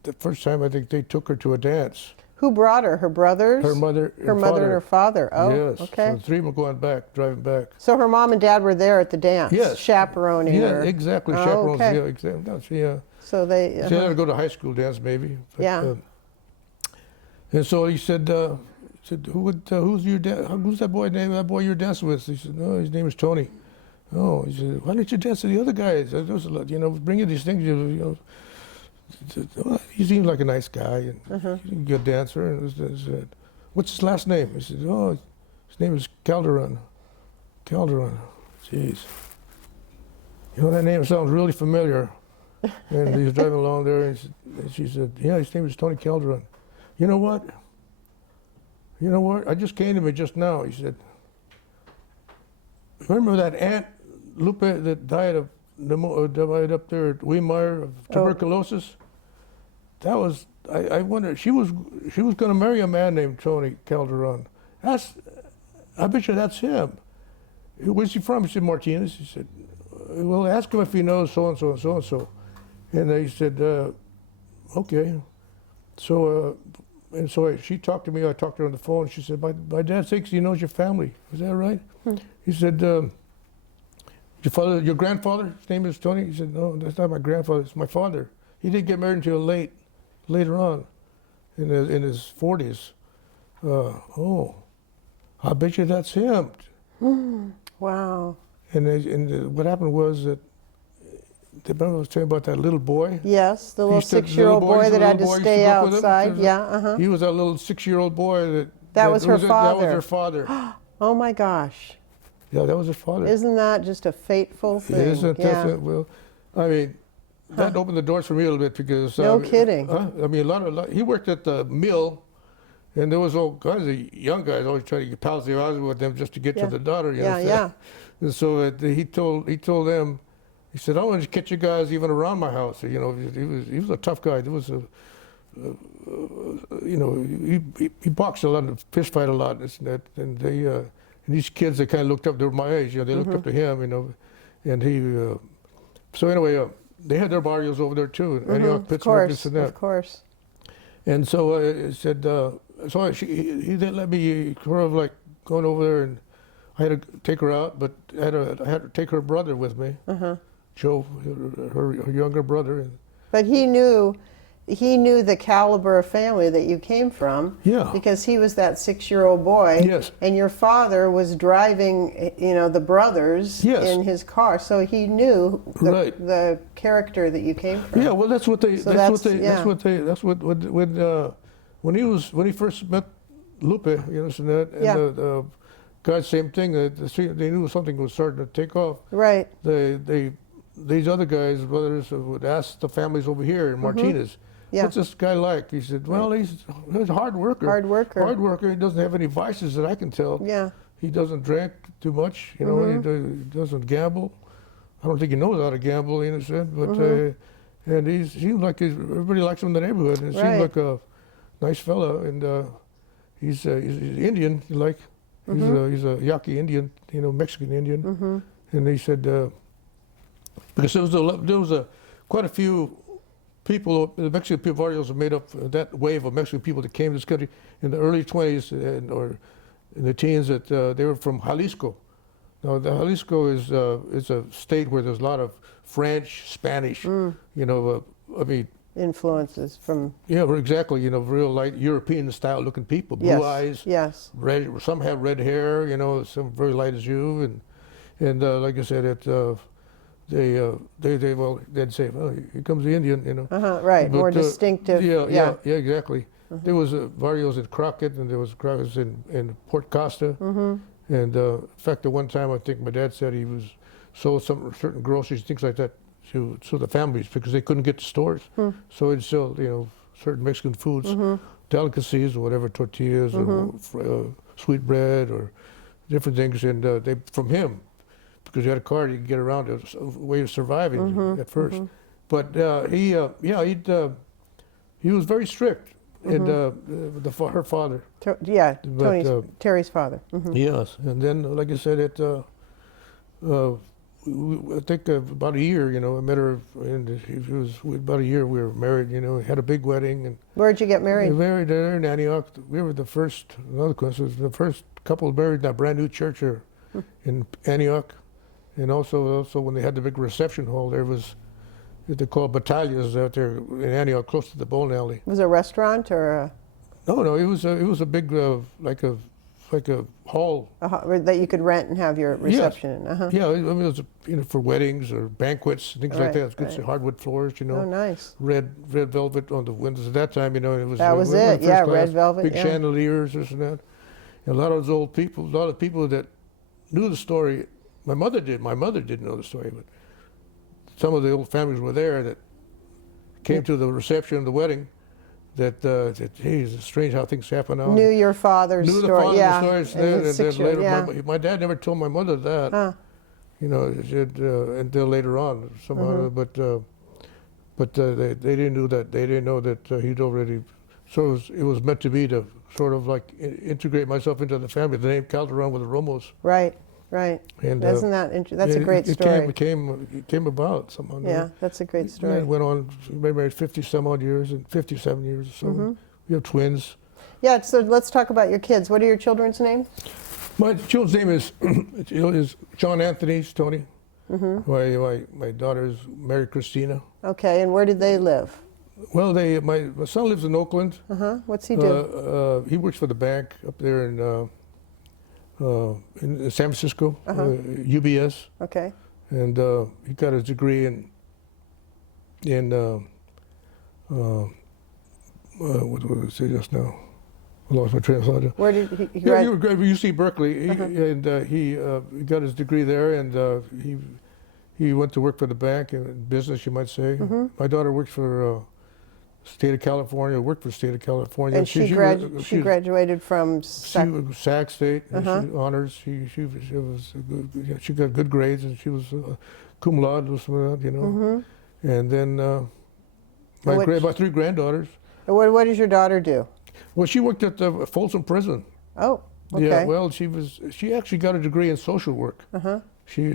the first time I think they took her to a dance. Who brought her? Her brothers? Her mother. Her mother and her father. Oh, yes. okay. So the 3 of them driving back. So her mom and dad were there at the dance? Yes. Chaperoning her? Yeah, exactly. Oh, Chaperones. okay. Yeah, exactly. Yeah. So they... She had to go to high school dance, maybe. But, Yeah. And so he said, "Who's that boy name? That boy you're dancing with?" He said, "No, his name is Tony." "Oh," he said, "why don't you dance with the other guys? Bring you these things. Well, he seems like a nice guy and he's a good dancer." And I said, "What's his last name?" He said, "Oh, his name is Calderon." Calderon. Jeez. That name sounds really familiar. And he was driving along there, and she said, "Yeah, his name is Tony Calderon." You know what? I just came to me just now. He said, "Remember that Aunt Lupe that died up there at Weimar of tuberculosis? That was, I wonder, she was going to marry a man named Tony Calderon. I bet you that's him." "Where's he from?" He said, "Martinez." He said, "Well, ask him if he knows so-and-so and so-and-so." And he said, "Okay." So, she talked to me. I talked to her on the phone. She said, my dad thinks he knows your family. Is that right?" He said, your grandfather, his name is Tony?" He said, "No, that's not my grandfather. It's my father. He didn't get married until later on, in his 40s. Oh, I bet you that's him." Wow. And what happened was that, remember I was telling about that little boy? Yes, the little 6-year-old boy that had to stay outside. Yeah, He was that little 6-year-old boy that was her father. That was her father. Oh my gosh. Yeah, that was her father. Isn't that just a fateful thing? Isn't yeah. that, well, I mean, that opened the doors for me a little bit because No kidding. I mean, he worked at the mill, and there was all kinds of young guys always trying to get pals with them just to get to the daughter. You know, Yeah. And so he told them, he said, "I want to catch you guys even around my house." You know, he was a tough guy. There was you know, he boxed a lot, and fist fight a lot, and these kids, they kind of looked up. They were my age, you know. They looked up to him, you know, and he. So anyway, they had their barrios over there too, in Antioch, Pittsburgh, this and that. Of course. And so he said, he didn't let me sort of like going over there, and I had to take her out, but I had to take her brother with me, Joe, her younger brother. But he knew the caliber of family that you came from. Yeah. Because he was that 6-year-old boy. Yes. And your father was driving, you know, the brothers in his car, so he knew the character that you came from. Yeah. Well, when he first met Lupe, you know, and the guys, same thing. They knew something was starting to take off. Right. These other guys, brothers, would ask the families over here in Martinez, what's this guy like? He said, well, he's a hard worker. Hard worker. He doesn't have any vices that I can tell. Yeah. He doesn't drink too much, you know, he doesn't gamble. I don't think he knows how to gamble, you know, but, and he seems like everybody likes him in the neighborhood. And he seems like a nice fella, and he's Indian, like, he's a Yaqui Indian, you know, Mexican Indian. And he said, because there was quite a few people, the Mexican people barrios were made up, that wave of Mexican people that came to this country in the early 20s or in the teens, that they were from Jalisco. Now, Jalisco is a state where there's a lot of French, Spanish, you know, I mean, influences from. Yeah, exactly. You know, real light European style looking people, blue eyes, red. Some have red hair. You know, some very light as you, and like I said, they'd say, well, here comes the Indian, you know. Right, but, more distinctive. Yeah, exactly. There was barrios in Crockett, and there was barrios in Port Costa. And in fact, at one time, I think my dad said he sold some certain groceries, things like that, to the families because they couldn't get to stores. So he'd sell, you know, certain Mexican foods, delicacies or whatever, tortillas or sweet bread or different things, and they from him. Because you had a car, you could get around. It was a way of surviving at first. But he was very strict, and her father. Terry's father. Yes, and then, like I said, I think about a year, you know, I met her, and it was about a year we were married, you know, had a big wedding. And where'd you get married? We were married there in Antioch. We were the first couple married in a brand new church here in Antioch. And also when they had the big reception hall, there was, they called battalias out there in Antioch, close to the bowling alley. Was it a restaurant or a? No, it was a big like a hall that you could rent and have your reception in. Yeah, I mean, it was, you know, for weddings or banquets, things like that. It was good hardwood floors, you know. Oh, nice. Red velvet on the windows. At that time, you know, it was. That was it. Yeah, red velvet. Big chandeliers, this and that. And a lot of those old people, a lot of people that knew the story. My mother did. My mother didn't know the story, but some of the old families were there that came to the reception of the wedding. That hey, it's strange how things happen now. Knew your father's story. And then later, my dad never told my mother that. You know, until later on somehow. But they didn't know that. They didn't know that he'd already. So it was meant to be to sort of like integrate myself into the family. The name Calderon with the Romos. Right. And isn't that that's a great story? It came about somehow. Yeah, that's a great story. It went on. We married 57 years or so. We have twins. Yeah, so let's talk about your kids. What are your children's names? My children's name is Juan Anthony, Tony. My daughter is Mary Christina. Okay, and where did they live? Well, my son lives in Oakland. What's he do? He works for the bank up there in San Francisco, UBS. Okay. And he got his degree in what did I say just now? I lost my train of thought. Where did he he UC Berkeley, and he got his degree there, and he went to work for the bank and business, you might say. Mm-hmm. My daughter works for state of California. Worked for state of California. And she graduated from Sac State. Uh-huh. She honors. She got good grades, and she was cum laude or something like that, you know. Mm-hmm. And then my three granddaughters. What does your daughter do? Well, she worked at the Folsom Prison. Oh, okay. Yeah, well, she actually got a degree in social work. Uh-huh. She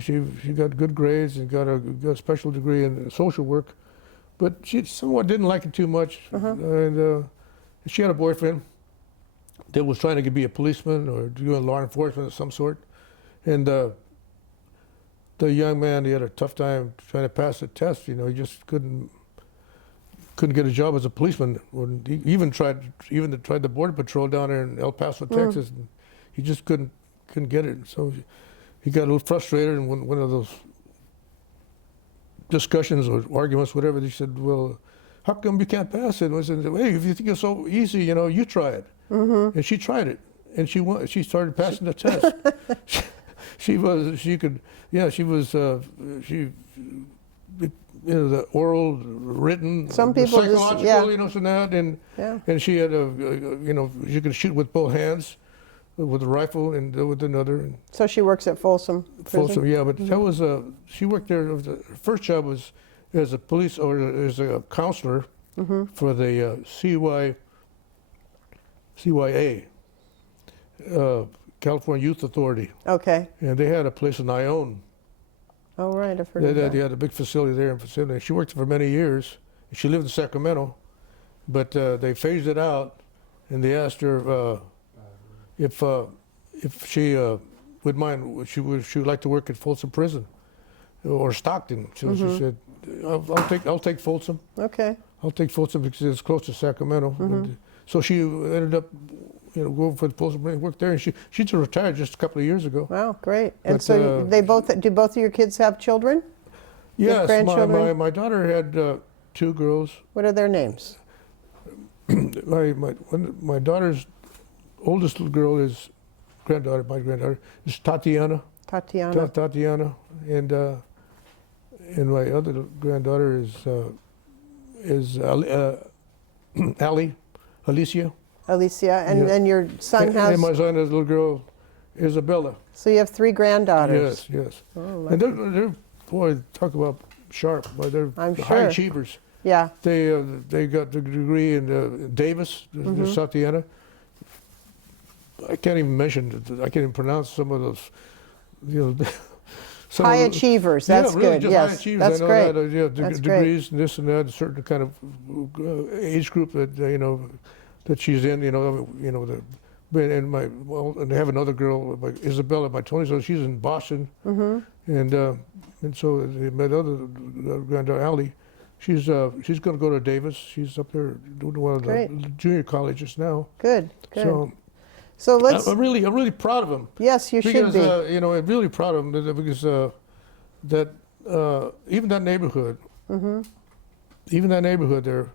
got good grades and got a special degree in social work, but she somewhat didn't like it too much. Uh-huh. And she had a boyfriend that was trying to be a policeman or doing law enforcement of some sort. And the young man, he had a tough time trying to pass the test. You know, he just couldn't get a job as a policeman. When he even tried the border patrol down there in El Paso, Texas, and he just couldn't get it. So he got a little frustrated, and one of those discussions or arguments, whatever, he said, "Well, how come you can't pass it?" And I said, "Hey, if you think it's so easy, you know, you try it." Mm-hmm. And she tried it, and she won. She started passing the test. The oral, written, some people psychological, just, you know, so that, and she had she could shoot with both hands, with a rifle and with another. So she works at Folsom Prison? Folsom, yeah, but that was she worked there. Her first job was as a police or as a counselor for the CYA, California Youth Authority. Okay. And they had a place in Ione. Oh, right, I've heard of that. They had a big facility there in Vicinity. She worked for many years. She lived in Sacramento, but they phased it out, and they asked her if she would mind, she would like to work at Folsom Prison or Stockton. So she said, "I'll take Folsom. Okay. I'll take Folsom because it's close to Sacramento." And so she ended up, going for the Folsom and worked there, and she just retired just a couple of years ago. Wow, great. And But, so do both of your kids have children? Yes, grandchildren? my daughter had two girls. What are their names? My daughter's oldest little girl is my granddaughter is Tatiana. Tatiana, and my other granddaughter is Alicia. Alicia, and your son has... And my son has a little girl, Isabella. So you have three granddaughters. Yes. Oh, And they're boy, talk about sharp. Boy, they're I'm high sure. achievers. Yeah. They got the degree in Davis, Tatiana. I can't even pronounce some of those, High achievers, that's really good, just yes. high achievers. That's I know great. that, That's degrees and this and that, a certain kind of age group that, that she's in, and I have another girl, Isabella, my 20s, so she's in Boston, and so my other granddaughter, Allie, she's going to go to Davis. She's up there doing one of the junior colleges now. Good. So let's... I'm really proud of him. Yes, you should be. I'm really proud of him because even that neighborhood, there,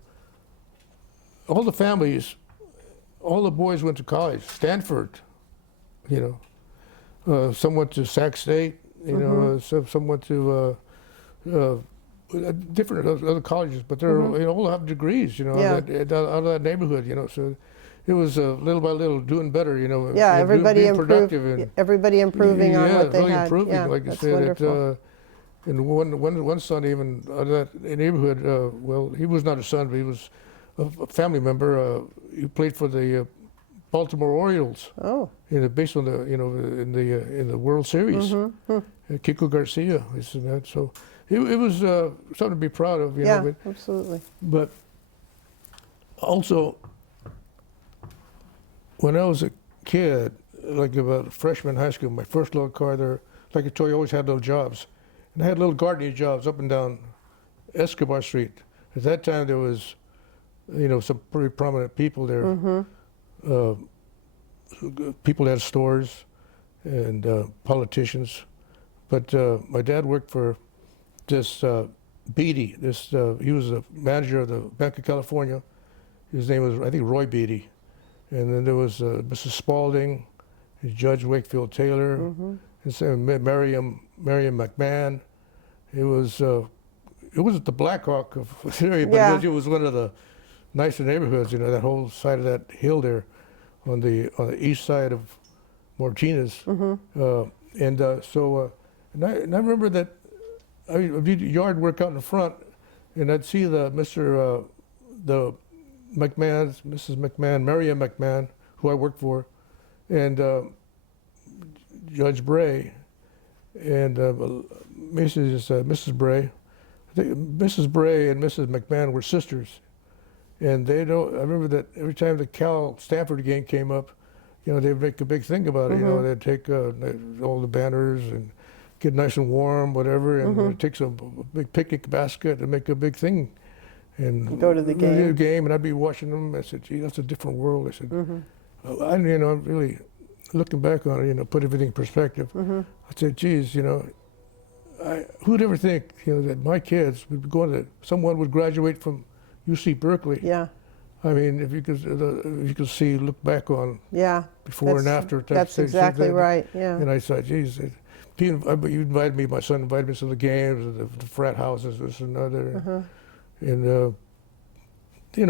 all the families, all the boys went to college. Stanford, some went to Sac State, some went to different other colleges, but they're all have degrees, out of that neighborhood, so. It was little by little doing better, Yeah, everybody improving. Everybody improving on what they really had. Improving, yeah, like that's you said. wonderful. And one son even out of that neighborhood. Well, he was not a son, but he was a family member. He played for the Baltimore Orioles. Oh. Based on the in the World Series. Kiko Garcia, this and that. So it was something to be proud of. Yeah, absolutely. But also, when I was a kid, like about a freshman in high school, my first little car there, like I told you, I always had little jobs. And I had little gardening jobs up and down Escobar Street. At that time, there was, some pretty prominent people there. People had stores and politicians. But my dad worked for this Beatty. He was the manager of the Bank of California. His name was, I think, Roy Beatty. And then there was Mrs. Spaulding, Judge Wakefield Taylor, and so Miriam McMahon, It wasn't the Black Hawk of the area, but Yeah. it was one of the nicer neighborhoods. You know, that whole side of that hill there, on the east side of Martinez. And I remember that I did yard work out in the front, and I'd see the McMahons, Mrs. McMahon, Marion McMahon, who I worked for, and Judge Bray, and Mrs. Bray. I think Mrs. Bray and Mrs. McMahon were sisters, and I remember that every time the Cal Stanford game came up, you know, they'd make a big thing about it. You know, they'd take all the banners and get nice and warm, whatever, and they'd take a big picnic basket and make a big thing. And go to the game. And I'd be watching them. I said, gee, that's a different world. I said, you know, really looking back on it, you know, put everything in perspective. I said, geez, you know, who'd ever think, you know, that my kids would be someone would graduate from UC Berkeley. Yeah. I mean, if you could look back on before and after. That's exactly right. Yeah. And I said, geez, you invited me. My son invited me to the games, the frat houses, this and other, and you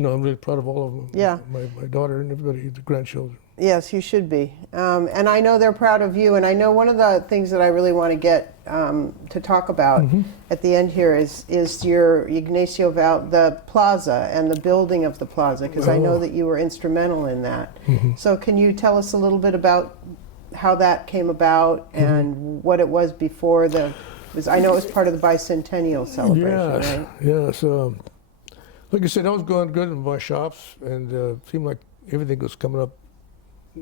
know, I'm really proud of all of them. Yeah. My daughter and everybody, the grandchildren. Yes, you should be. And I know they're proud of you. And I know one of the things that I really want to get to talk about at the end here is your Ignacio the plaza and the building of the plaza, because I know that you were instrumental in that. So can you tell us a little bit about how that came about and what it was before I know it was part of the bicentennial celebration, right? Yeah. So, like I said, I was going good in my shops, and it seemed like everything was coming up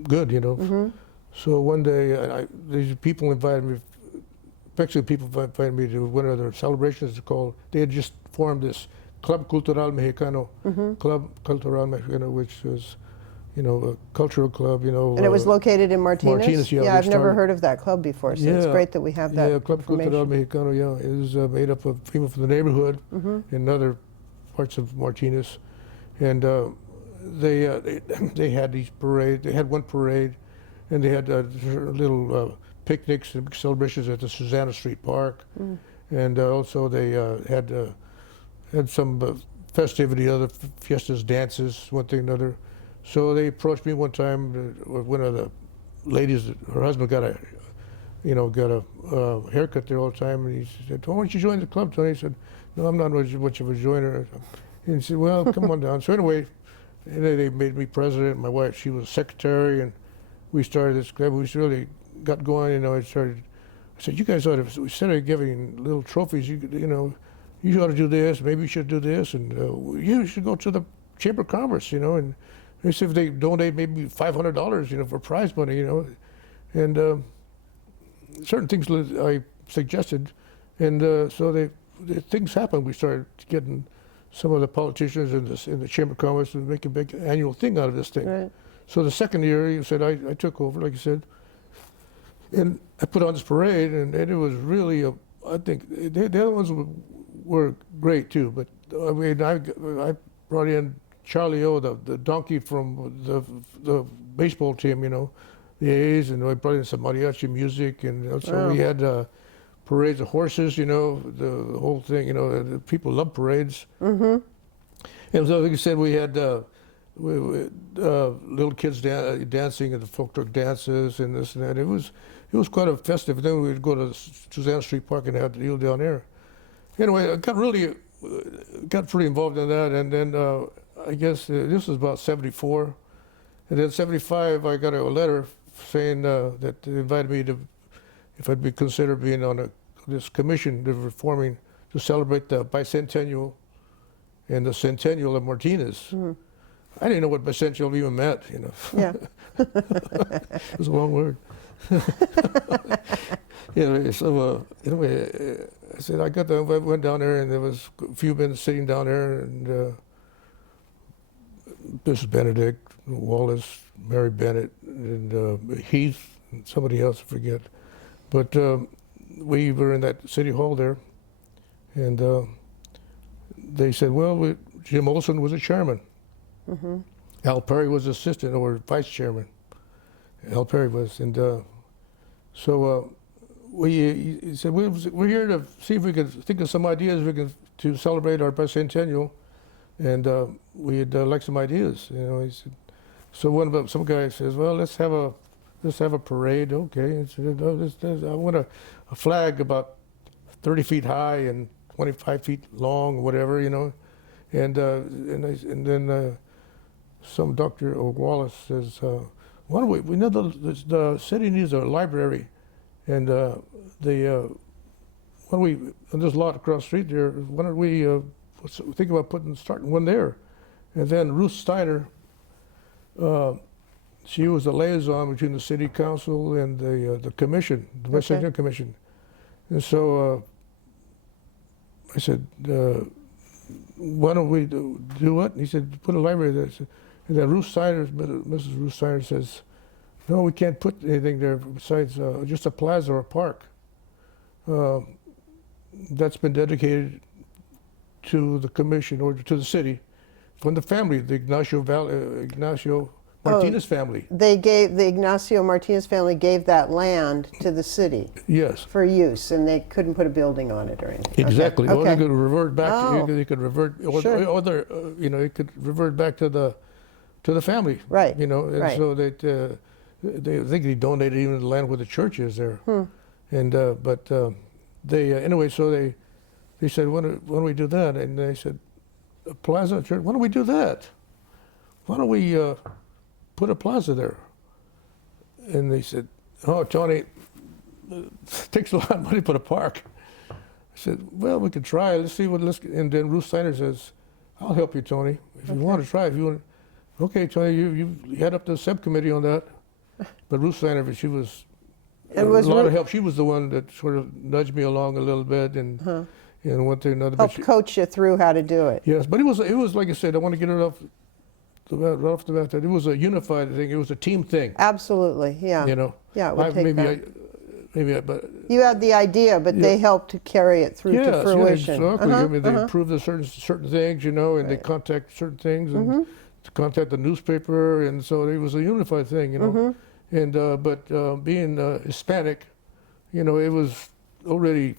good, you know. So one day, these people invited me. Actually, people invited me to one of their celebrations. They had just formed this Club Cultural Mexicano, Club Cultural Mexicano, which was, you know, a cultural club, you know. And it was located in Martinez? Martinez, yeah. I've never heard of that club before, so it's great that we have that Yeah, Club information. Cultural Mexicano, yeah. It was made up of people from the neighborhood in other parts of Martinez. And they had these parades. They had one parade, and they had little picnics and celebrations at the Susanna Street Park. And also they had some festivity, other fiestas, dances, one thing or another. So they approached me one time. One of the ladies, her husband got a haircut there all the time, and he said, "Why don't you join the club, Tony?" I said, "No, I'm not much of a joiner." And he said, "Well, come on down." So anyway, and they made me president. My wife, she was secretary, and we started this club. We really got going. You know, I said, "You guys ought to, instead of giving little trophies, you ought to do this. Maybe you should do this, and you should go to the Chamber of Commerce, you know." And they said if they donate maybe $500, you know, for prize money, you know, and certain things I suggested, and so things happened. We started getting some of the politicians in the Chamber of Commerce to make a big annual thing out of this thing. Right. So the second year, you said I took over, like you said, and I put on this parade, and it was really I think the other ones were great too, but I mean I brought in Charlie O, the donkey from the baseball team, you know, the A's, and I brought in some mariachi music, and also we had parades of horses, you know, the whole thing, you know, the people love parades. And so, like I said, we had little kids dancing at the folk truck dances and this and that. It was quite a festive. Then we'd go to Susanna Street Park and have the deal down there. Anyway, I got pretty involved in that, and then I guess this was about 74. And then 75, I got a letter saying that they invited me if I'd be considered being on this commission to celebrate the bicentennial and the centennial of Martinez. I didn't know what bicentennial even meant, you know. Yeah. It was a long word. Anyway, so I said I went down there, and there was a few men sitting down there, and Mrs. Benedict, Wallace, Mary Bennett, and Heath, and somebody else, I forget. But we were in that city hall there, and they said, well, Jim Olson was a chairman. Al Perry was assistant or vice chairman. Al Perry was, and so he said, we're here to see if we could think of some ideas to celebrate our bicentennial, and we'd like some ideas. You know, he said. So some guy says, well, let's have a parade. Okay. And said, I want a flag about 30 feet high and 25 feet long, whatever, you know. And then some Dr. Wallace says, why don't we know the city needs a library, and why don't we, and there's a lot across the street there, why don't we think about starting one there? And then Ruth Steiner, she was the liaison between the city council and the commission, the Bicentennial Commission. And so I said, why don't we do what? And he said, put a library there. And then Mrs. Ruth Steiner says, no, we can't put anything there besides just a plaza or a park. That's been dedicated to the commission or to the city from the family, the Ignacio Martinez family. The Ignacio Martinez family gave that land to the city. Yes. For use, and they couldn't put a building on it or anything. Exactly. Okay. Or they could revert back. They could revert, Sure. it could revert back to the family. Right. You know, and right. so they think they donated even the land where the church is there. And they anyway. So they said, why don't we do that? And they said, a plaza church. Why don't we do that? Why don't we put a plaza there? And they said, oh, Tony, it takes a lot of money to put a park. I said, well, we could try. Let's see and then Ruth Steiner says, I'll help you, Tony, if you want to try. If you want, okay, Tony, you head up the subcommittee on that. But Ruth Steiner, she was a lot of help. She was the one that sort of nudged me along a little bit and one thing another. Helped coach you through how to do it. Yes, but it was like I said, I want to get it off the bat that it was a unified thing. It was a team thing. Absolutely, yeah. You know. Yeah, it would take that. But you had the idea, but they helped to carry it through to fruition. Yeah, exactly. I mean, they approved the certain things, you know, and they contact certain things and to contact the newspaper, and so it was a unified thing, you know. And but being Hispanic, you know, it was already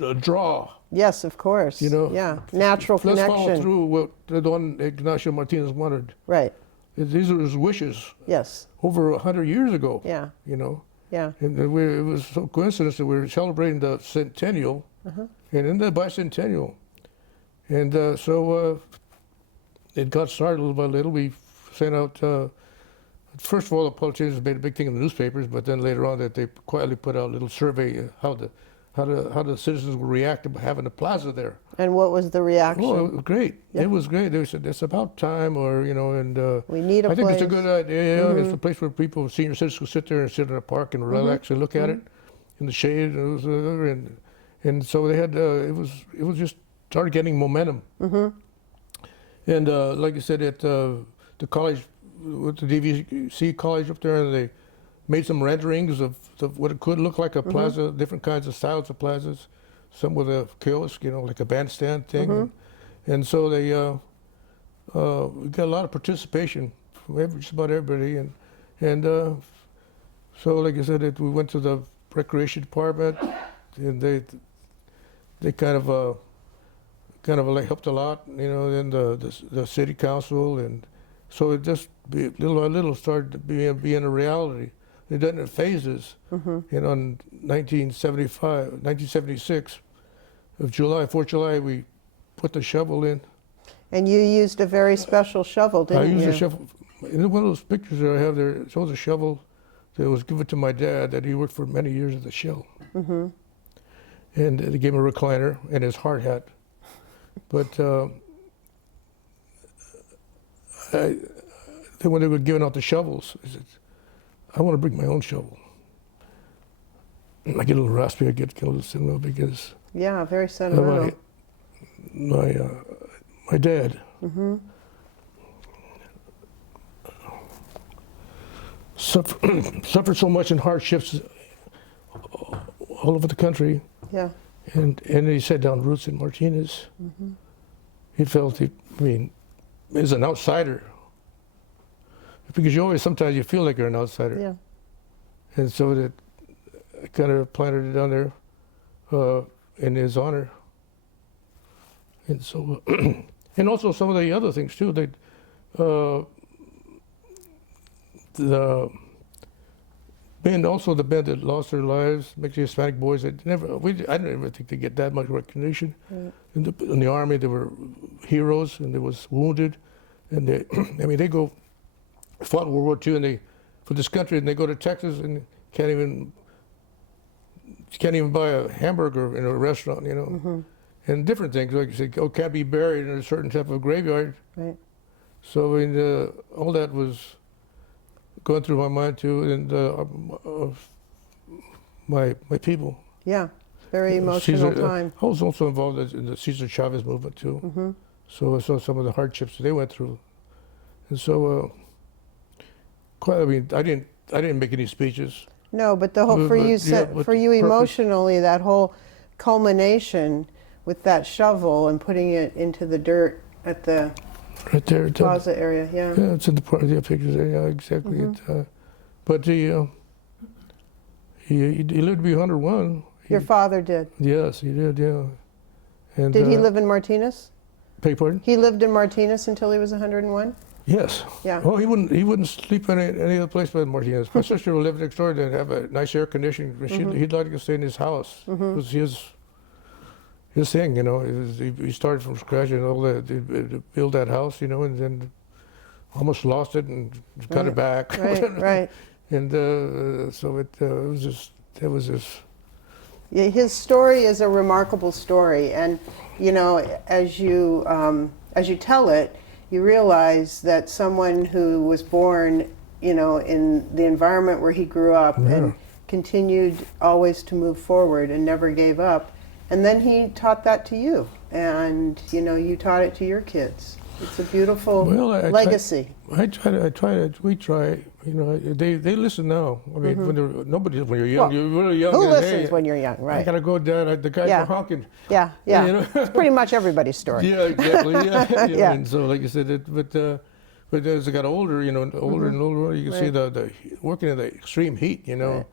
a draw. Yes, of course. You know. Yeah, natural connection. Let's follow through what Don Ignacio Martinez wanted. Right. These are his wishes. Yes. Over 100 years ago. Yeah. You know. Yeah. And it was so coincidence that we were celebrating the centennial, and in the bicentennial, and so it got started little by little. We sent out. First of all, the politicians made a big thing in the newspapers, but then later on, that they quietly put out a little survey how the citizens would react to having a plaza there. And what was the reaction? Oh, it was great. Yeah. It was great. They said it's about time, or you know, and we need a place. I think it's a good idea. It's a place where people, senior citizens, could sit there and sit in a park and relax and look at it in the shade, and so they had it was just started getting momentum. And like I said, at the college, with the DVC college up there, and they made some renderings of what it could look like a plaza, different kinds of styles of plazas, some with a kiosk, you know, like a bandstand thing. And so they we got a lot of participation from just about everybody, and so like I said, we went to the recreation department, and they kind of like helped a lot, you know, then the city council, and so it just little by little started to being a reality. They done it in phases. And on 1976, of July, 4th July, we put the shovel in. And you used a very special shovel, didn't you? I used a shovel. In one of those pictures that I have there, it shows a shovel that was given to my dad that he worked for many years at the Shell. And they gave him a recliner and his hard hat. But when they were giving out the shovels, I said, I want to bring my own shovel. And I get a little raspy, I get a little sentimental because very sentimental. My dad suffered so much in hardships all over the country. Yeah. And he set down roots in Martinez. He felt, as an outsider, because sometimes you feel like you're an outsider. Yeah. And so that kind of planted it down there in his honor. And so, and also some of the other things too. They, the band, also the band that lost their lives, mixed Hispanic boys. That never, I didn't ever think they get that much recognition. Right. In the army, they were heroes, and they was wounded, and they, I mean, they fought in World War II, and they, for this country, and they go to Texas and can't even buy a hamburger in a restaurant, you know. Mm-hmm. And different things, like you say, can't be buried in a certain type of graveyard. Right. So I mean, all that was going through my mind too, and my people. Yeah, very emotional time. I was also involved in the Cesar Chavez movement too. Mm-hmm. So I saw some of the hardships they went through, and so I mean, I didn't make any speeches. No, but the whole for you emotionally, that whole culmination with that shovel and putting it into the dirt at the right there, plaza area, yeah. Yeah, it's in the part of the pictures there, yeah, exactly. Mm-hmm. But he lived to be 101. Your father did? Yes, he did, yeah. And did he live in Martinez? Beg pardon? He lived in Martinez until he was 101? Yes. Yeah. Oh, he wouldn't sleep in any other place but Martinez. My sister would live next door and have a nice air conditioning. Mm-hmm. He'd like to stay in his house. Mm-hmm. It was his thing, you know. He started from scratch and all that, to build that house, you know, and then almost lost it and got it back. Right, right. And so it was just. Yeah, his story is a remarkable story, and you know, as you tell it, you realize that someone who was born, you know, in the environment where he grew up and continued always to move forward and never gave up. And then he taught that to you, and you know, you taught it to your kids. It's a beautiful legacy. We try. You know, they listen now. I mean, when you're young, you're really young. Who listens when you're young, right? I gotta go down. The guys are honking. Yeah, yeah. You know? It's pretty much everybody's story. Yeah, exactly. Yeah, yeah. And so, like you said, but as I got older, you know, and older, you can see the working in the extreme heat. You know. Right.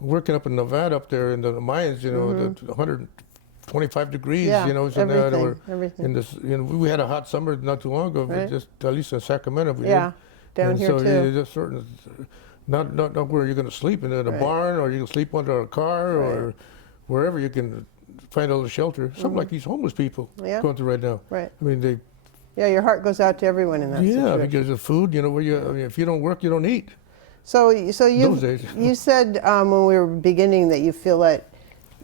Working up in Nevada, up there in the mines, you know, the 125 degrees, you know, so everything. In this, you know, we had a hot summer not too long ago, but just at least in Sacramento, we did. Down here too. Just certain, not where you're going to sleep, in a barn, or you can sleep under a car, or wherever you can find a little shelter. Something like these homeless people going through right now. Right. I mean, your heart goes out to everyone in that situation. Yeah, because of food, you know, if you don't work, you don't eat. So you said when we were beginning that you feel that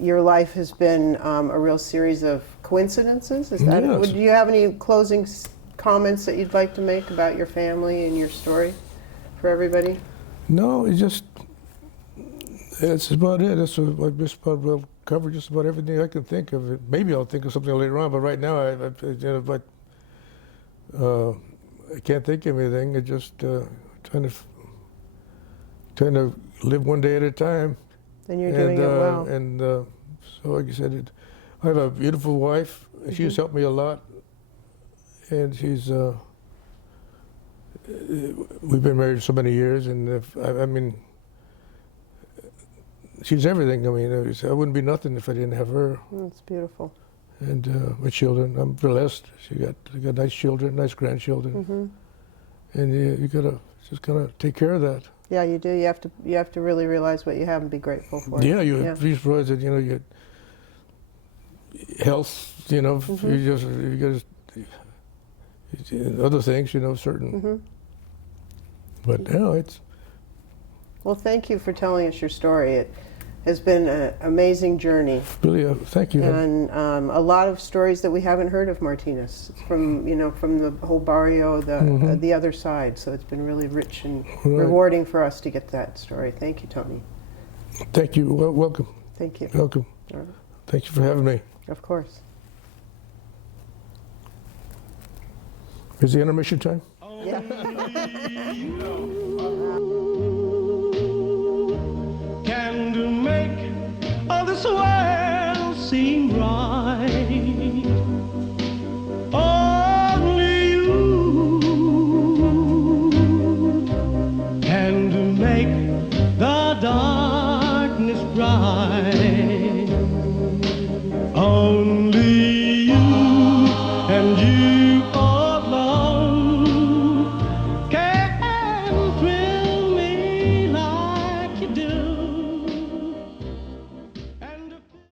your life has been a real series of coincidences. Is that it? Do you have any closing comments that you'd like to make about your family and your story for everybody? No, that's about it. I just about covered just about everything I can think of. Maybe I'll think of something later on, but right now I can't think of anything. I just trying to live one day at a time. And you're doing it well. And so, like I said, I have a beautiful wife. She's helped me a lot. And she's, we've been married so many years, and I mean, she's everything. I mean, I wouldn't be nothing if I didn't have her. That's beautiful. And my children, I'm blessed. I got nice children, nice grandchildren. Mm-hmm. And you gotta just kind of take care of that. Yeah, you do. You have to really realize what you have and be grateful for. Yeah, you realize that, you know, your health, you know, you other things, you know, certain. But no, it's. Well, thank you for telling us your story. It has been an amazing journey. Really, thank you. And a lot of stories that we haven't heard of Martinez from the whole barrio, the other side. So it's been really rich and rewarding for us to get that story. Thank you, Tony. Thank you. Welcome. Thank you. Welcome. All right. Thank you for having me. Of course. Is the intermission time? Yeah. Can to make all this world seem right. Only you can to make the darkness bright. right.